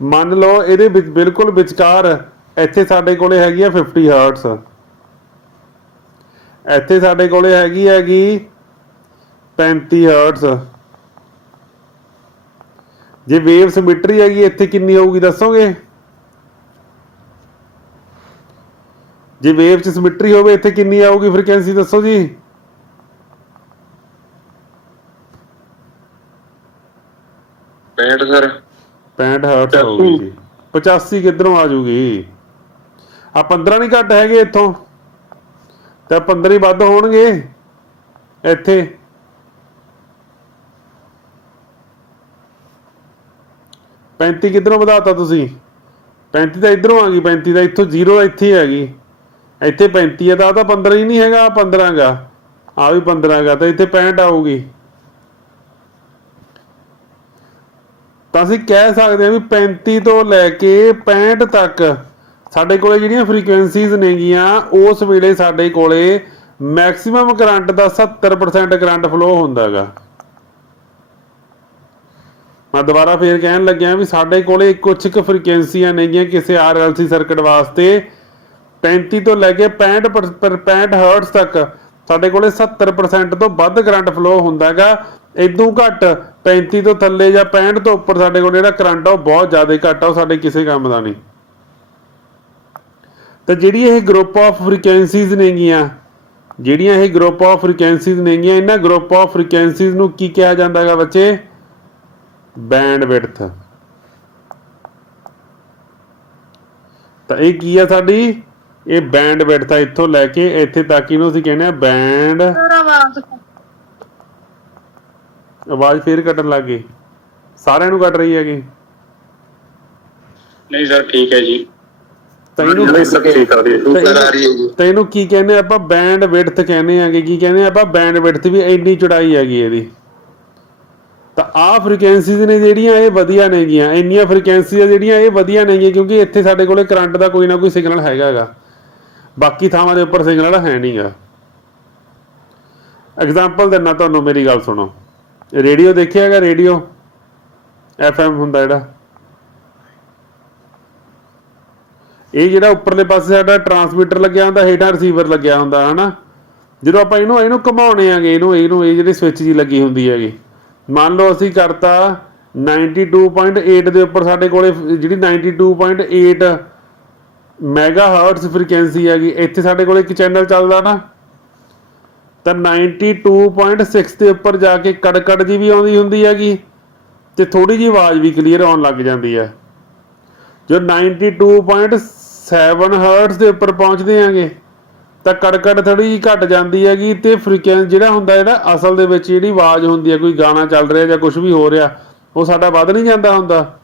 ਮੰਨ ਲਓ ਇਹਦੇ ਵਿੱਚ ਬਿਲਕੁਲ ਵਿਚਕਾਰ ਇੱਥੇ ਸਾਡੇ ਕੋਲੇ ਹੈਗੀ ਆ 50 ਹਰਟਸ, ਇੱਥੇ ਸਾਡੇ ਕੋਲੇ ਹੈਗੀ 35 ਹਰਟਸ। ਜੇ ਵੇਵ ਸਿਮੈਟਰੀ ਹੈਗੀ ਇੱਥੇ ਕਿੰਨੀ ਹੋਊਗੀ ਦੱਸੋਗੇ? ਜੇ ਵੇਵ ਚ ਸਿਮੈਟਰੀ ਹੋਵੇ ਇੱਥੇ ਕਿੰਨੀ ਆਊਗੀ ਫ੍ਰੀਕੁਐਂਸੀ ਦੱਸੋ ਜੀ? ਸਰ 65 ਹਰਟਸ ਹੋਊਗੀ ਜੀ। 85 ਕਿੱਧਰੋਂ ਆ ਜੂਗੀ? ਆ 15 ਨਹੀਂ ਘੱਟ ਹੈਗੇ ਇੱਥੋਂ, ਤਾਂ 15 ਹੀ ਵੱਧ ਹੋਣਗੇ ਇੱਥੇ। ਪੈਂਤੀ ਕਿੱਧਰੋਂ ਵਧਾਤਾ ਤੁਸੀਂ? 35 ਤਾਂ ਇੱਧਰੋਂ ਆ ਗਈ, 35 ਤਾਂ ਇੱਥੋਂ 0 ਇੱਥੇ ਹੈਗੀ, ਇੱਥੇ 35 ਹੈ ਤਾਂ ਆ ਤਾਂ 15 ਹੀ ਨਹੀਂ ਹੈਗਾ, 15 ਗਾ, ਆ ਵੀ 15 ਗਾ, ਤਾਂ ਇੱਥੇ 65 ਆਊਗੀ। ਤਾਂ ਅਸੀਂ ਕਹਿ ਸਕਦੇ ਹਾਂ ਵੀ 35 ਤੋਂ ਲੈ ਕੇ 65 ਤੱਕ ਸਾਡੇ ਕੋਲੇ ਜਿਹੜੀਆਂ ਫ੍ਰੀਕੁਐਂਸੀਜ਼ ਨੇਗੀਆਂ, ਉਸ ਵੇਲੇ ਸਾਡੇ ਕੋਲੇ ਮੈਕਸਿਮਮ ਕਰੰਟ ਦਾ 70% ਕਰੰਟ ਫਲੋ ਹੁੰਦਾ ਹੈਗਾ। ਮੈਂ ਦੁਬਾਰਾ ਫੇਰ ਕਹਿਣ ਲੱਗਿਆ ਵੀ ਸਾਡੇ ਕੋਲੇ ਕੁਝ ਕੁ ਫ੍ਰੀਕੁਐਂਸੀਆਂ ਨੇਗੀਆਂ ਕਿਸੇ RLC ਸਰਕਟ ਵਾਸਤੇ 35 ਤੋਂ ਲੈ ਕੇ 65 ਹਰਟਸ ਤੱਕ ਸਾਡੇ ਕੋਲੇ 70% ਤੋਂ ਵੱਧ ਕਰੰਟ ਫਲੋ ਹੁੰਦਾ ਹੈਗਾ। ਇਦੋਂ ਘੱਟ 35 ਤੋਂ ਥੱਲੇ ਜਾਂ 65 ਤੋਂ ਉੱਪਰ ਸਾਡੇ ਕੋਲ ਜਿਹੜਾ ਕਰੰਟ ਆ ਉਹ ਬਹੁਤ ਜ਼ਿਆਦਾ ਘੱਟ ਆ, ਉਹ ਸਾਡੇ ਕਿਸੇ ਕੰਮ ਦਾ ਨਹੀਂ। ਤਾਂ ਜਿਹੜੀ ਇਹ ਗਰੁੱਪ ਆਫ ਫ੍ਰੀਕੁਐਂਸੀਜ਼ ਨੇਗੀਆਂ, ਇਹਨਾਂ ਗਰੁੱਪ ਆਫ ਫ੍ਰੀਕੁਐਂਸੀਜ਼ ਨੂੰ ਕੀ ਕਿਹਾ ਜਾਂਦਾ ਹੈਗਾ ਬੱਚੇ? Band width. ਤਾਂ ਇਹ ਕੀ ਆ ਸਾਡੀ? ਇਹ ਬੈਂਡ ਵਿਡਥ ਆ, ਇੱਥੋਂ ਲੈ ਕੇ ਇੱਥੇ ਤੱਕ ਇਹਨੂੰ ਅਸੀਂ ਕਹਿੰਦੇ ਆ ਬੈਂਡ। ਆਵਾਜ਼ ਫੇਰ ਕੱਟਣ ਲੱਗ ਗਈ, ਸਾਰਿਆਂ ਨੂੰ ਕੱਟ ਰਹੀ ਹੈਗੀ? ਨਹੀਂ ਸਰ ਠੀਕ ਹੈ ਜੀ। ਤਾਂ ਇਹਨੂੰ ਕੀ ਕਹਿੰਦੇ ਆਪਾਂ? ਬੈਂਡ ਵਿਡਥ ਕਹਿੰਦੇ ਆਗੇ। ਕੀ ਕਹਿੰਦੇ ਆਪਾਂ? Band width. ਵੀ ਇੰਨੀ ਚੌੜਾਈ ਹੈਗੀ ਇਹਦੀ। ਤਾਂ ਆਹ ਫ੍ਰੀਕੁਐਂਸੀਜ਼ ਨੇ ਜਿਹੜੀਆਂ ਇਹ ਵਧੀਆ ਨੇਗੀਆਂ, ਇੰਨੀਆਂ ਫ੍ਰੀਕੁਐਂਸੀਜ਼ ਜਿਹੜੀਆਂ ਇਹ ਵਧੀਆ ਨੇਗੀਆਂ, ਕਿਉਂਕਿ ਇੱਥੇ ਸਾਡੇ ਕੋਲੇ ਕਰੰਟ ਦਾ ਕੋਈ ਨਾ ਕੋਈ ਸਿਗਨਲ ਹੈਗਾ ਗਾ, ਬਾਕੀ ਥਾਵਾਂ ਦੇ ਉੱਪਰ ਸਿਗਨਲ ਹੈ ਨਹੀਂ ਗਾ। ਐਗਜ਼ਾਮਪਲ ਦਿੰਦਾ ਤੁਹਾਨੂੰ, ਮੇਰੀ ਗੱਲ ਸੁਣੋ। ਰੇਡੀਓ ਦੇਖਿਆ ਹੈਗਾ? ਰੇਡੀਓ FM ਹੁੰਦਾ ਜਿਹੜਾ, ਇਹ ਜਿਹੜਾ ਉੱਪਰਲੇ ਪਾਸੇ ਸਾਡਾ ਟਰਾਂਸਮੀਟਰ ਲੱਗਿਆ ਹੁੰਦਾ, ਹੇਠਾਂ ਰਿਸੀਵਰ ਲੱਗਿਆ ਹੁੰਦਾ ਹਨਾ। ਜਦੋਂ ਆਪਾਂ ਇਹਨੂੰ ਘੁਮਾਉਣੇ ਆਗੇ, ਇਹ ਜਿਹੜੀ ਸਵਿਚ ਜੀ ਲੱਗੀ ਹੁੰਦੀ ਹੈਗੀ, ਮੰਨ ਲਓ ਅਸੀਂ ਕਰਤਾ 92.8 ਦੇ ਉੱਪਰ ਸਾਡੇ ਕੋਲੇ ਜਿਹੜੀ 92.8 ਮੈਗਾਹਰਟਜ਼ ਫ੍ਰੀਕੁਐਂਸੀ ਹੈਗੀ, ਇੱਥੇ ਸਾਡੇ ਕੋਲ ਇੱਕ ਚੈਨਲ ਚੱਲਦਾ ਨਾ, ਤਾਂ 92.6 ਦੇ ਉੱਪਰ ਜਾ ਕੇ ਕੜਕੜ ਜੀ ਵੀ ਆਉਂਦੀ ਹੁੰਦੀ ਹੈਗੀ ਤੇ ਥੋੜੀ ਜਿਹੀ ਆਵਾਜ਼ ਵੀ ਕਲੀਅਰ ਆਉਣ ਲੱਗ ਜਾਂਦੀ ਹੈ। ਜੋ 92.7 ਹਰਟਜ਼ ਦੇ ਉੱਪਰ ਪਹੁੰਚਦੇ ਆਂਗੇ ਤਾਂ ਕੜਕੜ ਥੋੜੀ ਜਿਹੀ ਘਟ ਜਾਂਦੀ ਹੈਗੀ ਤੇ ਫ੍ਰੀਕੁਐਂਸੀ ਜਿਹੜਾ ਹੁੰਦਾ, ਜਿਹੜਾ ਅਸਲ ਦੇ ਵਿੱਚ ਜਿਹੜੀ ਆਵਾਜ਼ ਹੁੰਦੀ ਹੈ, ਕੋਈ ਗਾਣਾ ਚੱਲ ਰਿਹਾ ਜਾਂ ਕੁਝ ਵੀ ਹੋ ਰਿਹਾ, ਉਹ ਸਾਡਾ ਵੱਧ ਨਹੀਂ ਜਾਂਦਾ ਹੁੰਦਾ।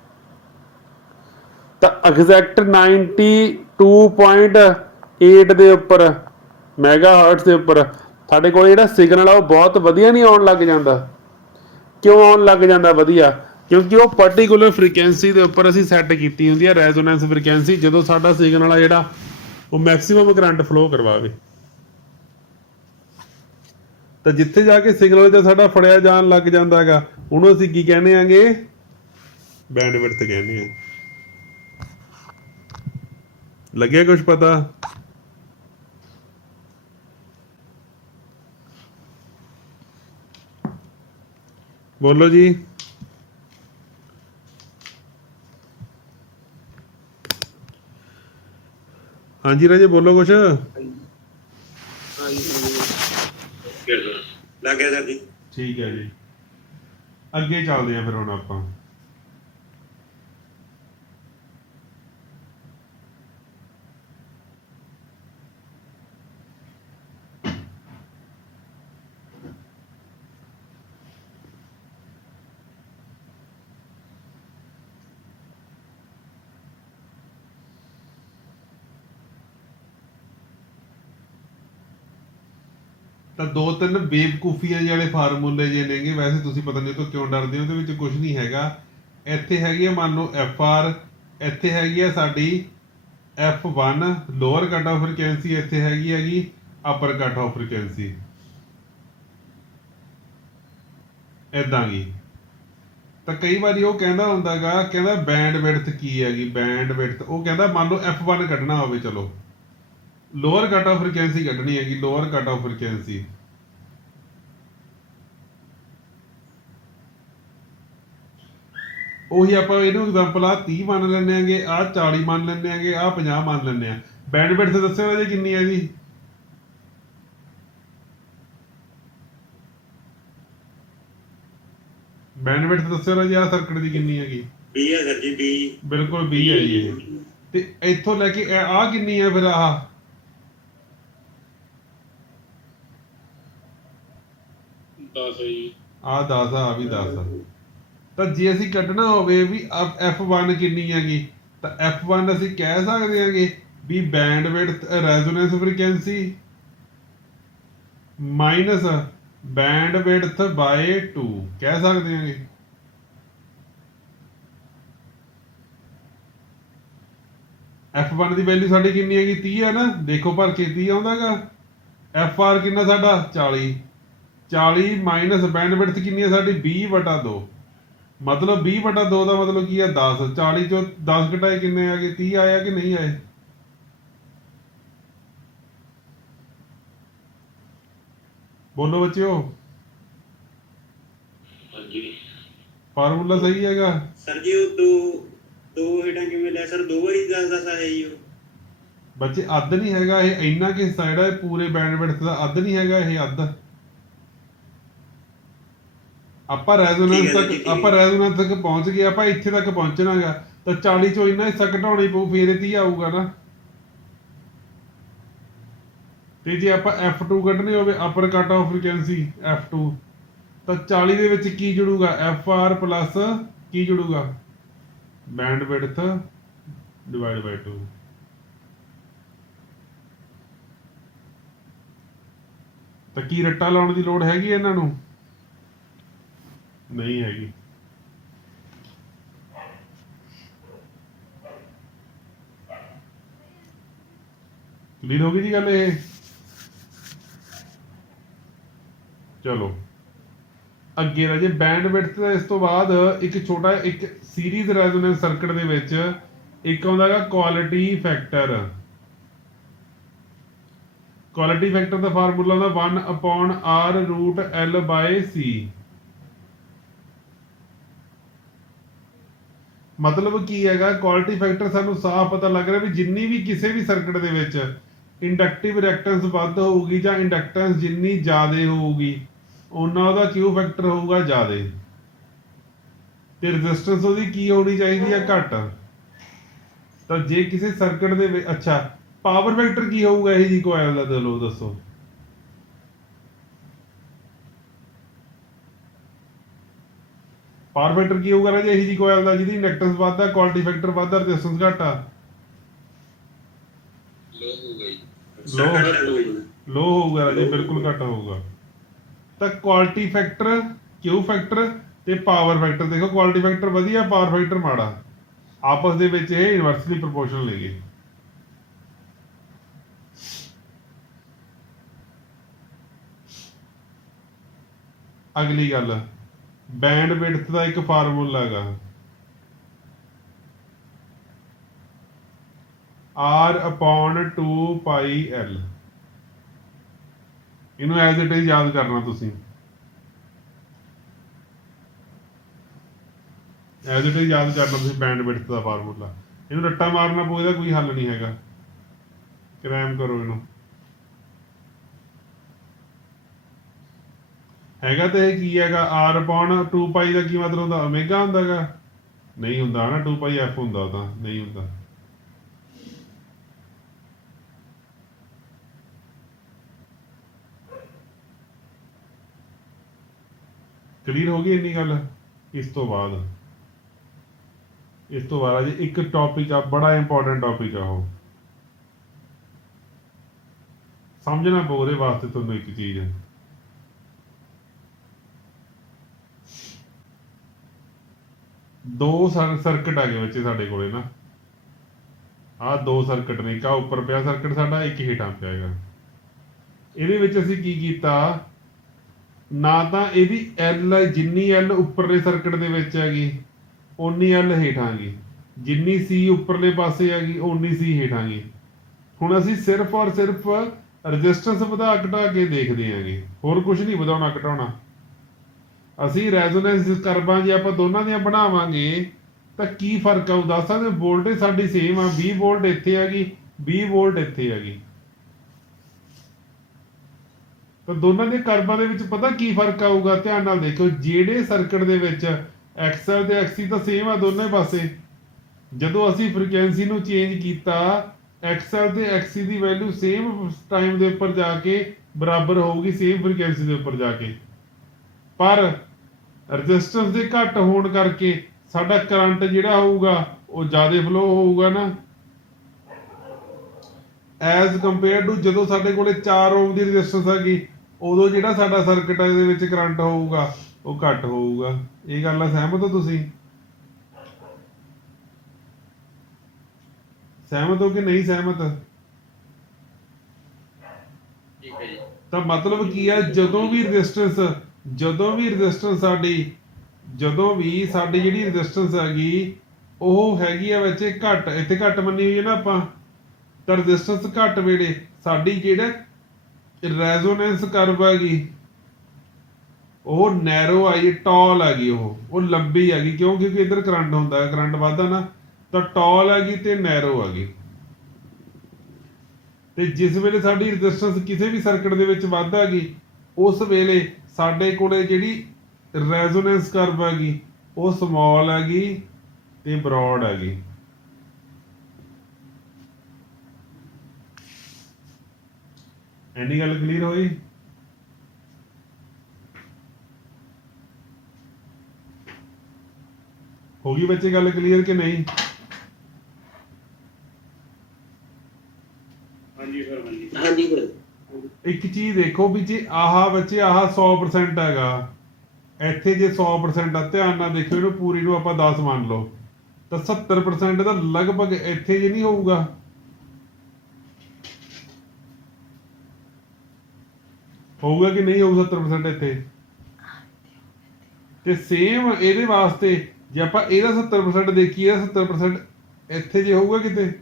ਤਾਂ ਐਗਜ਼ੈਕਟ 92.8 ਦੇ ਉੱਪਰ ਮੈਗਾਹਰਟਜ਼ ਦੇ ਉੱਪਰ ਸਾਡੇ ਕੋਲ ਜਿਹੜਾ ਸਿਗਨਲ ਆ ਉਹ ਬਹੁਤ ਵਧੀਆ ਨਹੀਂ ਆਉਣ ਲੱਗ ਜਾਂਦਾ। ਕਿਉਂ ਆਉਣ ਲੱਗ ਜਾਂਦਾ ਵਧੀਆ? ਕਿਉਂਕਿ ਉਹ ਪਾਰਟੀਕੂਲਰ ਫ੍ਰੀਕੁਐਂਸੀ ਦੇ ਉੱਪਰ ਅਸੀਂ ਸੈੱਟ ਕੀਤੀ ਹੁੰਦੀ ਹੈ ਰੈਜ਼ੋਨੈਂਸ ਫ੍ਰੀਕੁਐਂਸੀ, ਜਦੋਂ ਸਾਡਾ ਸਿਗਨਲ ਆ ਜਿਹੜਾ ਉਹ ਮੈਕਸਿਮਮ ਕਰੰਟ ਫਲੋ ਕਰਵਾਵੇ। ਤਾਂ ਜਿੱਥੇ ਜਾ ਕੇ ਸਿਗਨਲ ਜਾਂ ਸਾਡਾ ਫੜਿਆ ਜਾਣ ਲੱਗ ਜਾਂਦਾ ਹੈਗਾ, ਉਹਨੂੰ ਅਸੀਂ ਕੀ ਕਹਿੰਦੇ ਆਂਗੇ? ਬੈਂਡਵਿਡਥ ਕਹਿੰਦੇ ਆ। ਲੱਗਿਆ ਕੁਝ ਪਤਾ? ਬੋਲੋ ਜੀ। ਹਾਂਜੀ ਰਾਜੇ ਬੋਲੋ ਕੁਛ। ਲੱਗ ਗਿਆ ਸਰ ਜੀ। ਠੀਕ ਹੈ ਜੀ, ਅੱਗੇ ਚੱਲਦੇ ਆ ਫਿਰ ਹੁਣ ਆਪਾਂ। ਤਾਂ ਦੋ ਤਿੰਨ ਬੇਵਕੂਫੀਆਂ ਵਾਲੇ ਫਾਰਮੂਲੇ ਜੇ ਨੇਗੇ, ਵੈਸੇ ਤੁਸੀਂ ਪਤਾ ਨਹੀਂ ਤੋਂ ਕਿਉਂ ਡਰਦੇ ਹੋ, ਉਹਦੇ ਵਿੱਚ ਕੁਝ ਨਹੀਂ ਹੈਗਾ। ਇੱਥੇ ਹੈਗੀ ਆ ਮੰਨ ਲਓ FR, ਇੱਥੇ ਹੈਗੀ ਆ ਸਾਡੀ F1 lower cut off frequency, ਇੱਥੇ ਹੈਗੀ ਅਪਰ ਕੱਟ ਆਫ ਫ੍ਰੀਕੁਐਂਸੀ, ਇਦਾਂ ਗੀ। ਤਾਂ ਕਈ ਵਾਰੀ ਉਹ ਕਹਿੰਦਾ ਹੁੰਦਾ ਗਾ, ਕਹਿੰਦਾ ਬੈਂਡ ਵਿਡਥ ਕੀ ਹੈਗੀ? ਬੈਂਡ ਵਿਡਥ ਉਹ ਕਹਿੰਦਾ ਮੰਨ ਲਓ F1 ਕੱਢਣਾ ਹੋਵੇ, ਚਲੋ ਲੋਅਰ ਕੱਟ ਆਫ ਫ੍ਰੀਕੁਐਂਸੀ ਕੱਢਣੀ ਹੈਗੀ, ਲੋਅਰ ਕੱਟ ਆਫ ਫ੍ਰੀਕੁਐਂਸੀ। ਉਹੀ ਆਪਾਂ ਇਹਨੂੰ ਐਗਜ਼ਾਮਪਲ ਆ 30 ਮੰਨ ਲੈਂਦੇ ਆਂਗੇ, ਆਹ 40 ਮੰਨ ਲੈਂਦੇ ਆਂਗੇ, ਆਹ 50 ਮੰਨ ਲੈਂਦੇ ਆ। ਬੈਂਡਵਿਡਥ ਦੱਸਿਓ ਜੀ ਕਿੰਨੀ ਹੈ ਇਹਦੀ? ਬੈਂਡਵਿਡਥ ਦੱਸਿਓ ਜੀ ਆਹ ਸਰਕਟ ਦੀ ਕਿੰਨੀ ਹੈਗੀ? 20 ਹੈ ਸਰ ਜੀ, 20 ਬਿਲਕੁਲ 20 ਹੈ ਜੀ ਇਹ। ਤੇ ਇੱਥੋਂ ਲੈ ਕੇ ਆਹ ਕਿੰਨੀ ਹੈ ਫਿਰ? ਆਹ 10 ਹੈ ਜੀ। ਆਹ 10 ਆ, ਵੀ 10 ਆ। ਤਾਂ ਜੇ ਅਸੀਂ ਕੱਢਣਾ ਹੋਵੇ ਵੀ F1 ਕਿੰਨੀ ਹੈਗੀ, ਤਾਂ F1 ਅਸੀਂ ਕਹਿ ਸਕਦੇ ਹਾਂਗੇ ਵੀ bandwidth resonance frequency minus bandwidth by 2 ਕਹਿ ਸਕਦੇ ਹਾਂਗੇ। F1 ਦੀ ਵੈਲਿਊ ਸਾਡੀ ਕਿੰਨੀ ਹੈਗੀ? 30 ਹੈ ਨਾ, ਦੇਖੋ ਭਰ ਕੇ 30 ਆਉਂਦਾਗਾ। FR ਕਿੰਨਾ ਸਾਡਾ? 40। 40 ਮਾਈਨਸ ਬੈਂਡਵਿਡਥ ਕਿੰਨੀ ਹੈ ਸਾਡੀ? 20/2। ਮਤਲਬ 20/2 ਦਾ ਮਤਲਬ ਕੀ ਹੈ? 10। 40 ਚੋਂ 10 ਘਟਾਏ ਕਿੰਨੇ ਆ ਗਏ? 30 ਆਇਆ ਕਿ ਨਹੀਂ ਆਏ? ਬੋਲੋ ਬੱਚਿਓ। ਹਾਂਜੀ ਫਾਰਮੂਲਾ ਸਹੀ ਹੈਗਾ ਸਰ ਜੀ? ਉਹ ਦੋ ਹੇਠਾਂ ਕਿਵੇਂ ਲਿਆ ਸਰ? 2 ਵਾਰੀ 10 ਹੈ ਜੀ ਉਹ। ਬੱਚੇ ਅੱਧ ਨਹੀਂ ਹੈਗਾ ਇਹ, ਇੰਨਾ ਕਿ ਹਿੱਸਾ ਜਿਹੜਾ ਪੂਰੇ ਬੈਂਡਵਿਡਥ ਦਾ ਅੱਧ ਨਹੀਂ ਹੈਗਾ ਇਹ, ਅੱਧ। ਆਪਾਂ ਰੈਜ਼ੋਨੈਂਸ ਤੱਕ ਪਹੁੰਚ ਗਏ, ਆਪਾਂ ਇੱਥੇ ਤੱਕ ਪਹੁੰਚਣਾਗਾ, ਤਾਂ 40 ਚੋਂ ਇੰਨਾ ਹਿੱਸਾ ਘਟਾਉਣੀ ਪਊ, ਫੇਰ ਇਹ 30 ਆਊਗਾ ਨਾ। ਤੇ ਜੇ ਆਪਾਂ F2 ਕੱਢਣੀ ਹੋਵੇ, ਅਪਰ ਕੱਟ ਆਫ ਫ੍ਰੀਕੁਐਂਸੀ F2, ਤਾਂ 40 ਦੇ ਵਿੱਚ ਕੀ ਜੁੜੂਗਾ? FR ਪਲੱਸ ਕੀ ਜੁੜੂਗਾ? Bandwidth divide by 2। ਤਾਂ ਕੀ ਰੱਟਾ ਲਾਉਣ ਦੀ ਲੋੜ ਹੈਗੀ ਇਹਨਾਂ ਨੂੰ? ਨਹੀਂ ਹੈਗੀ। ਕਲੀਅਰ ਹੋ ਗਈ ਜੀ ਗੱਲ ਇਹ? ਚਲੋ ਅੱਗੇ ਰਾਜੇ ਬੈਂਡਵਿਡਥ ਦਾ ਇਸ ਤੋਂ ਬਾਅਦ ਇੱਕ ਛੋਟਾ ਇੱਕ ਸੀਰੀਜ਼ ਰੈਜ਼ੋਨੈਂਸ ਸਰਕਟ ਦੇ ਵਿੱਚ ਇੱਕ ਆਉਂਦਾ ਹੈਗਾ ਕੁਆਲਿਟੀ ਫੈਕਟਰ। ਕੁਆਲਿਟੀ ਫੈਕਟਰ ਦਾ ਫਾਰਮੂਲਾ ਹੁੰਦਾ 1/R√L/C। ਮਤਲਬ ਕੀ ਹੈਗਾ, ਕੁਆਲਿਟੀ ਫੈਕਟਰ ਸਾਨੂੰ ਸਾਫ਼ ਪਤਾ ਲੱਗ ਰਿਹਾ ਵੀ ਜਿੰਨੀ ਵੀ ਕਿਸੇ ਵੀ ਸਰਕਟ ਦੇ ਵਿੱਚ ਇੰਡਕਟਿਵ ਰਿਐਕਟੈਂਸ ਵੱਧ ਹੋਊਗੀ ਜਾਂ ਇੰਡਕਟੈਂਸ ਜਿੰਨੀ ਜ਼ਿਆਦਾ ਹੋਊਗੀ ਉਹਨਾਂ ਉਹਦਾ ਕਿਊ ਫੈਕਟਰ ਹੋਊਗਾ ਜ਼ਿਆਦਾ, ਤੇ ਰੈਜ਼ਿਸਟੈਂਸ ਉਹਦੀ ਕੀ ਹੋਣੀ ਚਾਹੀਦੀ ਆ, ਘੱਟ। ਤਾਂ ਜੇ ਕਿਸੇ ਸਰਕਟ ਦੇ ਵਿੱਚ ਅੱਛਾ ਪਾਵਰ ਫੈਕਟਰ ਕੀ ਹੋਊਗਾ ਇਹ ਜੀ ਕੋਇਲ ਦਾ, ਚਲੋ ਦੱਸੋ। ਪਾਵਰ ਫੈਕਟਰ ਕੀ ਹੋਊਗਾ ਰਾਜੇ ਇਹ ਜੀ ਕੋਇਲ ਦਾ ਜਿਹਦੀ ਇੰਡਕਟੈਂਸ ਵੱਧ ਆ, ਕੁਆਲਿਟੀ ਫੈਕਟਰ ਵੱਧ ਆ, ਰੈਜ਼ਿਸਟੈਂਸ ਘੱਟ ਆ? ਲੋ ਹੋਊਗਾ ਰਾਜੇ, ਬਿਲਕੁਲ ਘੱਟ ਹੋਊਗਾ। ਤਾਂ ਕੁਆਲਿਟੀ ਫੈਕਟਰ, ਕਿਊ ਫੈਕਟਰ ਤੇ ਪਾਵਰ ਫੈਕਟਰ, ਦੇਖੋ ਕੁਆਲਿਟੀ ਫੈਕਟਰ ਵਧੀਆ, ਪਾਵਰ ਫੈਕਟਰ ਮਾੜਾ, ਆਪਸ ਦੇ ਵਿੱਚ ਇਹ ਇਨਵਰਸਲੀ ਪ੍ਰੋਪੋਰਸ਼ਨਲ ਹੈਗੇ। ਅਗਲੀ ਗੱਲ, ਬੈਂਡ ਵਿਡਥ ਦਾ ਇੱਕ ਫਾਰਮੂਲਾ ਹੈਗਾ, R/2πL। ਇਹਨੂੰ ਐਜ਼ ਇਟ ਇਜ਼ ਯਾਦ ਕਰਨਾ ਤੁਸੀਂ, ਐਜ਼ ਇਟ ਇਜ਼ ਯਾਦ ਕਰਨਾ ਤੁਸੀਂ ਬੈਂਡ ਵਿਡਥ ਦਾ ਫਾਰਮੂਲਾ। ਇਹਨੂੰ ਰੱਟਾ ਮਾਰਨਾ ਪਊ, ਇਹਦਾ ਕੋਈ ਹੱਲ ਨਹੀਂ ਹੈਗਾ, ਕ੍ਰੈਮ ਕਰੋ ਇਹਨੂੰ। ਹੈਗਾ ਤਾਂ ਇਹ ਕੀ ਹੈਗਾ, R/2π ਦਾ ਕੀ ਮਤਲਬ ਹੁੰਦਾ, ਓਮੇਗਾ ਹੁੰਦਾ ਹੈਗਾ? ਨਹੀਂ ਹੁੰਦਾ ਨਾ, 2πf ਹੁੰਦਾ ਉਹ ਤਾਂ, ਨਹੀਂ ਹੁੰਦਾ। ਕਲੀਅਰ ਹੋ ਗਈ ਇੰਨੀ ਗੱਲ? ਇਸ ਤੋਂ ਬਾਅਦ ਅਜੇ ਇੱਕ ਟੌਪਿਕ ਆ, ਬੜਾ ਇੰਪੋਰਟੈਂਟ ਟੌਪਿਕ ਆ, ਉਹ ਸਮਝਣਾ ਪਊ ਉਹਦੇ ਵਾਸਤੇ ਤੁਹਾਨੂੰ ਇੱਕ ਚੀਜ਼। ਦੋ ਸਰਕਟ ਆ ਗਏ ਬੱਚੇ ਸਾਡੇ ਕੋਲੇ ਨਾ, ਆਹ ਦੋ ਸਰਕਟ ਨੇ, ਇੱਕ ਆ ਉੱਪਰ ਪਿਆ ਸਰਕਟ ਸਾਡਾ, ਇੱਕ ਹੇਠਾਂ ਪਿਆ ਹੈਗਾ। ਇਹਦੇ ਵਿੱਚ ਅਸੀਂ ਕੀ ਕੀਤਾ, ਨਾ ਤਾਂ ਇਹਦੀ ਐਲ, ਜਿੰਨੀ ਐਲ ਉੱਪਰਲੇ ਸਰਕਟ ਦੇ ਵਿੱਚ ਹੈਗੀ ਓਨੀ ਐਲ ਹੇਠਾਂ ਗਈ, ਜਿੰਨੀ ਸੀ ਉੱਪਰਲੇ ਪਾਸੇ ਹੈਗੀ ਓਨੀ ਸੀ ਹੇਠਾਂ ਗਈ। ਹੁਣ ਅਸੀਂ ਸਿਰਫ ਔਰ ਸਿਰਫ ਰੈਜ਼ਿਸਟੈਂਸ ਵਧਾ ਘਟਾ ਕੇ ਦੇਖਦੇ ਆਂਗੇ, ਹੋਰ ਕੁਝ ਨਹੀਂ ਵਧਾਉਣਾ ਘਟਾਉਣਾ। ਅਸੀਂ ਰੈਜ਼ੋਨੈਂਸ ਕਰਵਾਂ ਜੇ ਆਪਾਂ ਦੋਨਾਂ ਦੀਆਂ ਬਣਾਵਾਂਗੇ ਤਾਂ ਕੀ ਫਰਕ ਆਊ, ਦੱਸ ਸਕਦੇ? ਵੋਲਟੇਜ ਸਾਡੀ ਸੇਮ ਆ, 20 ਵੋਲਟ ਇੱਥੇ ਹੈਗੀ, 20 ਵੋਲਟ ਇੱਥੇ ਹੈਗੀ, ਤਾਂ ਦੋਨਾਂ ਦੇ ਕਰਵਾਂ ਦੇ ਵਿੱਚ ਪਤਾ ਕੀ ਫਰਕ ਆਊਗਾ? ਧਿਆਨ ਨਾਲ ਦੇਖੋ, ਜਿਹੜੇ ਸਰਕਟ ਦੇ ਵਿੱਚ ਐਕਸਐਲ ਤੇ ਐਕਸੀ ਤਾਂ ਸੇਮ ਆ ਦੋਨੇ ਪਾਸੇ, ਜਦੋਂ ਅਸੀਂ ਫ੍ਰੀਕੁਐਂਸੀ ਨੂੰ ਚੇਂਜ ਕੀਤਾ, ਐਕਸਐਲ ਤੇ ਐਕਸੀ ਦੀ ਵੈਲਿਊ ਸੇਮ ਟਾਈਮ ਦੇ ਉੱਪਰ ਜਾ ਕੇ ਬਰਾਬਰ ਹੋਊਗੀ, ਸੇਮ ਫ੍ਰੀਕੁਐਂਸੀ ਦੇ ਉੱਪਰ ਜਾ ਕੇ। ਪਰ ਰੈਜ਼ਿਸਟੈਂਸ ਦੇ ਘੱਟ ਹੋਣ ਕਰਕੇ ਸਾਡਾ ਕਰੰਟ ਜਿਹੜਾ ਹੋਊਗਾ ਉਹ ਜ਼ਿਆਦਾ ਫਲੋ ਹੋਊਗਾ ਨਾ, ਐਜ਼ ਕੰਪੇਅਰ ਟੂ ਜਦੋਂ ਸਾਡੇ ਕੋਲੇ 4 ਓਮ ਦੀ ਰੈਜ਼ਿਸਟੈਂਸ ਹੈਗੀ, ਉਦੋਂ ਜਿਹੜਾ ਸਾਡਾ ਸਰਕਟ ਹੈ ਇਹਦੇ ਵਿੱਚ ਕਰੰਟ ਹੋਊਗਾ ਉਹ ਘੱਟ ਹੋਊਗਾ। ਇਹ ਗੱਲ ਨਾਲ ਸਹਿਮਤ ਹੋ ਤੁਸੀਂ? ਸਹਿਮਤ ਹੋ ਕਿ ਨਹੀਂ ਸਹਿਮਤ? ਤਾਂ ਮਤਲਬ ਕੀ ਹੈ, ਜਦੋਂ ਵੀ ਰੈਜ਼ਿਸਟੈਂਸ ਸਾਡੀ, ਜਦੋਂ ਵੀ ਸਾਡੀ ਜਿਹੜੀ ਰੈਜ਼ਿਸਟੈਂਸ ਹੈਗੀ ਉਹ ਹੈਗੀ ਆ ਵਿੱਚ ਘੱਟ, ਇੱਥੇ ਘੱਟ ਮੰਨੀ ਹੋਈ ਹੈ ਨਾ ਆਪਾਂ, ਤਾਂ ਰੈਜ਼ਿਸਟੈਂਸ ਘੱਟ ਵੇਲੇ ਸਾਡੀ ਜਿਹੜਾ ਰੈਜ਼ੋਨੈਂਸ ਕਰਵ ਹੈਗੀ ਉਹ ਨੈਰੋ ਆਈ, ਟੌਲ ਹੈਗੀ, ਉਹ ਲੰਬੀ ਹੈਗੀ। ਕਿਉਂ? ਕਿਉਂਕਿ ਇੱਧਰ ਕਰੰਟ ਹੁੰਦਾ, ਕਰੰਟ ਵੱਧਦਾ ਨਾ, ਤਾਂ ਟੌਲ ਹੈਗੀ ਤੇ ਨੈਰੋ ਹੈਗੀ। ਤੇ ਜਿਸ ਵੇਲੇ ਸਾਡੀ ਰੈਜ਼ਿਸਟੈਂਸ ਕਿਸੇ ਵੀ ਸਰਕਟ ਦੇ ਵਿੱਚ ਵੱਧ ਹੈਗੀ, ਉਸ ਵੇਲੇ ਸਾਡੇ ਕੋਲੇ ਜਿਹੜੀ ਰੈਜ਼ੋਨੈਂਸ ਕਰਵ ਹੈਗੀ ਉਹ ਸਮਾਲ ਹੈਗੀ ਤੇ ਬਰੌਡ ਹੈਗੀ। ਇੰਨੀ ਗੱਲ ਕਲੀਅਰ ਹੋਈ? ਹੋ ਗਈ ਬੱਚੇ ਗੱਲ ਕਲੀਅਰ ਕਿ ਨਹੀਂ? ਹਾਂਜੀ ਸਰ। ਇੱਕ ਚੀਜ਼ ਦੇਖੋ ਵੀ ਜੇ ਆਹ ਬੱਚੇ ਆਹ 100% ਹੈਗਾ, ਇੱਥੇ ਜੇ 100% ਆ, ਧਿਆਨ ਨਾਲ ਦੇਖੋ ਇਹਨੂੰ ਪੂਰੀ ਨੂੰ ਆਪਾਂ 10 ਮੰਨ ਲਓ, ਤਾਂ 70% ਦਾ ਲਗਭਗ ਇੱਥੇ ਜੇ ਨਹੀਂ ਹੋਊਗਾ, ਹੋਊਗਾ ਕਿ ਨਹੀਂ ਹੋਊ 70% ਇੱਥੇ? ਤੇ ਸੇਮ ਇਹਦੇ ਵਾਸਤੇ ਜੇ ਆਪਾਂ ਇਹਦਾ 70% ਦੇਖੀਏ, 70% ਇੱਥੇ ਜੇ ਹੋਊਗਾ ਕਿਤੇ,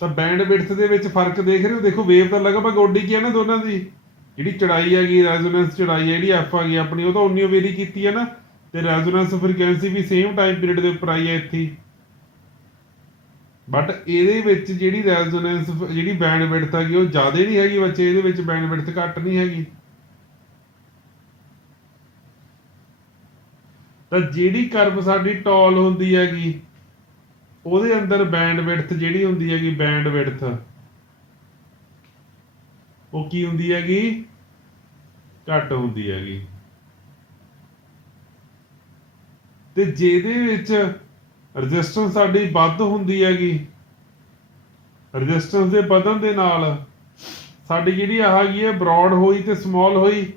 ਤਾਂ ਬੈਂਡ ਵਿਡਥ ਦੇ ਵਿੱਚ ਫਰਕ ਦੇਖ ਰਹੇ ਹੋ? ਦੇਖੋ ਵੇਵ ਤਾਂ ਲਗਭਗ ਉੱਡੀ ਕੀ ਹੈ ਨਾ ਦੋਨਾਂ ਦੀ, ਜਿਹੜੀ ਚੜਾਈ ਹੈਗੀ ਰੈਜ਼ੋਨੈਂਸ ਚੜਾਈ ਜਿਹੜੀ ਐਫ ਆ ਗਈ ਆਪਣੀ, ਉਹ ਤਾਂ ਉਨੀ ਵੇਰੀ ਕੀਤੀ ਹੈ ਨਾ, ਤੇ ਰੈਜ਼ੋਨੈਂਸ ਫ੍ਰੀਕੁਐਂਸੀ ਵੀ ਸੇਮ ਟਾਈਮ ਪੀਰੀਅਡ ਦੇ ਉੱਪਰ ਆਈ ਹੈ ਇੱਥੇ ਹੀ। ਬਟ ਇਹਦੇ ਵਿੱਚ ਜਿਹੜੀ ਰੈਜ਼ੋਨੈਂਸ ਜਿਹੜੀ ਬੈਂਡ ਵਿਡਥ ਹੈਗੀ ਉਹ ਜ਼ਿਆਦਾ ਨਹੀਂ ਹੈਗੀ ਬੱਚੇ, ਇਹਦੇ ਵਿੱਚ ਬੈਂਡ ਵਿਡਥ ਘੱਟ ਨਹੀਂ ਹੈਗੀ। ਤਾਂ ਜਿਹੜੀ ਕਰਵ ਸਾਡੀ ਟੌਲ ਹੁੰਦੀ ਹੈਗੀ ਉਹਦੇ ਅੰਦਰ ਬੈਂਡ ਵਿਡਥ ਜਿਹੜੀ ਹੁੰਦੀ ਹੈਗੀ, ਬੈਂਡ ਵਿਡਥ ਉਹ ਕੀ ਹੁੰਦੀ ਹੈਗੀ, ਘੱਟ ਹੁੰਦੀ ਹੈਗੀ। ਤੇ ਜਿਹਦੇ ਵਿੱਚ ਰੈਜ਼ਿਸਟੈਂਸ ਸਾਡੀ ਵੱਧ ਹੁੰਦੀ ਹੈਗੀ, ਰੈਜ਼ਿਸਟੈਂਸ ਦੇ ਵਧਣ ਦੇ ਨਾਲ ਸਾਡੀ ਜਿਹੜੀ ਆ ਹੈਗੀ ਹੈ ਬਰੌਡ ਹੋਈ ਤੇ ਸਮਾਲ ਹੋਈ।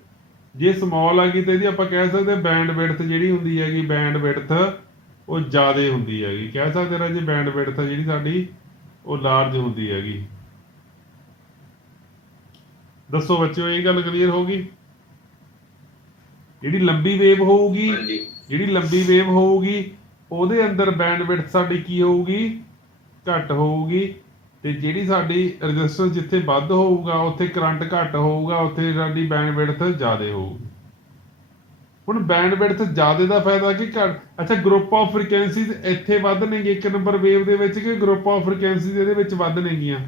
ਜੇ ਸਮਾਲ ਆ ਗਈ ਤੇ ਇਹਦੀ ਆਪਾਂ ਕਹਿ ਸਕਦੇ ਬੈਂਡ ਵਿਡਥ ਜਿਹੜੀ ਹੁੰਦੀ ਹੈਗੀ, ਬੈਂਡ ਵਿਡਥ ਉਹ ਜ਼ਿਆਦਾ ਹੁੰਦੀ ਹੈਗੀ। ਕਹਿ ਸਕਦੇ ਰਾਜੇ ਬੈਂਡ ਵਿਡਥ ਜਿਹੜੀ ਸਾਡੀ ਉਹ ਲਾਰਜ ਹੁੰਦੀ ਹੈਗੀ। ਦੱਸੋ ਬੱਚਿਓ, ਇਹ ਗੱਲ ਕਲੀਅਰ ਹੋ ਗਈ? ਜਿਹੜੀ ਲੰਬੀ ਵੇਵ ਹੋਊਗੀ, ਜਿਹੜੀ ਲੰਬੀ ਵੇਵ ਹੋਊਗੀ ਉਹਦੇ ਅੰਦਰ ਬੈਂਡ ਵਿਡਥ ਸਾਡੀ ਕੀ ਹੋਊਗੀ, ਘੱਟ ਹੋਊਗੀ। ਤੇ ਜਿਹੜੀ ਸਾਡੀ ਰੈਜ਼ਿਸਟੈਂਸ ਜਿੱਥੇ ਵੱਧ ਹੋਊਗਾ ਉੱਥੇ ਕਰੰਟ ਘੱਟ ਹੋਊਗਾ, ਉੱਥੇ ਸਾਡੀ ਬੈਂਡ ਵਿਡਥ ਜ਼ਿਆਦਾ ਹੋਊਗੀ। ਹੁਣ ਬੈਂਡ ਵਿਡਥ ਜ਼ਿਆਦਾ ਦਾ ਫਾਇਦਾ ਕਿ ਘੱਟ? ਅੱਛਾ, ਗਰੁੱਪ ਆਫ ਫ੍ਰੀਕੁਐਂਸੀਜ਼ ਇੱਥੇ ਵੱਧ ਨੇਗੇ ਇੱਕ ਨੰਬਰ ਵੇਵ ਦੇ ਵਿੱਚ, ਕਿ ਗਰੁੱਪ ਆਫ ਫ੍ਰੀਕੁਐਂਸੀਜ਼ ਇਹਦੇ ਵਿੱਚ ਵੱਧ ਨੇਗੀਆਂ?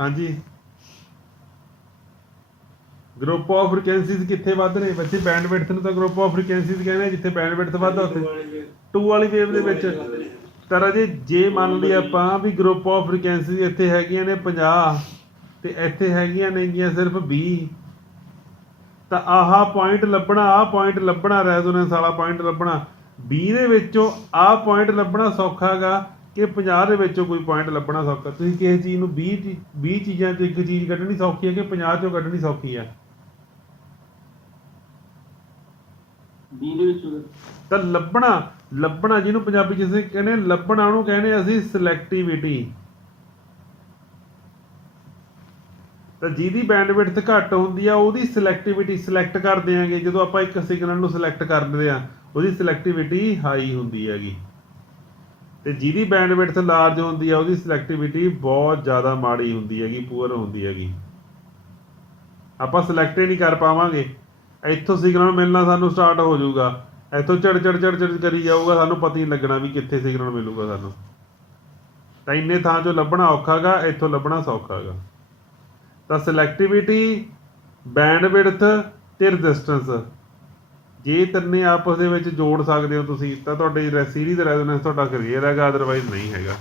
ਹਾਂਜੀ, ਗਰੁੱਪ ਆਫ ਫ੍ਰੀਕੁਐਂਸੀਜ਼ ਕਿੱਥੇ ਵੱਧ ਨੇ ਬੱਚੇ? ਬੈਂਡ ਵਿਡਥ ਨੂੰ ਤਾਂ ਗਰੁੱਪ ਆਫ ਫ੍ਰੀਕੁਐਂਸੀਜ਼ ਕਹਿੰਦੇ ਆ, ਜਿੱਥੇ ਬੈਂਡ ਵਿਡਥ ਵੱਧਦਾ ਉੱਥੇ। 2 ਵਾਲੀ ਵੇਵ ਦੇ ਵਿੱਚ ਤਾਂ ਰਾਜੇ ਜੇ ਮੰਨ ਲਈ ਆਪਾਂ ਵੀ ਗਰੁੱਪ ਆਫ ਫ੍ਰੀਕੁਐਂਸੀਜ਼ ਇੱਥੇ ਹੈਗੀਆਂ ਨੇ 50 ਤੇ ਇੱਥੇ ਹੈਗੀਆਂ ਨੇਗੀਆਂ ਸਿਰਫ 20, ਤਾਂ ਆਹ ਪੁਆਇੰਟ ਲੱਭਣਾ, ਆਹ ਪੁਆਇੰਟ ਲੱਭਣਾ, ਰੈਜ਼ੋਨੈਂਸ ਵਾਲਾ ਪੁਆਇੰਟ ਲੱਭਣਾ 20 ਦੇ ਵਿੱਚੋਂ ਆਹ ਪੁਆਇੰਟ ਲੱਭਣਾ ਸੌਖਾ ਗਾ ਕਿ 50 ਦੇ ਵਿੱਚੋਂ ਕੋਈ ਪੁਆਇੰਟ ਲੱਭਣਾ ਸੌਖਾ? ਤੁਸੀਂ ਕਿਸੇ ਚੀਜ਼ ਨੂੰ 20 ਚੀਜ਼ਾਂ 'ਚ ਇੱਕ ਚੀਜ਼ ਕੱਢਣੀ ਸੌਖੀ ਹੈ ਕਿ 50 ਚੋਂ ਕੱਢਣੀ ਸੌਖੀ ਹੈ? 20 ਦੇ ਵਿੱਚੋਂ ਤਾਂ ਲੱਭਣਾ ਜਿਹਨੂੰ ਪੰਜਾਬੀ 'ਚ ਅਸੀਂ ਕਹਿੰਦੇ ਲੱਭਣਾ, ਉਹਨੂੰ ਕਹਿੰਦੇ ਅਸੀਂ ਸਿਲੈਕਟਿਵਿਟੀ। ਤਾਂ ਜਿਹਦੀ ਬੈਂਡ ਵਿਡਥ ਘੱਟ ਹੁੰਦੀ ਆ ਉਹਦੀ ਸਿਲੈਕਟਿਵਿਟੀ ਸਿਲੈਕਟ ਕਰ ਦਿਆਂਗੇ। ਜਦੋਂ ਆਪਾਂ ਇੱਕ ਸਿਗਨਲ ਨੂੰ ਸਿਲੈਕਟ ਕਰਦੇ ਆ ਉਹਦੀ ਸਿਲੈਕਟਿਵਿਟੀ ਹਾਈ ਹੁੰਦੀ ਹੈਗੀ। ਤੇ ਜਿਹਦੀ ਬੈਂਡ ਵਿਡਥ ਲਾਰਜ ਹੁੰਦੀ ਆ ਉਹਦੀ ਸਿਲੈਕਟਿਵਿਟੀ ਬਹੁਤ ਜ਼ਿਆਦਾ ਮਾੜੀ ਹੁੰਦੀ ਹੈਗੀ, ਪੂਅਰ ਹੁੰਦੀ ਹੈਗੀ। ਆਪਾਂ ਸਿਲੈਕਟ ਹੀ ਨਹੀਂ ਕਰ ਪਾਵਾਂਗੇ। ਇੱਥੋਂ ਸਿਗਨਲ ਮਿਲਣਾ ਸਾਨੂੰ ਸਟਾਰਟ ਹੋ ਜਾਊਗਾ, ਇੱਥੋਂ ਚੜ ਕਰੀ ਜਾਊਗਾ, ਸਾਨੂੰ ਪਤਾ ਹੀ ਨਹੀਂ ਲੱਗਣਾ ਵੀ ਕਿੱਥੇ ਸਿਗਨਲ ਮਿਲੂਗਾ ਸਾਨੂੰ। ਤਾਂ ਇੰਨੇ ਥਾਂ 'ਚੋਂ ਲੱਭਣਾ ਔਖਾ ਗਾ, ਇੱਥੋਂ ਲੱਭਣਾ ਸੌਖਾ ਗਾ। ਤਾਂ ਸਿਲੈਕਟਿਵਿਟੀ, ਬੈਂਡ ਵਿਡਥ ਤੇ ਰੈਜ਼ਿਸਟੈਂਸ, ਜੇ ਤਿੰਨੇ ਆਪਸ ਦੇ ਵਿੱਚ ਜੋੜ ਸਕਦੇ ਹੋ ਤੁਸੀਂ ਤਾਂ ਤੁਹਾਡੀ ਸੀਰੀਜ਼ ਰੈਜ਼ੋਨੈਂਸ ਤੁਹਾਡਾ ਕਲੀਅਰ ਹੈਗਾ, ਅਦਰਵਾਈਜ਼ ਨਹੀਂ ਹੈਗਾ।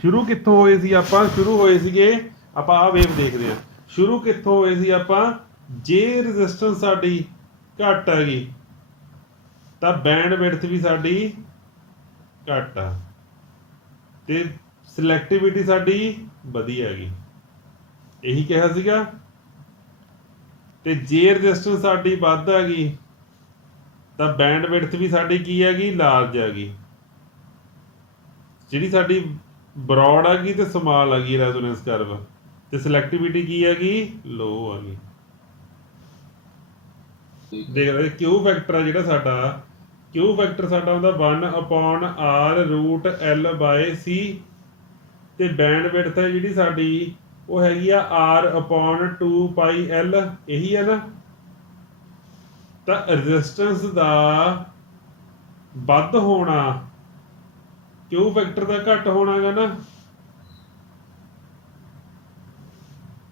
ਸ਼ੁਰੂ ਕਿੱਥੋਂ ਹੋਏ ਸੀ ਆਪਾਂ? ਸ਼ੁਰੂ ਹੋਏ ਸੀਗੇ ਆਪਾਂ ਆਹ ਵੇਵ ਦੇਖਦੇ ਹਾਂ। ਸ਼ੁਰੂ ਕਿੱਥੋਂ ਹੋਏ ਸੀ ਆਪਾਂ? ਜੇ ਰੈਜ਼ਿਸਟੈਂਸ ਸਾਡੀ ਘੱਟ ਹੈਗੀ ਤਾਂ ਬੈਂਡ ਵਿਡਥ ਵੀ ਸਾਡੀ ਘੱਟ ਆ ਤੇ ਸਿਲੈਕਟਿਵਿਟੀ ਸਾਡੀ ਵਧੀਆ ਹੈਗੀ, ਇਹੀ ਕਿਹਾ ਸੀਗਾ। ਤੇ ਜੇ ਰੈਜ਼ਿਸਟੈਂਸ ਸਾਡੀ ਵੱਧ ਹੈਗੀ ਤਾਂ ਬੈਂਡ ਵਿਡਥ ਵੀ ਸਾਡੀ ਕੀ ਹੈਗੀ, ਲਾਰਜ ਹੈਗੀ। ਜਿਹੜੀ ਸਾਡੀ ਬਰੌਡ ਹੈਗੀ ਤੇ ਸਮਾਲ ਹੈਗੀ ਰੈਜ਼ੋਨੈਂਸ ਕਰਵ, ਤੇ ਸਿਲੈਕਟਿਵਿਟੀ ਕੀ ਹੈਗੀ, ਲੋ ਹੈਗੀ। ਦੇਖ ਲਓ ਕਿਊ ਫੈਕਟਰ ਆ ਜਿਹੜਾ ਸਾਡਾ, ਕਿਊ ਫੈਕਟਰ ਸਾਡਾ ਹੁੰਦਾ 1/√L/C ਤੇ ਬੈਂਡ ਵਿਡਥ ਹੈ ਜਿਹੜੀ ਸਾਡੀ ਉਹ ਹੈਗੀ ਆ R/2πL, ਇਹੀ ਹੈ ਨਾ। ਤਾਂ ਰੈਜ਼ਿਸਟੈਂਸ ਦਾ ਵੱਧ ਹੋਣਾ ਕਿਊ ਫੈਕਟਰ ਦਾ ਘੱਟ ਹੋਣਾ ਗਾ ਨਾ,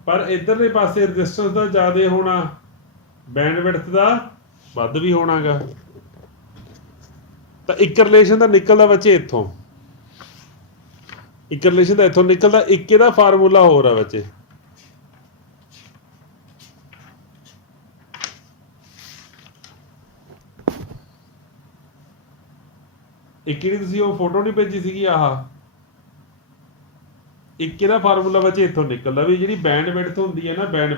ਪਰ ਇਧਰਲੇ ਪਾਸੇ ਰੈਜ਼ਿਸਟੈਂਸ ਦਾ ਜ਼ਿਆਦਾ ਹੋਣਾ, ਬੈਂਡ ਵਿਡਥ ਦਾ ਵੱਧ ਵੀ ਹੋਣਾ ਗਾ। ਤਾਂ ਇੱਕ ਰਿਲੇਸ਼ਨ ਦਾ ਨਿਕਲਦਾ ਬੱਚੇ ਇੱਥੋਂ, ਇੱਕ ਰਿਲੇਸ਼ਨ ਦਾ ਇੱਥੋਂ ਨਿਕਲਦਾ। ਇੱਕ ਇਹਦਾ ਫਾਰਮੂਲਾ ਹੋਰ ਆ ਬੱਚੇ, ਇੱਕ ਜਿਹੜੀ ਤੁਸੀਂ ਉਹ ਫੋਟੋ ਨਹੀਂ ਭੇਜੀ ਸੀਗੀ ਆਹ, ਇੱਕ ਇਹਦਾ ਫਾਰਮੂਲਾ ਬੱਚੇ ਇੱਥੋਂ ਨਿਕਲਦਾ ਵੀ ਜਿਹੜੀ ਬੈਂਡ ਵਿਡਥ ਹੁੰਦੀ ਹੈ ਨਾ, ਬੈਂਡ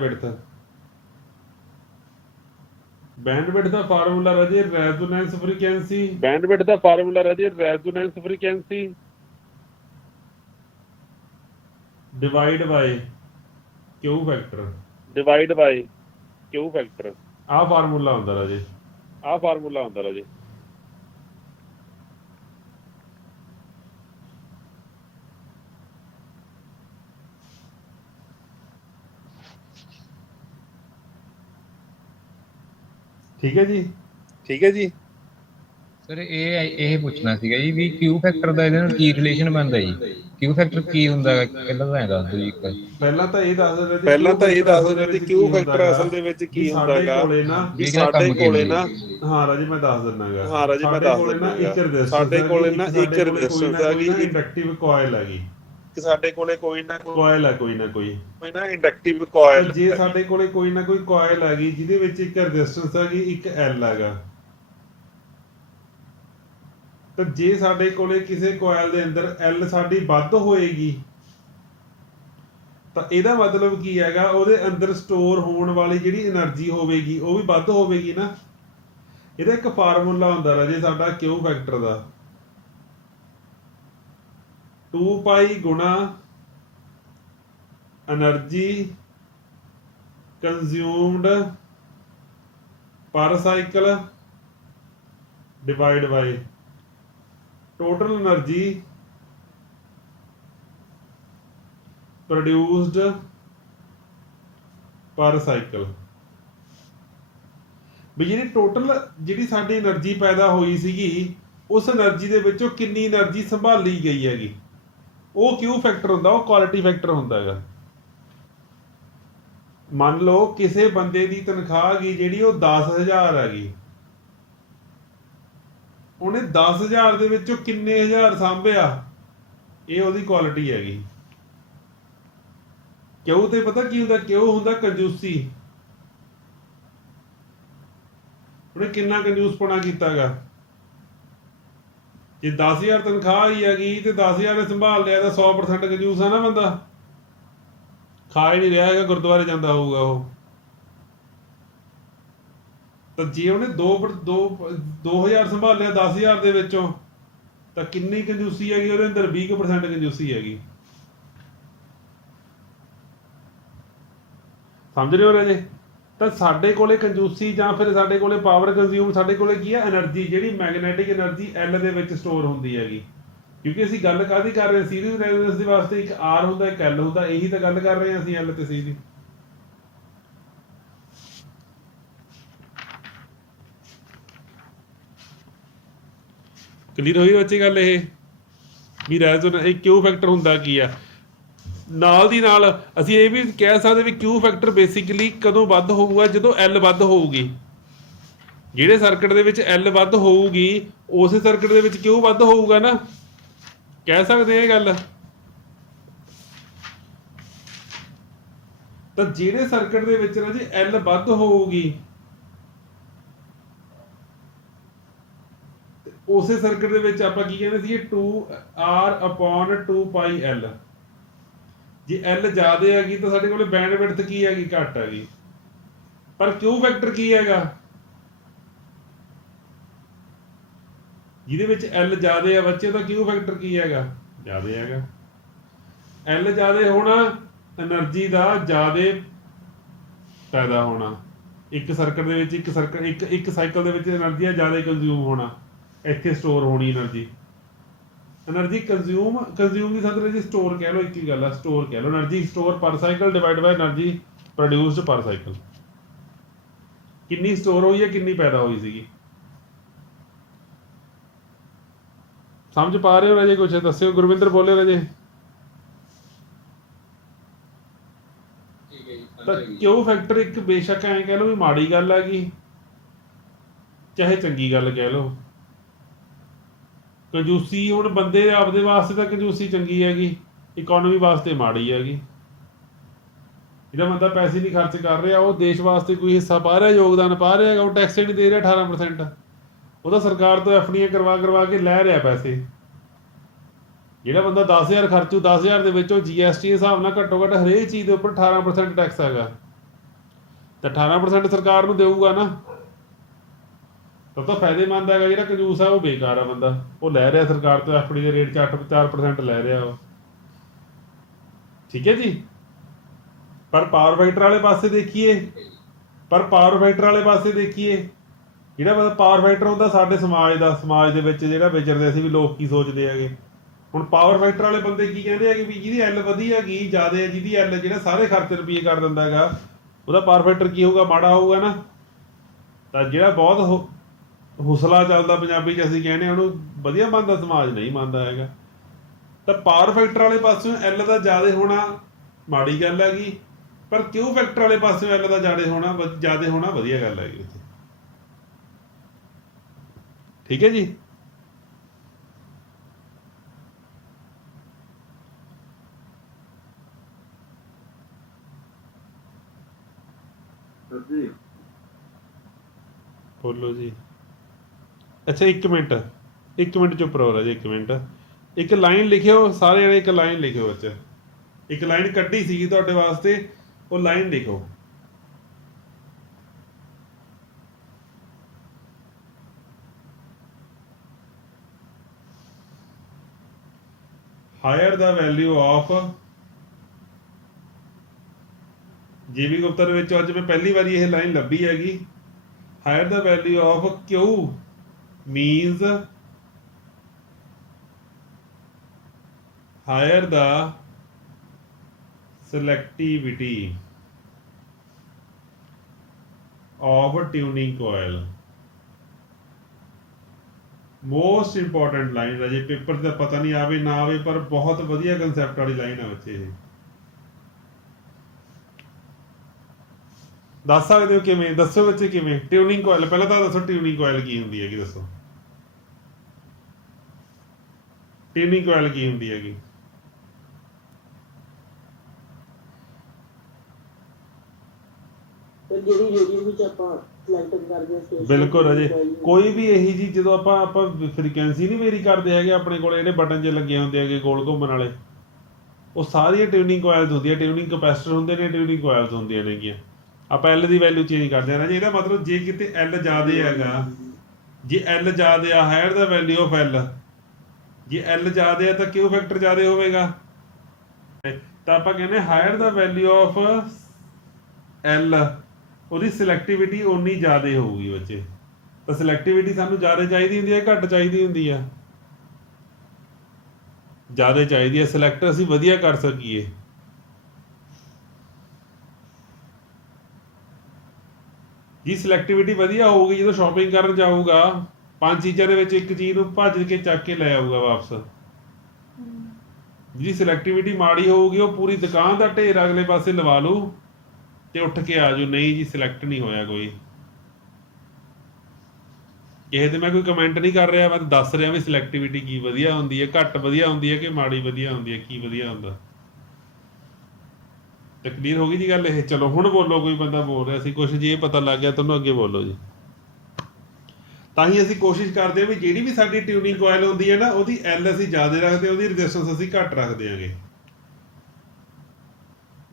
ਵਿਡਥ ਦਾ ਫਾਰਮੂਲਾ ਰਾਜੇ ਰੈਜ਼ੋਨੈਂਸ ਫ੍ਰੀਕੁਐਂਸੀ, ਬੈਂਡ ਵਿਡਥ ਦਾ ਫਾਰਮੂਲਾ ਰਾਜੇ resonance frequency divide by Q factor, ਆਹ ਫਾਰਮੂਲਾ ਹੁੰਦਾ ਰਾਜੇ। ਠੀਕ ਹੈ ਜੀ। ਠੀਕ ਹੈ ਜੀ। ਸਰ ਇਹ ਪੁੱਛਣਾ ਸੀਗਾ ਜੀ ਵੀ ਕਿਊ ਫੈਕਟਰ ਦਾ ਇਹਦੇ ਨਾਲ ਕੀ ਰਿਲੇਸ਼ਨ ਬਣਦਾ ਜੀ? ਕਿਊ ਫੈਕਟਰ ਕੀ ਹੁੰਦਾ ਹੈ ਪਹਿਲਾਂ ਤਾਂ ਇਹ ਦੱਸ ਦਿਓ ਜੀ ਇੱਕ। ਪਹਿਲਾਂ ਤਾਂ ਇਹ ਦੱਸ ਦਿੰਦੇ ਪਹਿਲਾਂ ਤਾਂ ਇਹ ਦੱਸ ਦਿੰਦੇ ਸੀ ਕਿਊ ਫੈਕਟਰ ਅਸਲ ਦੇ ਵਿੱਚ ਕੀ ਹੁੰਦਾ ਸਾਡੇ ਹੈਗਾ ਕੋਲੇ ਨਾ ਵੀ ਇਹਦਾ ਸਾਡੇ ਕੰਮ ਕੀ ਕੋਲੇ ਹੁੰਦਾ ਨਾ ਹਾਂ ਰਾਜੇ ਮੈਂ ਦੱਸ ਦਿੰਨਾਗਾ ਹਾਂ ਰਾਜੇ ਮੈਂ ਦੱਸ ਦਿੰਦਾ ਸਾਡੇ ਕੋਲੇ ਨਾ ਇੱਕ ਰੈਜ਼ਿਸਟੈਂਸ ਹੈਗੀ ਇੰਡਕਟਿਵ ਕੋਇਲ ਹੈਗੀ ਕਿ ਸਾਡੇ ਕੋਲੇ ਕੋਈ ਨਾ ਕੋਇਲ ਹੈ ਕੋਈ ਨਾ ਕੋਈ ਨਾ ਇੰਡਕਟਿਵ ਕੋਇਲ ਜੇ ਸਾਡੇ ਕੋਲੇ ਕੋਈ ਨਾ ਕੋਈ ਕੋਇਲ ਹੈਗੀ ਜਿਹਦੇ ਵਿੱਚ ਇੱਕ ਰੈਜ਼ਿਸਟੈਂਸ ਹੈਗੀ ਇੱਕ ਐਲ ਹੈਗਾ ਤਾਂ ਜੇ ਸਾਡੇ ਕੋਲੇ ਕਿਸੇ ਕੋਇਲ ਦੇ ਅੰਦਰ ਐਲ ਸਾਡੀ ਵੱਧ ਹੋਏਗੀ ਤਾਂ ਇਹਦਾ ਮਤਲਬ ਕੀ ਹੈਗਾ ਉਹਦੇ ਅੰਦਰ ਸਟੋਰ ਹੋਣ ਵਾਲੀ ਜਿਹੜੀ એનર્ਜੀ ਹੋਵੇਗੀ ਉਹ ਵੀ ਵੱਧ ਹੋਵੇਗੀ ਨਾ। ਇਹਦਾ ਇੱਕ ਫਾਰਮੂਲਾ ਹੁੰਦਾ ਰਾਜੇ ਸਾਡਾ ਕਿਊ ਫੈਕਟਰ ਦਾ 2 ਪਾਈ ਗੁਣਾ energy consumed per cycle divide by total energy produced per cycle। ਵੀ ਜਿਹੜੀ ਸਾਡੀ એનર્ਜੀ ਪੈਦਾ ਹੋਈ ਸੀਗੀ ਉਸ એનર્ਜੀ ਦੇ ਵਿੱਚੋਂ ਕਿੰਨੀ એનર્ਜੀ ਸੰਭਾਲੀ ਗਈ ਹੈਗੀ ਉਹ ਕਿਊ ਫੈਕਟਰ ਹੁੰਦਾ, ਉਹ ਕੁਆਲਿਟੀ ਫੈਕਟਰ ਹੁੰਦਾ ਹੈਗਾ। ਮੰਨ ਲਓ ਕਿਸੇ ਬੰਦੇ ਦੀ ਤਨਖਾਹ ਹੈਗੀ ਜਿਹੜੀ ਉਹ 10,000 ਹੈਗੀ, ਉਹਨੇ 10,000 ਦੇ ਵਿੱਚੋਂ ਕਿੰਨੇ ਹਜ਼ਾਰ ਸਾਂਭਿਆ ਇਹ ਉਹਦੀ ਕੁਆਲਿਟੀ ਹੈਗੀ। ਕਿਉਂ ਤੇ ਪਤਾ ਕੀ ਹੁੰਦਾ? ਕਿਉਂ ਹੁੰਦਾ ਕੰਜੂਸੀ। ਉਹਨੇ ਕਿੰਨਾ ਕੰਜੂਸਪਣਾ ਕੀਤਾਗਾ। ਜੇ 10,000 ਤਨਖਾਹ ਹੀ ਹੈਗੀ ਤੇ 10,000 ਨੇ ਸੰਭਾਲ ਲਿਆ ਤਾਂ 100% ਕੰਜੂਸ ਆ ਨਾ ਬੰਦਾ। ਖਾ ਹੀ ਨਹੀਂ ਰਿਹਾ ਹੈਗਾ, ਗੁਰਦੁਆਰੇ ਜਾਂਦਾ ਹੋਊਗਾ ਉਹ। ਤਾਂ ਜੇ ਉਹਨੇ 2,000 ਸੰਭਾਲਿਆ 10,000 ਦੇ ਵਿੱਚੋਂ ਤਾਂ ਕਿੰਨੀ ਕੰਜੂਸੀ ਹੈਗੀ ਉਹਦੇ ਅੰਦਰ? 20% ਕੰਜੂਸੀ ਹੈਗੀ। ਸਮਝ ਰਹੇ ਹੋ ਰਾਜੇ? ਤਾਂ ਸਾਡੇ ਕੋਲੇ ਕੰਜੂਸੀ ਜਾਂ ਫਿਰ ਸਾਡੇ ਕੋਲੇ ਪਾਵਰ ਕੰਜ਼ਿਊਮ, ਸਾਡੇ ਕੋਲੇ ਕੀ ਹੈ? એનર્ਜੀ, ਜਿਹੜੀ ਮੈਗਨੈਟਿਕ એનર્ਜੀ ਐਲ ਦੇ ਵਿੱਚ ਸਟੋਰ ਹੁੰਦੀ ਹੈਗੀ। ਕਿਉਂਕਿ ਅਸੀਂ ਗੱਲ ਕਾਹਦੀ ਕਰ ਰਹੇ ਹਾਂ? ਸੀਰੀਜ਼ ਰੈਜ਼ੋਨੈਂਸ ਦੇ ਵਾਸਤੇ ਇੱਕ ਆਰ ਹੁੰਦਾ ਇੱਕ ਐਲ ਹੁੰਦਾ, ਇਹੀ ਤਾਂ ਗੱਲ ਕਰ ਰਹੇ ਹਾਂ ਅਸੀਂ ਐਲ ਤੇ ਸੀ ਦੀ। ਕਲੀਅਰ ਹੋਈ ਬੱਚੇ ਗੱਲ? ਇਹ ਵੀ ਰੈਜ਼ੋਨੈਂਸ ਇਹ ਕਿਊ ਫੈਕਟਰ ਹੁੰਦਾ ਕੀ ਆ। ਨਾਲ ਦੀ ਨਾਲ ਅਸੀਂ ਇਹ ਵੀ ਕਹਿ ਸਕਦੇ ਵੀ ਕਿਊ ਫੈਕਟਰ ਬੇਸਿਕਲੀ ਕਦੋਂ ਵੱਧ ਹੋਊਗਾ? ਜਦੋਂ ਐਲ ਵੱਧ ਹੋਊਗੀ। ਜਿਹੜੇ ਸਰਕਟ ਦੇ ਵਿੱਚ ਐਲ ਵੱਧ ਹੋਊਗੀ ਉਸੇ ਸਰਕਟ ਦੇ ਵਿੱਚ ਕਿਊ ਵੱਧ ਹੋਊਗਾ ਨਾ। ਕਹਿ ਸਕਦੇ ਇਹ ਗੱਲ। ਤਾਂ ਜਿਹੜੇ ਸਰਕਟ ਦੇ ਵਿੱਚ ਨਾ ਜੀ ਐਲ ਵੱਧ ਹੋਊਗੀ ਉਸੇ ਸਰਕਟ ਦੇ ਵਿੱਚ ਆਪਾਂ ਕੀ ਕਹਿੰਦੇ ਸੀ? 2R/2πL। ਜੇ ਐਲ ਜ਼ਿਆਦਾ ਹੈਗੀ ਤਾਂ ਸਾਡੇ ਕੋਲ ਬੈਂਡਵਿਡਥ ਕੀ ਹੈਗੀ? ਘੱਟ ਹੈਗੀ। ਪਰ ਕਿਊ ਫੈਕਟਰ ਕੀ ਹੈਗਾ? ਜਿਹਦੇ ਵਿੱਚ ਐਲ ਜ਼ਿਆਦਾ ਹੈ ਬੱਚੇ ਤਾਂ ਕਿਊ ਫੈਕਟਰ ਕੀ ਹੈਗਾ? ਜ਼ਿਆਦਾ ਹੈਗਾ। ਐਲ ਜ਼ਿਆਦਾ ਹੋਣਾ, એનર્ਜੀ ਦਾ ਜ਼ਿਆਦਾ ਪੈਦਾ ਹੋਣਾ। ਇੱਕ ਸਰਕਟ ਦੇ ਵਿੱਚ ਇੱਕ ਸਾਈਕਲ ਦੇ ਵਿੱਚ એનર્ਜੀ ਜ਼ਿਆਦਾ ਕੰਜ਼ਿਊਮ ਹੋਣਾ, ਇੱਥੇ ਸਟੋਰ ਹੋਣੀ એનર્ਜੀ ਕੰਜ਼ਿਊਮ ਦੀ ਥਾਂ ਤੇ ਸਟੋਰ ਕਹਿ ਲਓ, ਇੱਕ ਹੀ ਗੱਲ ਆ, ਸਟੋਰ ਕਹਿ ਲਓ। Energy store per cycle divide by energy produced per cycle. ਕਿੰਨੀ ਸਟੋਰ ਹੋਈ ਹੈ, ਕਿੰਨੀ ਪੈਦਾ ਹੋਈ ਸੀਗੀ। ਸਮਝ ਪਾ ਰਹੇ ਹੋ ਰਾਜੇ? ਕੁਛ ਦੱਸਿਓ। ਗੁਰਵਿੰਦਰ ਬੋਲੇ ਰਾਜੇ। ਤਾਂ ਕਿਉਂ ਫੈਕਟਰ ਇੱਕ ਬੇਸ਼ੱਕ ਐਂ ਕਹਿ ਲਓ ਵੀ ਮਾੜੀ ਗੱਲ ਹੈਗੀ ਚਾਹੇ ਚੰਗੀ ਗੱਲ ਕਹਿ ਲਓ। ਕੰਜੂਸੀ ਹੁਣ ਬੰਦੇ ਆਪਦੇ ਵਾਸਤੇ ਤਾਂ ਕੰਜੂਸੀ ਚੰਗੀ ਹੈਗੀ, ਇਕੋਨਮੀ ਵਾਸਤੇ ਮਾੜੀ ਹੈਗੀ। ਜਿਹੜਾ ਬੰਦਾ ਪੈਸੇ ਨਹੀਂ ਖਰਚ ਕਰ ਰਿਹਾ ਉਹ ਦੇਸ਼ ਵਾਸਤੇ ਕੋਈ ਹਿੱਸਾ ਪਾ ਰਿਹਾ, ਯੋਗਦਾਨ ਪਾ ਰਿਹਾ ਹੈਗਾ, ਉਹ ਟੈਕਸ ਨਹੀਂ ਦੇ ਰਿਹਾ 18%। ਉਹ ਤਾਂ ਸਰਕਾਰ ਤੋਂ ਐਫਡੀਆਂ ਕਰਵਾ ਕੇ ਲੈ ਰਿਹਾ ਪੈਸੇ। ਜਿਹੜਾ ਬੰਦਾ 10,000 ਖਰਚੂ 10,000 ਦੇ ਵਿੱਚੋਂ GST ਦੇ ਹਿਸਾਬ ਨਾਲ ਘੱਟੋ ਘੱਟ ਹਰੇਕ ਚੀਜ਼ ਦੇ ਉੱਪਰ 18% ਟੈਕਸ ਹੈਗਾ, ਤਾਂ 18% ਸਰਕਾਰ ਨੂੰ ਦੇਊਗਾ ਨਾ। ਸਭ ਤੋਂ ਫਾਇਦੇਮੰਦ ਹੈਗਾ। ਜਿਹੜਾ ਕੰਜੂਸ ਆ ਉਹ ਬੇਕਾਰ ਆ ਬੰਦਾ, ਉਹ ਲੈ ਰਿਹਾ ਸਰਕਾਰ ਤੋਂ ਐਫਡੀ ਦੇ ਰੇਟ 'ਚ 8-4% ਲੈ ਰਿਹਾ ਉਹ। ਠੀਕ ਹੈ ਜੀ। ਪਰ ਪਾਵਰ ਫੈਕਟਰ ਵਾਲੇ ਪਾਸੇ ਦੇਖੀਏ, ਜਿਹੜਾ ਬੰਦਾ ਪਾਵਰ ਫੈਕਟਰ ਹੁੰਦਾ ਸਾਡੇ ਸਮਾਜ ਦੇ ਵਿੱਚ ਜਿਹੜਾ ਵਿਚਰਦੇ ਅਸੀਂ ਵੀ ਲੋਕ ਕੀ ਸੋਚਦੇ ਹੈਗੇ। ਹੁਣ ਪਾਵਰ ਫੈਕਟਰ ਵਾਲੇ ਬੰਦੇ ਕੀ ਕਹਿੰਦੇ ਹੈਗੇ ਵੀ ਜਿਹਦੀ ਐਲ ਵਧੀ ਹੈਗੀ ਜ਼ਿਆਦਾ ਹੈ, ਜਿਹਦੀ ਐਲ ਜਿਹੜਾ ਸਾਰੇ ਖਰਚ ਰੁਪਈਏ ਕਰ ਦਿੰਦਾ ਹੈਗਾ ਉਹਦਾ ਪਾਵਰ ਫੈਕਟਰ ਕੀ ਹੋਊਗਾ? ਮਾੜਾ ਹੋਊਗਾ ਨਾ। ਤਾਂ ਜਿਹੜਾ ਬਹੁਤ ਹੁਸਲਾ ਚੱਲਦਾ ਪੰਜਾਬੀ 'ਚ ਅਸੀਂ ਕਹਿੰਦੇ ਉਹਨੂੰ ਵਧੀਆ ਮੰਨਦਾ ਸਮਾਜ ਨਹੀਂ ਮੰਨਦਾ ਹੈਗਾ। ਤਾਂ ਪਾਵਰ ਫੈਕਟਰ ਵਾਲੇ ਪਾਸਿਓਂ ਐਲ ਦਾ ਜ਼ਿਆਦਾ ਹੋਣਾ ਮਾੜੀ ਗੱਲ ਹੈਗੀ, ਪਰ ਕਿਊ ਫੈਕਟਰ ਵਾਲੇ ਪਾਸਿਓਂ ਐਲ ਦਾ ਜ਼ਿਆਦਾ ਹੋਣਾ ਵਧੀਆ ਗੱਲ ਹੈਗੀ ਉੱਥੇ। ਠੀਕ ਹੈ ਜੀ। ਜੀ ਬੋਲੋ ਜੀ। ਅੱਛਾ ਇੱਕ ਮਿੰਟ ਚੁੱਪ ਰਹੋ ਰਾਜੇ, ਇੱਕ ਮਿੰਟ। ਇੱਕ ਲਾਈਨ ਲਿਖਿਓ ਸਾਰੇ ਜਣੇ, ਇੱਕ ਲਾਈਨ ਲਿਖਿਓ ਵਿੱਚ। ਇੱਕ ਲਾਈਨ ਕੱਢੀ ਸੀਗੀ ਤੁਹਾਡੇ ਵਾਸਤੇ, ਉਹ ਲਾਈਨ ਲਿਖੋ। ਹਾਇਰ ਦਾ ਵੈਲਿਊ ਆਫ ਜੀਵੀ ਗੁਪਤਾ ਦੇ ਵਿੱਚ ਅੱਜ ਮੈਂ ਪਹਿਲੀ ਵਾਰੀ ਇਹ ਲਾਈਨ ਲੱਭੀ ਹੈਗੀ। Higher the value of Q means higher the selectivity of a tuning coil। Most important line ਰਾਜੇ, ਪੇਪਰ ਦਾ ਪਤਾ ਨਹੀਂ ਆਵੇ ਨਾ ਆਵੇ, ਪਰ ਬਹੁਤ ਵਧੀਆ ਕੰਸੈਪਟ ਵਾਲੀ ਲਾਈਨ ਆ ਬੱਚੇ। ਇਹ ਦੱਸ ਸਕਦੇ ਹੋ ਕਿਵੇਂ? ਦੱਸੋ ਬੱਚੇ ਕਿਵੇਂ ਟਿਊਨਿੰਗ ਕੋਇਲ, ਪਹਿਲਾਂ ਤਾਂ ਦੱਸੋ ਟਿਊਨਿੰਗ ਕੋਇਲ ਕੀ ਹੁੰਦੀ ਹੈਗੀ, ਦੱਸੋ ਟਿਊਨਿੰਗ ਕੋਇਲ ਕੀ ਹੁੰਦੀ ਹੈਗੀ। ਬਿਲਕੁਲ ਰਾਜੇ, ਕੋਈ ਵੀ ਇਹੀ ਜੀ ਜਦੋਂ ਆਪਾਂ ਫ੍ਰੀਕੁਐਂਸੀ ਨਹੀਂ ਵੇਰੀ ਕਰਦੇ ਹੈਗੇ, ਆਪਣੇ ਕੋਲ ਜਿਹੜੇ ਬਟਨ ਜੇ ਲੱਗੇ ਹੁੰਦੇ ਹੈਗੇ ਗੋਲ ਘੁੰਮਣ ਵਾਲੇ, ਉਹ ਸਾਰੀਆਂ ਟਿਊਨਿੰਗ ਕੋਇਲਸ ਹੁੰਦੀਆਂ। ਟਿਊਨਿੰਗ ਕਪੈਸਿਟਰ ਹੁੰਦੇ ਨੇ, ਟਿਊਨਿੰਗ ਕੋਇਲਸ ਹੁੰਦੀਆਂ ਨੇਗੀਆਂ। ਆਪਾਂ ਐਲ ਦੀ ਵੈਲਿਊ ਚੇਂਜ ਕਰਦੇ ਹਾਂ ਰਾਜੇ। ਇਹਦਾ ਮਤਲਬ ਜੇ ਕਿਤੇ ਐਲ ਜ਼ਿਆਦਾ ਹੈਗਾ, ਜੇ ਐਲ ਜ਼ਿਆਦਾ ਆ, higher the value of L, ਜੇ ਐਲ ਜ਼ਿਆਦਾ ਆ ਤਾਂ ਕਿਊ ਫੈਕਟਰ ਜ਼ਿਆਦਾ ਹੋਵੇਗਾ। ਤਾਂ ਆਪਾਂ ਕਹਿੰਦੇ higher the value of L, ਉਹਦੀ ਸਿਲੈਕਟਿਵਿਟੀ ਓਨੀ ਜ਼ਿਆਦਾ ਹੋਊਗੀ ਬੱਚੇ। ਤਾਂ ਸਿਲੈਕਟਿਵਿਟੀ ਸਾਨੂੰ ਜ਼ਿਆਦਾ ਚਾਹੀਦੀ ਹੁੰਦੀ ਹੈ, ਘੱਟ ਚਾਹੀਦੀ ਹੁੰਦੀ ਆ? ਜ਼ਿਆਦਾ ਚਾਹੀਦੀ ਹੈ। ਸਿਲੈਕਟ ਅਸੀਂ ਵਧੀਆ ਕਰ ਸਕੀਏ। ਜੀ ਸਿਲੈਕਟਿਵਿਟੀ ਵਧੀਆ ਹੋਊਗੀ ਜਦੋਂ ਸ਼ਾਪਿੰਗ ਕਰਨ ਜਾਊਗਾ, 5 ਚੀਜ਼ਾਂ ਦੇ ਵਿੱਚ ਇੱਕ ਚੀਜ਼ ਨੂੰ ਭੱਜ ਕੇ ਚੱਕ ਕੇ ਲੈ ਆਊਗਾ ਵਾਪਸ। ਜੀ ਸਿਲੈਕਟਿਵਿਟੀ ਮਾੜੀ ਹੋਊਗੀ, ਉਹ ਪੂਰੀ ਦੁਕਾਨ ਦਾ ਢੇਰ ਅਗਲੇ ਪਾਸੇ ਲਵਾ ਲੂ ਤੇ ਉੱਠ ਕੇ ਆ ਜਾਊ, ਨਹੀਂ ਜੀ ਸਿਲੈਕਟ ਨਹੀਂ ਹੋਇਆ ਕੋਈ। ਇਹ ਤੇ ਮੈਂ ਕੋਈ ਕਮੈਂਟ ਨਹੀਂ ਕਰ ਰਿਹਾ, ਮੈਂ ਦੱਸ ਰਿਹਾ ਵੀ ਸਿਲੈਕਟਿਵਿਟੀ ਕੀ ਵਧੀਆ ਹੁੰਦੀ ਹੈ, ਘੱਟ ਵਧੀਆ ਹੁੰਦੀ ਹੈ ਕਿ ਮਾੜੀ ਵਧੀਆ ਹੁੰਦੀ ਹੈ, ਕੀ ਵਧੀਆ ਹੁੰਦਾ। ਤੇ ਕਲੀਅਰ ਹੋ ਗਈ ਜੀ ਗੱਲ ਇਹ। ਚਲੋ ਹੁਣ ਬੋਲੋ, ਕੋਈ ਬੰਦਾ ਬੋਲ ਰਿਹਾ ਸੀ ਕੁਛ, ਜੇ ਪਤਾ ਲੱਗ ਗਿਆ ਤੁਹਾਨੂੰ ਅੱਗੇ ਬੋਲੋ ਜੀ। ਤਾਂ ਹੀ ਅਸੀਂ ਕੋਸ਼ਿਸ਼ ਕਰਦੇ ਹਾਂ ਵੀ ਜਿਹੜੀ ਵੀ ਸਾਡੀ ਟਿਊਨਿੰਗ ਕੋਇਲ ਹੁੰਦੀ ਹੈ ਨਾ, ਉਹਦੀ ਐਲ ਅਸੀਂ ਜ਼ਿਆਦਾ ਰੱਖਦੇ, ਉਹਦੀ ਰੈਜ਼ਿਸਟੈਂਸ ਅਸੀਂ ਘੱਟ ਰੱਖਦੇ ਆਂਗੇ।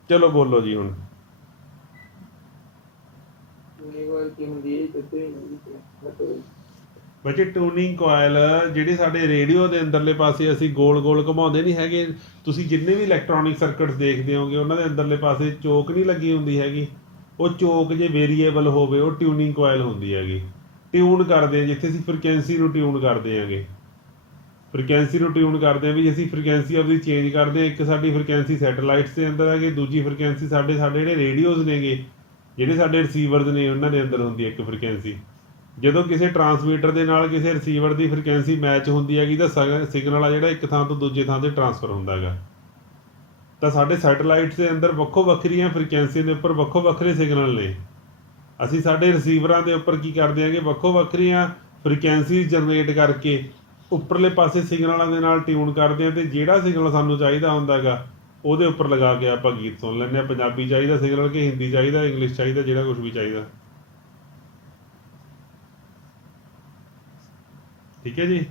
ਚਲੋ ਬੋਲੋ ਜੀ ਹੁਣ। ਬੱਚੇ ਟਿਊਨਿੰਗ ਕੋਇਲ ਜਿਹੜੀ ਸਾਡੇ ਰੇਡੀਓ ਦੇ ਅੰਦਰਲੇ ਪਾਸੇ ਅਸੀਂ ਗੋਲ ਗੋਲ ਘੁਮਾਉਂਦੇ ਨਹੀਂ ਹੈਗੇ, ਤੁਸੀਂ ਜਿੰਨੇ ਵੀ ਇਲੈਕਟ੍ਰੋਨਿਕ ਸਰਕਟਸ ਦੇਖਦੇ ਹੋਗੇ ਉਹਨਾਂ ਦੇ ਅੰਦਰਲੇ ਪਾਸੇ ਚੋਕ ਨਹੀਂ ਲੱਗੀ ਹੁੰਦੀ ਹੈਗੀ। ਉਹ ਚੋਕ ਜੇ ਵੇਰੀਏਬਲ ਹੋਵੇ ਉਹ ਟਿਊਨਿੰਗ ਕੋਇਲ ਹੁੰਦੀ ਹੈਗੀ। ਟਿਊਨ ਕਰਦੇ ਹਾਂ ਜਿੱਥੇ ਅਸੀਂ ਫ੍ਰੀਕੁਐਂਸੀ ਨੂੰ ਟਿਊਨ ਕਰਦੇ ਆਂਗੇ, ਫ੍ਰੀਕੁਐਂਸੀ ਨੂੰ ਟਿਊਨ ਕਰਦੇ ਹਾਂ ਵੀ ਅਸੀਂ ਫ੍ਰੀਕੁਐਂਸੀ ਆਪਦੀ ਚੇਂਜ ਕਰਦੇ ਹਾਂ। ਇੱਕ ਸਾਡੀ ਫ੍ਰੀਕੁਐਂਸੀ ਸੈਟੇਲਾਈਟਸ ਦੇ ਅੰਦਰ ਹੈਗੀ, ਦੂਜੀ ਫ੍ਰੀਕੁਐਂਸੀ ਸਾਡੇ ਜਿਹੜੇ ਰੇਡੀਓਜ਼ ਨੇਗੇ, ਜਿਹੜੇ ਸਾਡੇ ਰਿਸੀਵਰਸ ਨੇ ਉਹਨਾਂ ਦੇ ਅੰਦਰ ਹੁੰਦੀ ਹੈ ਇੱਕ ਫ੍ਰੀਕੁਐਂਸੀ। ਜਦੋਂ ਕਿਸੇ ਟਰਾਂਸਮੀਟਰ ਦੇ ਨਾਲ ਕਿਸੇ ਰਿਸੀਵਰ ਦੀ ਫ੍ਰੀਕੁਐਂਸੀ ਮੈਚ ਹੁੰਦੀ ਹੈਗੀ ਤਾਂ ਸਿਗਨਲ ਆ ਜਿਹੜਾ ਇੱਕ ਥਾਂ ਤੋਂ ਦੂਜੇ ਥਾਂ 'ਤੇ ਟਰਾਂਸਫਰ ਹੁੰਦਾ ਹੈਗਾ। ਤਾਂ ਸਾਡੇ ਸੈਟੇਲਾਈਟਸ ਦੇ ਅੰਦਰ ਵੱਖੋ ਵੱਖਰੀਆਂ ਫ੍ਰੀਕੁਐਂਸੀ ਦੇ ਉੱਪਰ ਵੱਖੋ ਵੱਖਰੇ ਸਿਗਨਲ ਨੇ। ਅਸੀਂ ਸਾਡੇ ਰਿਸੀਵਰਾਂ ਦੇ ਉੱਪਰ ਕੀ ਕਰਦੇ ਹੈਗੇ, ਵੱਖੋ ਵੱਖਰੀਆਂ ਫ੍ਰੀਕੁਐਂਸੀ ਜਨਰੇਟ ਕਰਕੇ ਉੱਪਰਲੇ ਪਾਸੇ ਸਿਗਨਲਾਂ ਦੇ ਨਾਲ ਟਿਊਨ ਕਰਦੇ ਹਾਂ, ਅਤੇ ਜਿਹੜਾ ਸਿਗਨਲ ਸਾਨੂੰ ਚਾਹੀਦਾ ਹੁੰਦਾ ਹੈਗਾ ਉਹਦੇ ਉੱਪਰ ਲਗਾ ਕੇ ਆਪਾਂ ਗੀਤ ਸੁਣ ਲੈਂਦੇ ਹਾਂ। ਪੰਜਾਬੀ ਚਾਹੀਦਾ ਸਿਗਨਲ ਕਿ ਹਿੰਦੀ ਚਾਹੀਦਾ, ਇੰਗਲਿਸ਼ ਚਾਹੀਦਾ, ਜਿਹੜਾ ਕੁਛ ਵੀ ਚਾਹੀਦਾ। ਠੀਕ ਹੈ ਜੀ।